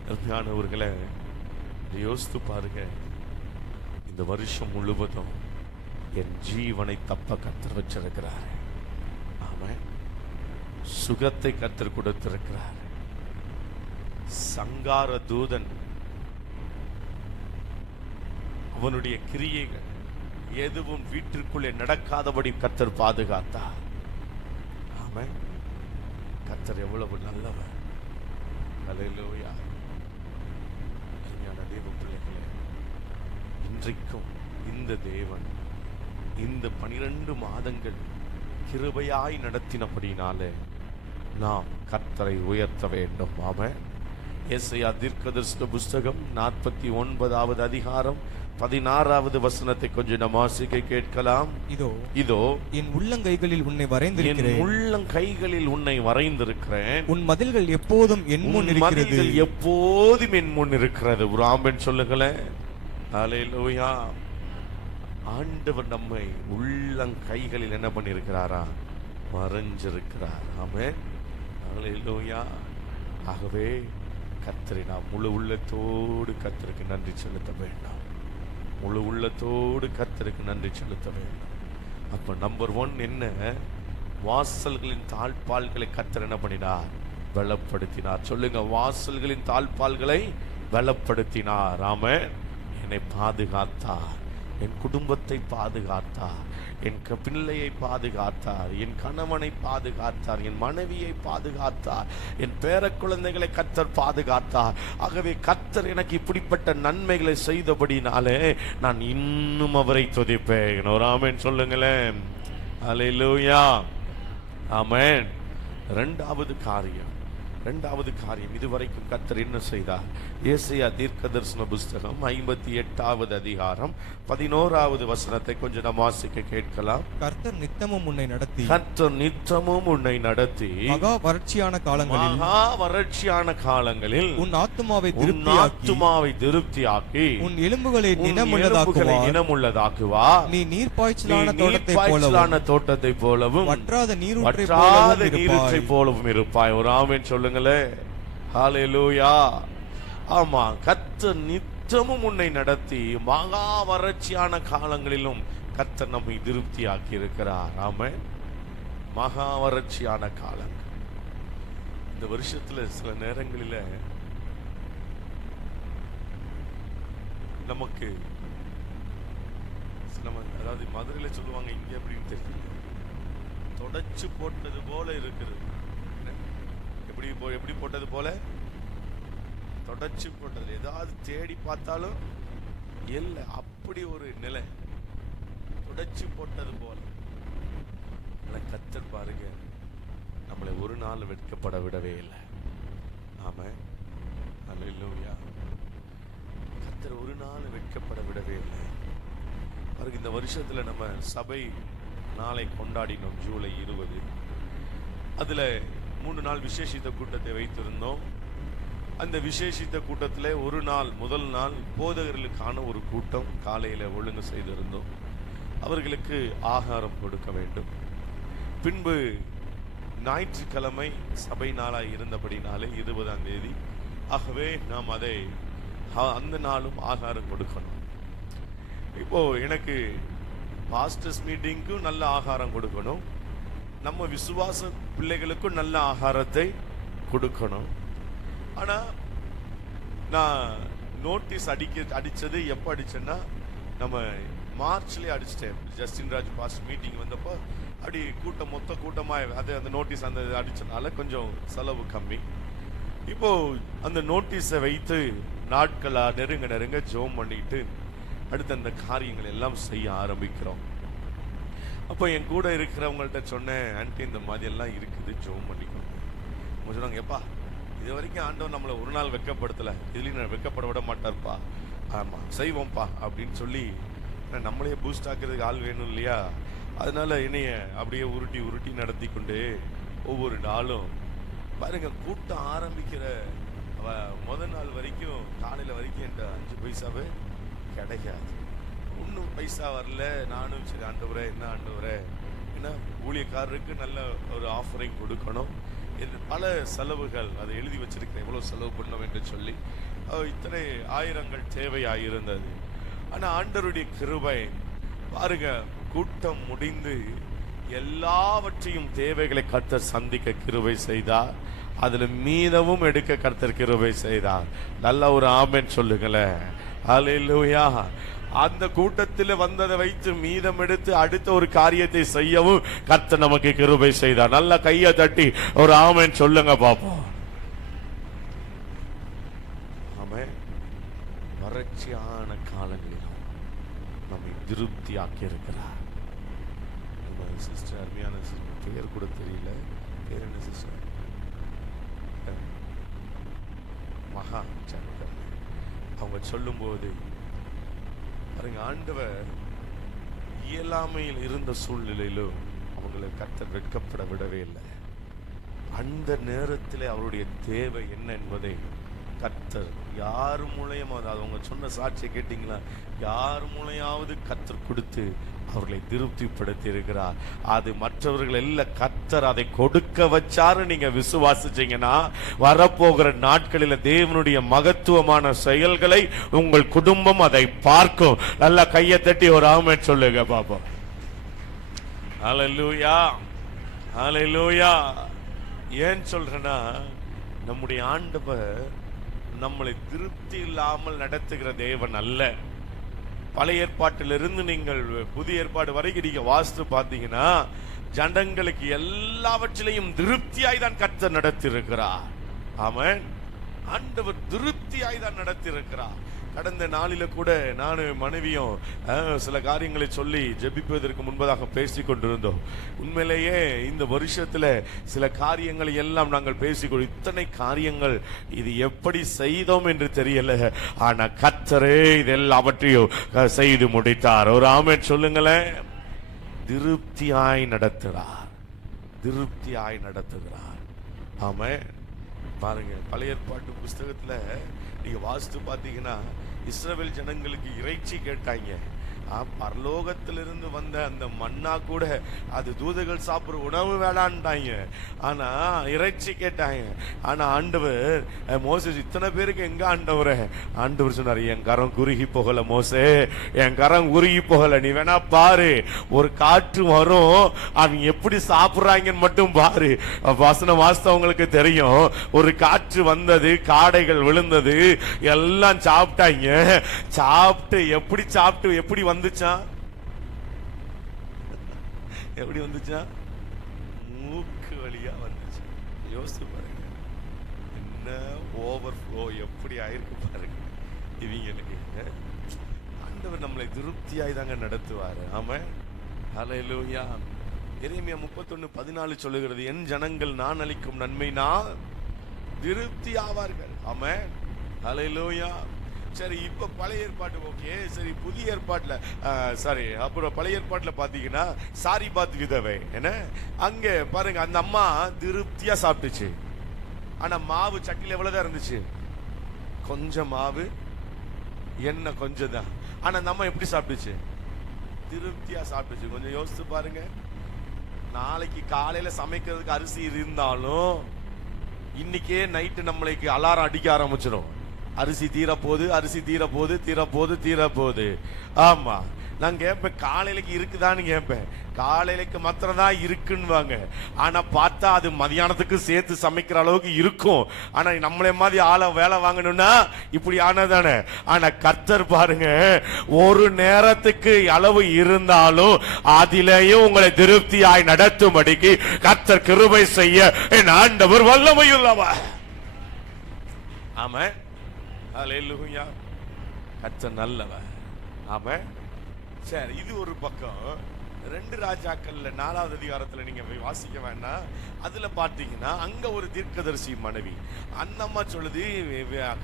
அருமையானவர்களே, யோசித்து பாருங்க. இந்த வருஷம் முழுவதும் என் ஜீவனை தப்ப கர்த்தர் வச்சிருக்கிறார். ஆமென். சுகத்தை கர்த்தர் கொடுத்திருக்கிறார். சங்கார தூதன் அவனுடைய கிரியைகள் எதுவும் வீட்டிற்குள்ளே நடக்காதபடி கர்த்தர் பாதுகாத்தார். ஆமென். கர்த்தர் எவ்வளவு நல்லவர். அல்லேலூயா. அருமையான தேவ பிள்ளைகளே, இன்றைக்கும் இந்த தேவன் இந்த 12 மாதங்கள் கிருபையாய் நடத்தினபடினாலே நாம் கர்த்தரை உயர்த்த வேண்டும். ஆமென். ஏசாயா தீர்க்கதரிசன புஸ்தகம் 49வது அதிகாரம் 16வது வசனத்தை கொஞ்சம் நாம் வாசிக்க கேட்கலாம். இதோ என் உள்ளங்கைகளில் உன்னை வரைந்திருக்கிறேன். என் உள்ளங்கைகளில் உன்னை வரைந்திருக்கிறேன். உன் மதில்கள் எப்போதும் என் முன் இருக்கிறது. மதில்கள் எப்போதும் என் முன் இருக்கிறது. ஒரு ஆமென் சொல்லுங்களேன். அல்லேலூயா. ஆண்டவர் நம்மை உள்ளங்கைகளில் என்ன பண்ணியிருக்கிறாரா? வரைஞ்சிருக்கிறார். ஆமென். அல்லேலூயா. ஆகவே கர்த்தரை நாம் முழு உள்ளத்தோடு கர்த்தருக்கு நன்றி செலுத்த வேண்டும். முழு உள்ளத்தோடு கர்த்தருக்கு நன்றி செலுத்த வேண்டும். அப்ப நம்பர் 1 என்ன? வாசல்களின் தாழ்பால்களை கர்த்தர் என்ன பண்ணினார்? பலப்படுத்தினார். சொல்லுங்க, வாசல்களின் தாழ்பால்களை பலப்படுத்தினார். ஆமென். என்னை பாதுகாத்தார், என் குடும்பத்தை பாதுகாத்தார், என் பிள்ளையை பாதுகாத்தார், என் கணவனை பாதுகாத்தார், என் மனைவியை பாதுகாத்தார், என் பேர குழந்தைகளை கர்த்தர் பாதுகாத்தார். ஆகவே கர்த்தர் எனக்கு இப்படிப்பட்ட நன்மைகளை செய்தபடினாலே நான் இன்னும் அவரை துதிப்பேன். ஒரு ஆமென் சொல்லுங்களேன். அல்லேலூயா. ஆமென். இரண்டாவது காரியம் இதுவரைக்கும் கர்த்தர் என்ன செய்தார்? ஏசாயா தீர்க்கதரிசன புஸ்தகம் 58வது அதிகாரம் 11வது வசனத்தை கொஞ்சம் நாம் வாசிக்க கேட்கலாம். கர்த்தர் நித்தமும் உன்னை நடத்தி மகா வறட்சியான காலங்களில் உன் ஆத்துமாவை திருப்தியாக்கி உன் எலும்புகளை நினமுள்ளதாக்குவார். நீ நீர்ப்பாய்ச்சலான தோட்டத்தை போலவும் வற்றாத நீரூற்றை போலவும் இருப்பாய். ஒரு ஆமென் சொல்லுங்களே. ஹல்லேலூயா. ஆமா, கர்த்தர் நித்தமும் உன்னை நடத்தி மகா வறட்சியான காலங்களிலும் கர்த்தர் நம்மை திருப்தியாக்கி இருக்கிறார். ஆமென். மகா வறட்சியான காலங்கள். இந்த வருஷத்துல சில நேரங்களில நமக்கு அதாவது மதுரையில சொல்லுவாங்க, இங்க அப்படின்னு தெரியல, தொடச்சு போட்டது போல இருக்கிறது. எப்படி போட்டது போல? தொடச்சு போட்டது. ஏதாவது தேடி பார்த்தாலும் இல்ல, அப்படி ஒரு நிலை. தொடச்சு போட்டது போல. கர்த்தர் பாருங்க, நம்மளை ஒரு நாள் வெட்கப்பட விடவே இல்லை. ஆமென். அல்லேலூயா. கர்த்தர் ஒரு நாள் வெட்கப்பட விடவே இல்லை. பாருங்க, இந்த வருஷத்துல நம்ம சபை நாளை கொண்டாடினோம், ஜூலை 20. அதுல 3 நாள் விசேஷித்த கூட்டத்தை வைத்திருந்தோம். அந்த விசேஷித்த கூட்டத்தில் ஒரு நாள், முதல் நாள் போதகர்களுக்கான ஒரு கூட்டம் காலையில ஒழுங்கு செய்திருந்தோம். அவர்களுக்கு ஆகாரம் கொடுக்க வேண்டும். பின்பு ஞாயிற்றுக்கிழமை சபை நாளாய் இருந்தபடினாலே 20ஆம் தேதி, ஆகவே நாம் அதை அந்த நாளும் ஆகாரம் கொடுக்கணும். இப்போ எனக்கு பாஸ்டர்ஸ் மீட்டிங்க்கும் நல்ல ஆகாரம் கொடுக்கணும், நம்ம விசுவாச பிள்ளைகளுக்கும் நல்ல ஆகாரத்தை கொடுக்கணும். ஆனா நான் நோட்டீஸ் அடிச்சது எப்போ அடிச்சேன்னா, நம்ம மார்ச்லயே அடிச்சிட்டேன். ஜஸ்டின் ராஜ் பாஸ்டர் மீட்டிங் வந்தப்போ அப்படி மொத்த கூட்டமாக அந்த நோட்டீஸ் அந்த அடிச்சனால கொஞ்சம் செலவு கம்மி. இப்போ அந்த நோட்டீஸை வைத்து நாட்களா நெருங்க ஜெபம் பண்ணிட்டு அடுத்து அந்த காரியங்கள் எல்லாம் செய்ய ஆரம்பிக்கிறோம். அப்போ என் கூட இருக்கிறவங்கள்ட்ட சொன்னேன், ஆன்ட்டி இந்த மாதிரி எல்லாம் இருக்குது, ஜெபம் பண்ணிக்கணும். அவங்க சொன்னாங்க, எப்பா இது வரைக்கும் ஆண்டவர் நம்மளை ஒரு நாள் வெட்கப்படுத்தல, இதுலயும் நான் வெட்கப்பட விட மாட்டார்ப்பா, ஆமா செய்வோம்ப்பா அப்படின்னு சொல்லி நம்மளே பூஸ்ட் ஆக்குறதுக்கு ஆள் வேணும் இல்லையா? அதனால என்னைய அப்படியே உருட்டி நடத்தி கொண்டு ஒவ்வொரு நாளும் பாருங்க, கூட்டம் ஆரம்பிக்கிற முதல் நாள் வரைக்கும் காலையில வரைக்கும் என்கிட்ட 5 பைசாவே கிடைக்காது. ஒன்றும் பைசா வரல. நானும் சரி ஆண்டவரே, என்ன ஆண்டவரே, ஏன்னா ஊழியக்காரருக்கு நல்ல ஒரு ஆஃபரிங் கொடுக்கணும், பல செலவுகள் அதை எழுதி வச்சிருக்கிறேன், எவ்வளவு செலவு பண்ணோம் என்று சொல்லி. இத்தனை ஆயிரங்கள் தேவையாயிருந்தது. ஆனா ஆண்டவருடைய கிருபை பாருங்க, கூட்டம் முடிந்து எல்லாவற்றையும் தேவைகளை கர்த்தர் சந்திக்க கிருபை செய்தார். அதுல மீதமும் எடுக்க கர்த்தர் கிருபை செய்தார். நல்ல ஒரு ஆமென் சொல்லுங்களேன். ஹல்லேலூயா. அந்த கூட்டத்தில் வந்ததை வைத்து மீதம் எடுத்து அடுத்த ஒரு காரியத்தை செய்யவும் கர்த்தர் நமக்கு கிருபை செய்தார். நல்ல கையை தட்டி ஒரு ஆமென் சொல்லுங்க பாப்போம். ஆமென். வறட்சியான காலங்களிலும் நம்மை திருப்தியாக்கி இருக்கிறார். சிஸ்டர், அருமையான சிஸ்டர், பேர் கூட தெரியல, பேர் என்ன சிஸ்டர்? மகா சங்கர். அவங்க சொல்லும் போது பாருங்க, ஆண்டவர் இயலாமையில் இருந்த சூழ்நிலையிலும் அவங்களை கர்த்தர் வெட்கப்பட விடவே இல்லை. அந்த நேரத்தில் அவருடைய தேவை என்ன என்பதை கர்த்தர் யார் மூலமாவது, அவங்க சொன்ன சாட்சியை கேட்டீங்களா, யார் மூலையாவது கர்த்தர் கொடுத்து அவர்களை திருப்திப்படுத்தி இருக்கிறார். அது மற்றவர்கள் எல்லாம் கர்த்தர் அதை கொடுக்க வச்சாரு. நீங்க விசுவாசிச்சீங்கன்னா வரப்போகிற நாட்களில் தேவனுடைய மகத்துவமான செயல்களை உங்கள் குடும்பம் அதை பார்க்கும். நல்லா கையை தட்டி ஒரு ஆமென் சொல்லுங்க பாப்போம். ஹல்லேலூயா, ஹல்லேலூயா. ஏன் சொல்றேன்னா, நம்முடைய ஆண்டவர் நம்மளை திருப்தி இல்லாமல் நடத்துகிற தேவன் அல்ல. பழைய ஏற்பாட்டிலிருந்து நீங்கள் புதிய ஏற்பாடு வரைக்கும் நீங்க வாசித்து பார்த்தீங்கன்னா, ஜனங்களுக்கு எல்லாவற்றிலையும் திருப்தியாய் தான் கர்த்தர் நடத்தி இருக்கிறார். ஆமென். ஆண்டவர் திருப்தியாய் தான் நடத்தி இருக்கிறார். கடந்த நாளில கூட நானும் மனைவியும் சில காரியங்களை சொல்லி ஜெபிப்பதற்கு முன்பதாக பேசிக் கொண்டிருந்தோம். உண்மையிலேயே இந்த வருஷத்துல சில காரியங்களை எல்லாம் நாங்கள் பேசிக்கொண்டு, இத்தனை காரியங்கள் இது எப்படி செய்தோம் என்று தெரியல. ஆனா கர்த்தரே இதெல்லாவற்றையும் செய்து முடித்தார். ஒரு ஆமென் சொல்லுங்களேன். திருப்தியாய் நடத்துகிறார், திருப்தியாய் நடத்துகிறார். ஆமென். பாருங்க, பழைய ஏற்பாட்டு புஸ்தகத்துல நீங்க வாசித்து பார்த்தீங்கன்னா, இஸ்ரவேல் ஜனங்களுக்கு இறைச்சி கேட்டாங்க. பரலோகத்திலிருந்து வந்த அந்த மன்னா கூட அது தூதர்கள் சாப்பிடுற உணவு வேளான்ட்டாங்க. ஆனா இறைச்சி கேட்டாங்க. ஆனா ஆண்டவர், மோசே இத்தனை பேருக்கு எங்க ஆண்டவரே? ஆண்டவர் சொன்னார், என் கரம் குறுகி போகல மோசே, என் கரம் குறுகி போகல. நீ வேணா பாரு, ஒரு காற்று வரும், அவங்க எப்படி சாப்பிடுறாங்கன்னு மட்டும் பாரு. வசனம் வாஸ்தவங்களுக்கு தெரியும். ஒரு காற்று வந்தது, காடைகள் விழுந்தது, எல்லாம் சாப்பிட்டாங்க. சாப்பிட்டு எப்படி வந்துச்சா? எப்படி வந்துச்சா? மூக்கு வழியா வந்துச்சு. யோசிச்சு பாருங்க, என்ன ஓவர் ஃப்ளோ எப்படி ஆயிருக்கு பாருங்க இவங்களுக்கு. ஆண்டவர் நம்மளை திருப்தியாய் தாங்க நடத்துவாரு. ஆமென். ஹல்லேலூயா. எரேமியா 31:14 சொல்லுகிறது, என் ஜனங்கள் நான் அளிக்கும் நன்மையினால் திருப்தி ஆவார்கள். ஆமென். ஹல்லேலூயா. சரி, இப்ப பழைய ஏற்பாடு ஓகே. சரி, புதிய ஏற்பாட்டுல அப்புறம் பழைய ஏற்பாட்டுல பாத்தீங்கன்னா சாரிபாத் விதவை என்ன, அங்க பாருங்க, அந்த அம்மா திருப்தியா சாப்பிட்டுச்சு. ஆனா மாவு சட்டில எவ்வளவுதான் இருந்துச்சு? கொஞ்சம் மாவு, எண்ணெய் கொஞ்சம் தான். ஆனா அந்த அம்மா எப்படி சாப்பிட்டுச்சு? திருப்தியா சாப்பிட்டுச்சு. கொஞ்சம் யோசிச்சு பாருங்க. நாளைக்கு காலையில சமைக்கிறதுக்கு அரிசி இருந்தாலும் இன்னைக்கே நைட்டு நம்மளுக்கு அலாரம் அடிக்க ஆரம்பிச்சிடும். அரிசி தீரப்போகுது, அரிசி தீரப்போகுது. ஆமா, நான் கேட்பேன், காலையிலக்கு இருக்குதான்னு கேட்பேன். காலையிலக்கு மாத்திரம் தான் இருக்குன்னு. ஆனா பார்த்தா அது மதியானத்துக்கு சேர்த்து சமைக்கிற அளவுக்கு இருக்கும். ஆனா நம்மளே மாதிரி ஆளை வேலை வாங்கணும்னா இப்படி ஆனதானே. ஆனா கர்த்தர் பாருங்க, ஒரு நேரத்துக்கு அளவு இருந்தாலும் அதிலேயும் உங்களை திருப்தியாய் நடத்தும்படிக்கு கர்த்தர் கிருபை செய்ய என் ஆண்டவர் வல்லமையுள்ளவர். ஆமென். ஹல்லேலூயா. கர்த்தர் நல்லவர். ஆமென். சரி, இது ஒரு பக்கம். 2 ராஜாக்கள்ல 4வது அதிகாரத்துல நீங்க போய் வாசிக்க வேண்டாம். அதுல பாத்தீங்கன்னா அங்க ஒரு தீர்க்கதரிசி மனைவி, அந்த அம்மா சொல்லுது,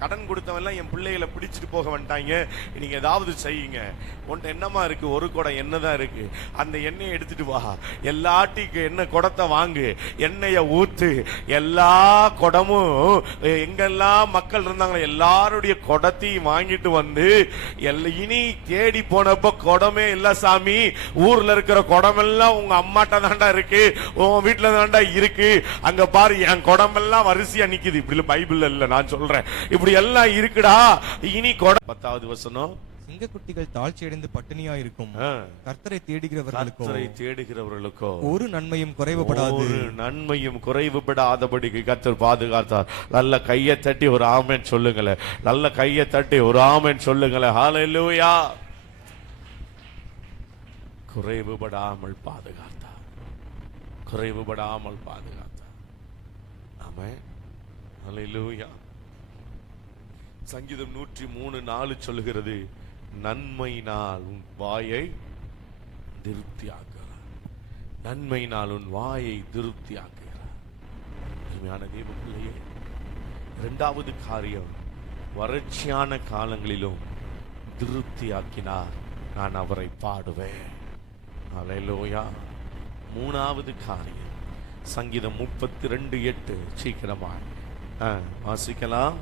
கடன் கொடுத்தவன் எல்லாம் என் பிள்ளைகளை பிடிச்சிட்டு போக வேண்டாங்க, நீங்க ஏதாவது செய்யுங்க. உன்ட்ட என்னமா இருக்கு? ஒரு குடம் எண்ணெய் தான் இருக்கு. அந்த எண்ணெயை எடுத்துட்டு வா, எல்லாட்டிக்கு எண்ணெய் குடத்தை வாங்கு, எண்ணெய ஊத்து. எல்லா குடமும் எங்கெல்லாம் மக்கள் இருந்தாங்களோ எல்லாருடைய குடத்தையும் வாங்கிட்டு வந்து, இனி தேடி போனப்ப குடமே இல்ல சாமி, ஊர்ல இருக்க இருக்கிற குடமெல்லாம் உங்க அம்மாட்ட தாண்டா இருக்கு, உன் வீட்டுல தாண்டா இருக்கு. அங்க பாரு என் குடமெல்லாம் வரிசையா நிக்குது. இப்படி பைபிள்ல இல்ல, நான் சொல்றேன். இப்படி எல்லாம் இருக்குடா. இனி குடம் 10வது வசனம், சிங்கக்குட்டிகள் தாழ்ச்சியடைந்து பட்டினியாயிருக்கும், கர்த்தரை தேடுகிறவர்களுக்கோ ஒரு நன்மையும் குறைவுபடாது. ஒரு நன்மையும் குறைவுபடாதபடிக்கு கர்த்தர் பாதுகாத்தார். நல்ல கையை தட்டி ஒரு ஆமென் சொல்லுங்களேன். நல்ல கையை தட்டி ஒரு ஆமென் சொல்லுங்களேன். ஹல்லேலூயா. குறைவுபடாமல் பாதுகாத்தார், குறைவுபடாமல் பாதுகாத்தார். ஆமென். ஹல்லேலூயா. சங்கீதம் 103:4 சொல்லுகிறது, நன்மையினால் உன் வாயை திருப்தியாக்குகிறார். நன்மையினால் உன் வாயை திருப்தியாக்குகிறார். அருமையான தேவ பிள்ளையே, இரண்டாவது காரியம், வறட்சியான காலங்களிலும் திருப்தியாக்கினார், நான் அவரை பாடுவேன். அல்லேலூயா. மூணாவது காரியம், சங்கீதம் 32:8 சீக்கிரமா வாசிக்கலாம்.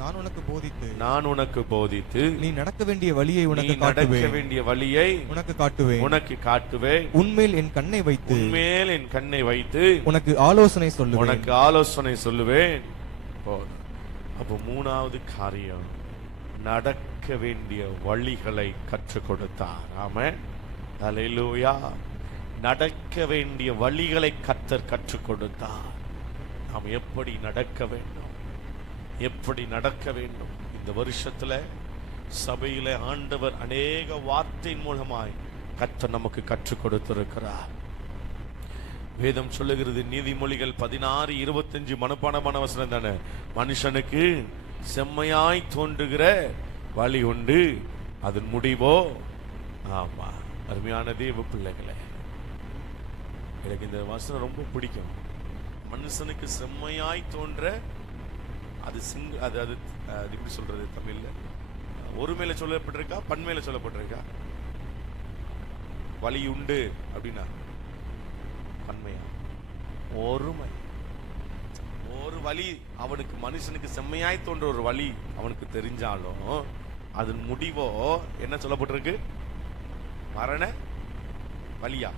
நான் உனக்கு போதித்து நீ நடக்க வேண்டிய வழியை உனக்கு காட்டுவேன். உன்மேல் என் கண்ணை வைத்து உனக்கு ஆலோசனை சொல்லுவேன். அப்போ மூணாவது காரியம், நடக்க வேண்டிய வழிகளை கற்றுக் கொடுத்தார். ஆமென். அல்லேலூயா. நடக்க வேண்டிய வழிகளை கர்த்தர் கற்றுக் கொடுத்தார். நாம் எப்படி நடக்க வேண்டும், எப்படி நடக்க வேண்டும். இந்த வருஷத்துல சபையில ஆண்டவர் அநேக வார்த்தையின் மூலமாய் கர்த்தர் நமக்கு கற்றுக் கொடுத்திருக்கிறார். வேதம் சொல்லுகிறது, நீதிமொழிகள் 16:25 மனப்பாடமான வசனம் தானே, மனுஷனுக்கு செம்மையாய் தோன்றுகிற வழி உண்டு, அதன் முடிவோ. ஆமா, அருமையான தேவ பிள்ளைகளே, எனக்கு இந்த வசனம் ரொம்ப பிடிக்கும். மனுஷனுக்கு செம்மையாய் தோன்ற, அது அது அது எப்படி சொல்றது தமிழ்ல, ஒரு மேல சொல்லப்பட்டிருக்கா, பன்மேல சொல்லப்பட்டிருக்கா? வழி உண்டு அப்படின்னா பன்மையா? ஒருமை. ஒரு வழி அவனுக்கு, மனுஷனுக்கு செம்மையாய் தோன்ற ஒரு வழி அவனுக்கு தெரிஞ்சாலும் அதன் முடிவோ என்ன சொல்லப்பட்டிருக்கு? மரண வழியா?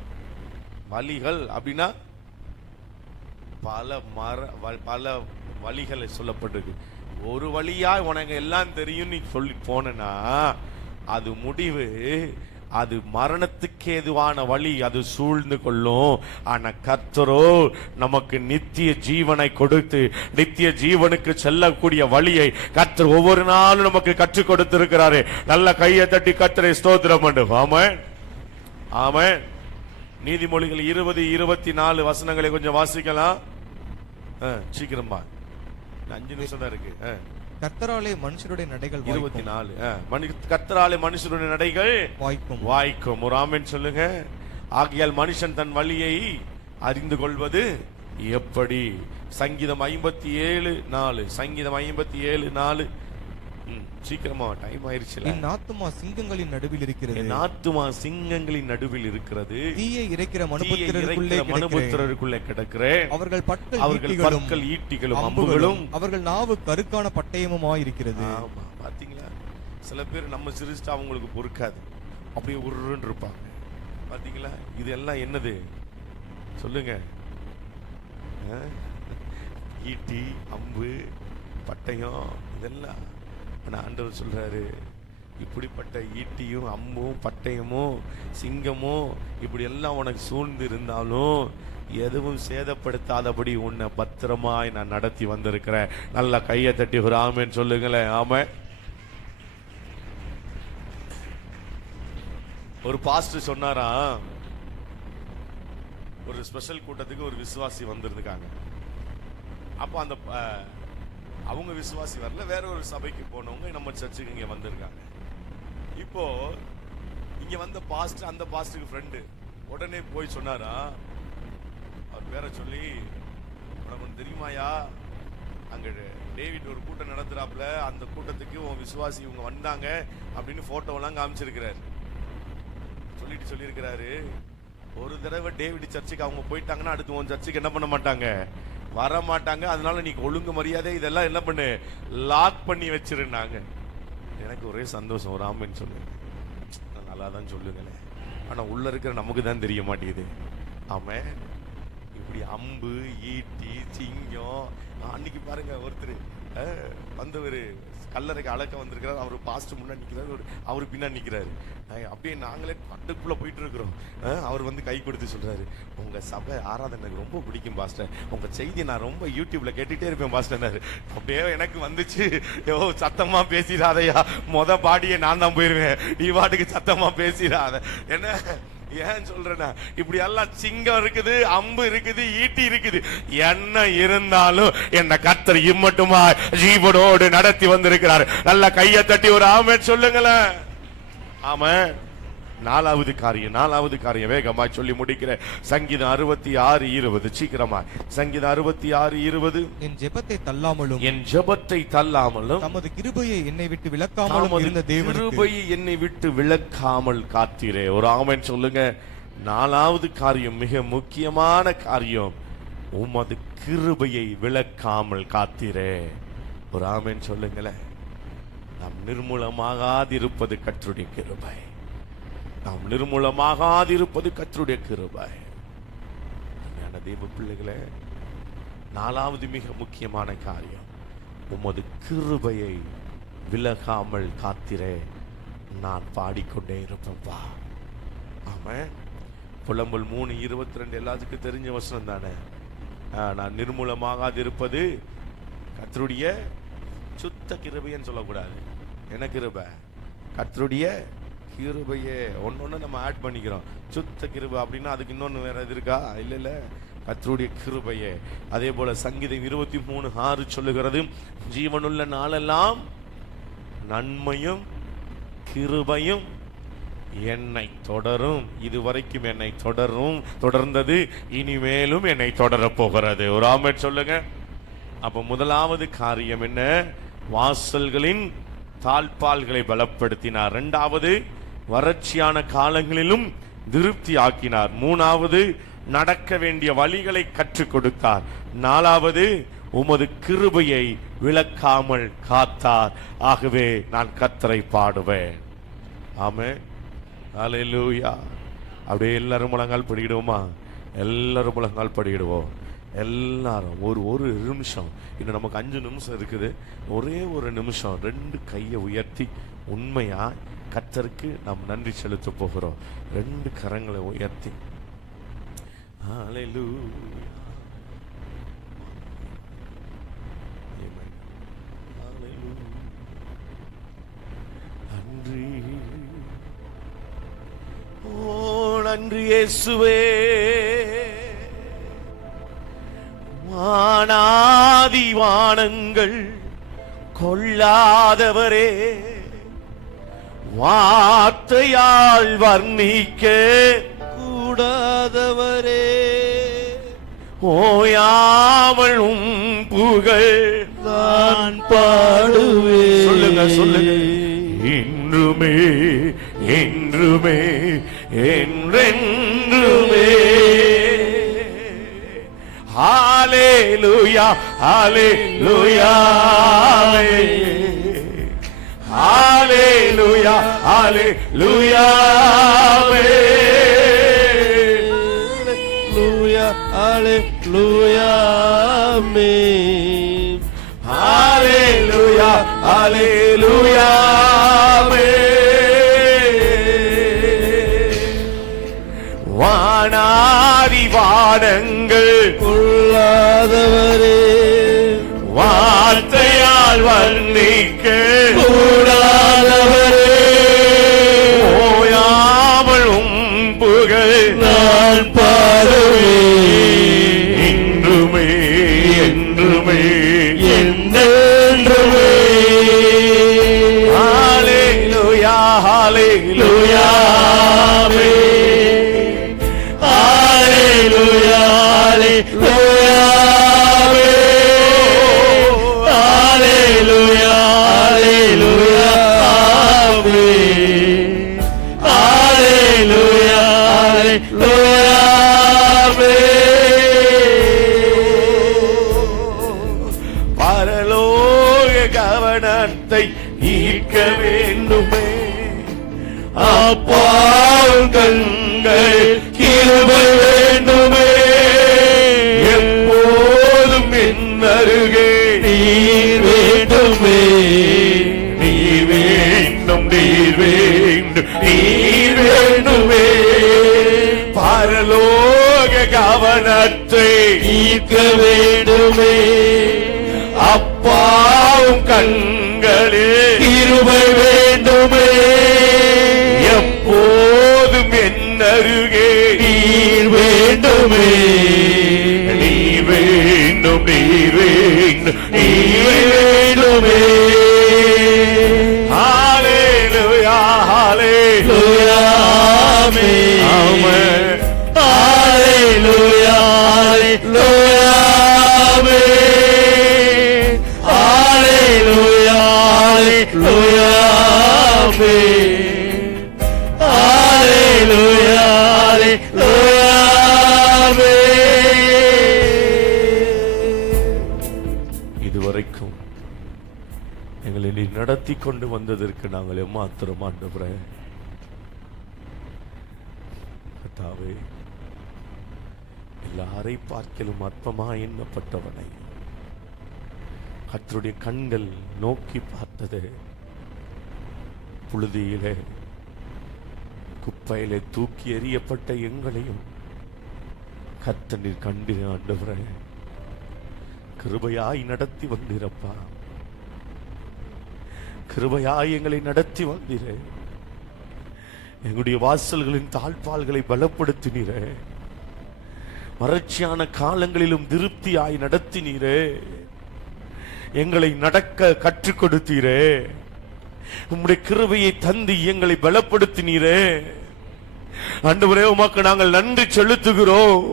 வழிகள் அப்படின்னா பல வழிகளை சொல்லப்பட்டிருக்கு. ஒரு வழியா உனக்கு எல்லாம் தெரியும் நீ சொல்லி போனா அது முடிவு, அது மரணத்துக்கு ஏதுவான வழி, அது சூழ்ந்து கொள்ளும். ஆனா கர்த்தரோ நமக்கு நித்திய ஜீவனை கொடுத்து நித்திய ஜீவனுக்கு செல்லக்கூடிய வழியை கர்த்தர் ஒவ்வொரு நாளும் நமக்கு கற்றுக் கொடுத்திருக்கிறாரு. நல்ல கையை தட்டி கர்த்தரை ஸ்தோத்திரம் பண்ணு. ஆமென், ஆமென். நீதிமொழிகள் 20-24 வசனங்களை கொஞ்சம் வாசிக்கலாம். சீக்கிரமா, 5 நிமிஷம் தான் இருக்கு. கர்த்தராலே மனுஷருடைய நடைகள் 24. கர்த்தராலே மனுஷருடைய நடைகள் வாய்க்கும். ஒரு ஆமென் சொல்லுங்க. ஆகையால் மனுஷன் தன் வழியை அறிந்து கொள்வது எப்படி? சங்கீதம் 57:4. சங்கீதம் 57:4. சீக்கிரமா, டைம் ஆயிருச்சு. என் ஆத்துமா சிங்கங்களின் நடுவில் இருக்கிறது. என் ஆத்துமா சிங்கங்களின் நடுவில் இருக்கிறது. தீயை இறைக்கிற மனுபுத்திரருக்குள்ளே கிடக்கிறேன். அவர்கள் பற்கள் ஈட்டிகளும் அம்புகளும், அவர்கள் நாவு கருக்கான பட்டயமுமாய் இருக்கிறது. பாத்தீங்களா? சில பேர் நம்ம சிரிச்சிட்டா அவங்களுக்கு பொறுக்காது, அப்படியே உருன்னு இருப்பாங்க. பாத்தீங்களா? இதெல்லாம் என்னது சொல்லுங்க? ஈட்டி, அம்பு, பட்டயம், இதெல்லாம். ஆண்டவர் சொல்றாரு, இப்படிப்பட்ட ஈட்டியும் அம்பும் பட்டயமும் சிங்கமும் இப்படி எல்லாம் உனக்கு சூழ்ந்து இருந்தாலும் எதுவும் சேதப்படுத்தாதபடி உன்னை பத்திரமாய் நான் நடத்தி வந்திருக்கிறேன். நல்ல கையை தட்டி ஒரு ஆமென் சொல்லுங்களேன். ஆமென். ஒரு பாஸ்டர் சொன்னாரா, ஒரு ஸ்பெஷல் கூட்டத்துக்கு ஒரு விசுவாசி வந்திருக்காங்க. அப்போ அந்த அவங்க விசுவாசி வரல, வேற ஒரு சபைக்கு போனவங்க நம்ம சர்ச்சுக்கு இங்க வந்திருக்காங்க. இப்போ இங்க வந்த பாஸ்டர் அந்த பாஸ்டருக்கு ஃப்ரெண்டு உடனே போய் சொன்னாரா, அவர் பேரை சொல்லி, உனக்கு தெரியுமாயா, அங்க டேவிட் ஒரு கூட்டம் நடத்துறாப்புல, அந்த கூட்டத்துக்கு உன் விசுவாசி இவங்க வந்தாங்க அப்படின்னு போட்டோவெல்லாம் காமிச்சிருக்கிறாரு. சொல்லியிருக்கிறாரு, ஒரு தடவை டேவிட் சர்ச்சுக்கு அவங்க போயிட்டாங்கன்னா அடுத்து உன் சர்ச்சுக்கு என்ன பண்ண மாட்டாங்க, வர மாட்டாங்க. அதனால நீ ஒழுங்கு மரியாதை இதெல்லாம் என்ன பண்ணு, லாக் பண்ணி வச்சிருந்தாங்க. எனக்கு ஒரே சந்தோஷம். ஒரு ஆமென் சொல்லுங்க. நல்லா தான் சொல்லுங்களேன். ஆனா உள்ள இருக்கிற நமக்கு தான் தெரிய மாட்டேங்குது. ஆமென். இப்படி அம்பு, ஈட்டி, சிங்கம். அன்னைக்கு பாருங்க ஒருத்தர் வந்தவர் கல்லறைக்கு அழக்க வந்திருக்கிறார். அவர் பாஸ்ட் முன்னாடி நிற்கிறார், அவரு பின்னாடி நிற்கிறாரு. அப்படியே நாங்களே கட்டுக்குள்ள போயிட்டு இருக்கிறோம். அவர் வந்து கை கொடுத்து சொல்றாரு, உங்க சபை ஆராதனை எனக்கு ரொம்ப பிடிக்கும் பாஸ்டர், உங்க செய்தி நான் ரொம்ப யூடியூப்ல கேட்டுட்டே இருப்பேன் பாஸ்டர். அப்படியே எனக்கு வந்துச்சு, சத்தமா பேசிடாதையா, பாடியே நான் தான் போயிருவேன், நீ பாட்டுக்கு சத்தமா பேசிடாத. என்ன ஏன் சொல்றேன்னா, இப்படி எல்லாம் சிங்கம் இருக்குது, அம்பு இருக்குது, ஈட்டி இருக்குது, என்ன இருந்தாலும் என்ன கர்த்தர் இம்மட்டுமா ஜீவனோடு நடத்தி வந்திருக்கிறார். நல்ல கையை தட்டி ஒரு ஆமென் சொல்லுங்களேன். ஆமென். நாலாவது காரியம் வேகமா சொல்லி முடிக்கிற. சங்கீதம் 66:20. சீக்கிரமா சங்கீதம் 66:20. என் ஜெபத்தை தள்ளாமலும் தமது கிருபையை என்னை விட்டு விலக்காமலும் இருந்த தேவனுக்கு கிருபையை என்னை விட்டு விலக்காமல் காத்தீரே. ஒரு ஆமென் சொல்லுங்க. நாலாவது காரியம், மிக முக்கியமான காரியம், உமது கிருபையை விலக்காமல் காத்தீரே. ஒரு ஆமென் சொல்லுங்களேன். நாம் நிர்மூலமாகாதிருப்பது கர்த்தருடைய கிருபை. நாம் நிர்மூலமாகாதிருப்பது கர்த்தருடைய கிருபை. தேவ பிள்ளைகளே, நாலாவது மிக முக்கியமான காரியம், உமது கிருபையை விலகாமல் காத்திரே நான் பாடிக்கொண்டே இருப்பேன்பா. ஆமென். புலம்பல் 3:22 எல்லாத்துக்கும் தெரிஞ்ச வசனம் தானே. நான் நிர்மூலமாகாதிருப்பது கர்த்தருடைய சுத்த கிருபைன்னு சொல்லக்கூடாது. என்ன கிருபை? கர்த்தருடைய கிருபையே. ஒன்னொன்னு நம்ம ஆட் பண்ணிக்கிறோம். சுத்த கிருபை அப்படின்னா அதுக்கு இன்னொன்னு வேற எது இருக்கா? இல்ல, கர்த்தருடைய கிருபையே. அதே போல சங்கீதம் 23:6 சொல்லுகிறது, ஜீவனுள்ள நாளெல்லாம் நன்மையும் கிருபையும் என்னை தொடரும். இதுவரைக்கும் என்னை தொடர்ந்தது, இனிமேலும் என்னை தொடர போகிறது. ஒரு ஆமென் சொல்லுங்க. அப்ப முதலாவது காரியம் என்ன? வாசல்களின் தாழ்பால்களை பலப்படுத்தினார். இரண்டாவது, வறட்சியான காலங்களிலும் திருப்தி ஆக்கினார். மூணாவது, நடக்க வேண்டிய வழிகளை கற்றுக் கொடுத்தார். நாலாவது, உமது கிருபையை விலக்காமல் காத்தார். ஆகவே நான் கர்த்தரை பாடுவேன். ஆமென். அல்லேலூயா. அப்படியே எல்லாரும் முழங்கால் படிக்கிடுவோமா? எல்லாரும் முழங்கால் படிக்கிடுவோம். எல்லாரும் ஒரு நிமிஷம், இன்னும் நமக்கு 5 நிமிஷம் இருக்குது. ஒரே ஒரு நிமிஷம் 2 கையை உயர்த்தி உண்மையா கர்த்தருக்கு நாம் நன்றி செலுத்த போகிறோம். 2 கரங்களை உயர்த்தி ஹல்லேலூயா. நன்றி, ஓ நன்றி இயேசுவே. வானாதி வானங்கள் கொள்ளாதவரே, வார்த்தையால் வர்ணிக்க கூடாதவரே, ஓயாமல் புகழ் நான் பாடுவேன். சொல்லுங்க. இன்றுமே என்றுமே என்றென்றுமே. ஹalleluya ஹalleluya ஹalleluya ஹalleluya ஹalleluya ஹalleluya ஹalleluya. வானாதி வானங்கள் கொள்ளாதவரே, வார்த்தையால் வர்ணிக்க கூடாதவரே, ஓயாமல் புகழ் நான் பாடுவேன். இன்றுமே என்றுமே என்றென்றுமே. ஹalleluya ஹalleluya அப்பாவும் கண்கள் கிருபை வேண்டுமே, எப்போதும் என் அருகே நீர் வேண்டுமே, நீர் வேண்டும், நீர் வேண்டும், நீர் வேண்டுமே, பரலோக கவனத்தை ஈர்க்க வேண்டுமே, அப்பாவும் கண்களில் கிருபை வேண்டுமே, எப்போதும் என் அருகே நீர் வேண்டுமே, நீர் வேண்டும், நீர் வேண்டும், நீர் வேண்டுமே. ஹல்லேலூயா, ஹல்லேலூயா, ஆமென், ஆமென், ஹல்லேலூயா, ஹல்லேலூயா, ஆமென், ஹல்லேலூயா, ஹல்லேலூயா, ஆமென், ஹல்லேலூயா, ஹல்லேலூயா, ஆமென். இதுவரைக்கும் எங்களை நீ நடத்தி கொண்டு வந்ததற்கு நாங்கள் எம்மாத்திரம் ஆண்டவரே. கர்த்தாவே, எல்லாரை பார்க்கலும் அற்பமா எண்ணப்பட்டவனை கர்த்தருடைய கண்கள் நோக்கி பார்த்தது, புழுதியிலே குப்பையிலே தூக்கி எறியப்பட்ட எங்களையும் கர்த்தர் நீர் கண்டு ஆண்டவரே கிருபையாய் நடத்தி வந்தீரப்பா, கிருபையாய் எங்களை நடத்தி வந்தீரே, எங்களுடைய வாசல்களின் தாழ்பால்களை பலப்படுத்தினீரே, வறட்சியான காலங்களிலும் திருப்தியாய் நடத்தினீரே, எங்களை நடக்க கற்றுக் கொடுத்தீரே, உம்முடைய கிருபையை தந்து எங்களை பலப்படுத்தினீரே. ஆண்டவரே, உமக்கு நாங்கள் நன்றி செலுத்துகிறோம்,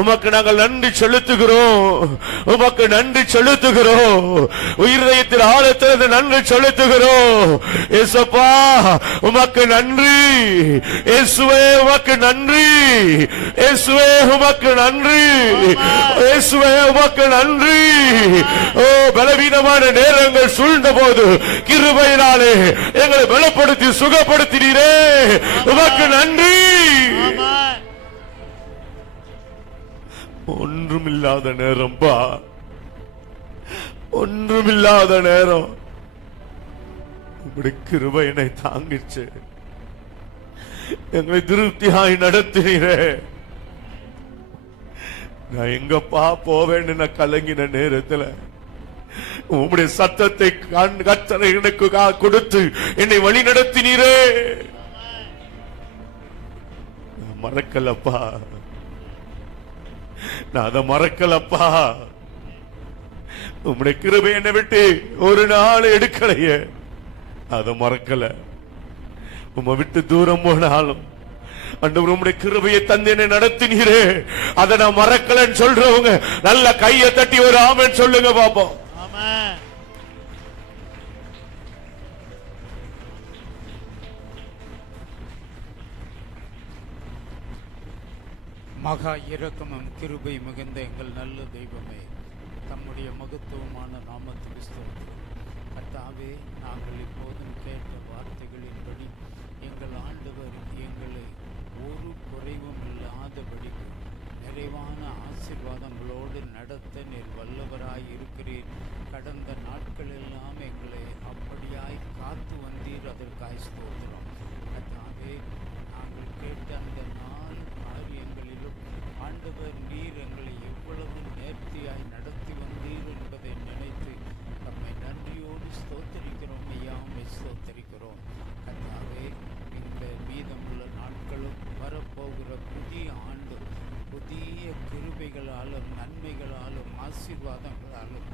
உமக்கு நாங்கள் நன்றி செலுத்துகிறோம், உமக்கு நன்றி செலுத்துகிறோம், உயிர்தயத்தில் ஆழத்திலிருந்து நன்றி செலுத்துகிறோம். இயேசுப்பா உமக்கு நன்றி, இயேசுவே உமக்கு நன்றி, இயேசுவே உமக்கு நன்றி, இயேசுவே உமக்கு நன்றி. ஓ, பலவீனமான நேரங்கள் சூழ்ந்த போது கிருபையினாலே எங்களை பலப்படுத்தி சுகப்படுத்தினீரே, உமக்கு நன்றி. ஒன்றுமில்லாத நேரம்பா, ஒன்றுமில்லாத நேரம் உங்களுடைய கிருபை என்னை தாங்கிச்சு, எங்களை திருப்தியாய் நடத்தினீரே. நான் எங்கப்பா போவேன்னு நான் கலங்கின நேரத்துல உங்களுடைய சத்தத்தை கர்த்தர் எனக்கு கொடுத்து என்னை வழி நடத்தினீரே. நான் மறக்கலப்பா, நான் அதை மறக்கலப்பா. உம்முடைய கிருபை என்னை விட்டு ஒரு நாள் எடுக்கலையே, அதை மறக்கல. உம்மை விட்டு தூரம் போனாலும் ஆண்டவர் உம்முடைய கிருபையை தந்து என்னை நடத்தினீரே, அதை நான் மறக்கலன்னு சொல்றவங்க நல்ல கையை தட்டி ஒரு ஆமென் சொல்லுங்க பாப்போம். மகா இரக்கமும் கிருபை மிகுந்த எங்கள் நல்ல தெய்வமே, தம்முடைய மகத்துவமான நாமத்துக்கு ஸ்தோத்திரம். கர்த்தாவே, நாங்கள் இப்போதும் கேட்ட வார்த்தைகளின்படி எங்கள் ஆண்டவர் எங்களை ஒரு குறைவும் இல்லாதபடிக்கு நிறைவான ஆசீர்வாதங்களோடு நடத்த நீர் வல்லவராய் இருக்கிறீர். கடந்த நாட்கள் எல்லாம் எங்களை அப்படியாய் காத்து வந்தீர், அதற்காய் ஸ்தோத்திரம். கர்த்தாவே, நாங்கள் கேட்ட அந்த நாள் காரியங்களிலும் ஆண்டவர் நீர் எங்களை எவ்வளவு நேர்த்தியாய் நடத்தி வந்தீர் என்பதை நினைத்து நம்மை நன்றியோடு ஸ்தோத்தரிக்கிறோம், ஐயாமை ஸ்தோத்தரிக்கிறோம். கர்த்தாவே, இந்த மீதமுள்ள நாட்களும் வரப்போகிற புதிய ஆண்டு புதிய கிருபைகளாலும் நன்மைகளாலும் ஆசீர்வாதங்களாலும்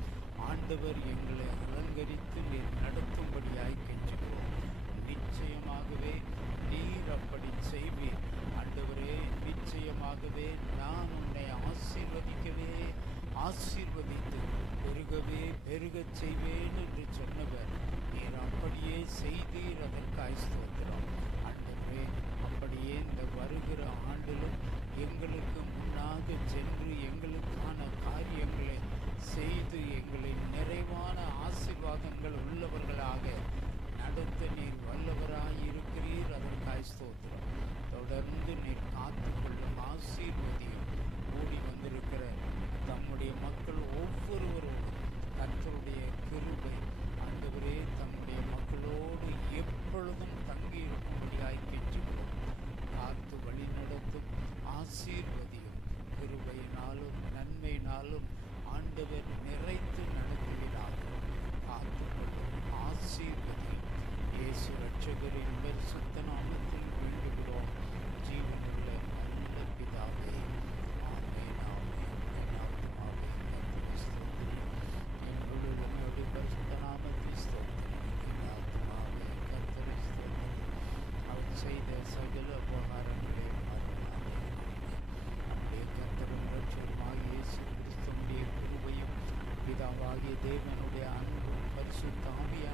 ஆண்டவர் எங்களை அலங்கரித்து நீர் நடத்தும்படியாய் கெஞ்சுகிறோம். நிச்சயமாகவே நீர் அப்படி செய்வீர் ஆண்டவரே. நிச்சயமாகவே நான் உன்னை ஆசீர்வதித்து பெருகவே பெருகச் செய்வேன் என்று சொன்னவர் நீர் அப்படியே செய்தீர், அதற்காய் ஸ்தோத்திரம். ஆண்டவரே, அப்படியே இந்த வருகிற ஆண்டிலும் எங்களுக்கு முன்னாக சென்று எங்களுக்கான காரியங்களை செய்து எங்களை நிறைவான ஆசீர்வாதங்கள் உள்ளவர்களாக நடத்த நீர் வல்லவராய் இருக்கிறீர். அதற்காய் ஸ்தோத்திரம். தொடர்ந்து நீர் காத்துக்கொள்ளும், ஆசீர்வதியும். கூடி வந்திருக்கிற தம்முடைய மக்கள் ஒவ்வொருவரோடும் கர்த்தருடைய கிருபை ஆண்டவரே தம்முடைய மக்களோடு எப்பொழுதும் தங்கி இருக்கும்படியாய் கெஞ்சுகிறோம். காத்து வழி நடத்தும், ஆசீர்வதியும். கிருபையினாலும் நன்மையினாலும் ஆண்டவர் நிறைத்து நடத்துகிறார். காத்துக்கொள்ளும், ஆசீர்வதியும். இயேசு ரட்சகரின் பரிசுத்த நாமத்தில் வேண்டுகிறோம் ஜீவனுள்ள நல்ல பிதாவே. ஆமென், ஆமென். என் ஆத்துமாவே கர்த்தரை ஸ்தோத்திரி. என் முழு உம்முடைய பரிசுத்த நாமத்தை ஸ்தோத்திரி. என் ஆத்துமாவே கர்த்தரை ஸ்தோத்திரி. அவர் செய்த சகல உபகாரங்களை மறவாதே. நம்முடைய கர்த்தரும் ரட்சகருமாகிய இயேசு கிறிஸ்துவின் கிருபையும் பிதாவாகிய தேவனுடைய அன்பும் பரிசுத்த ஆவியான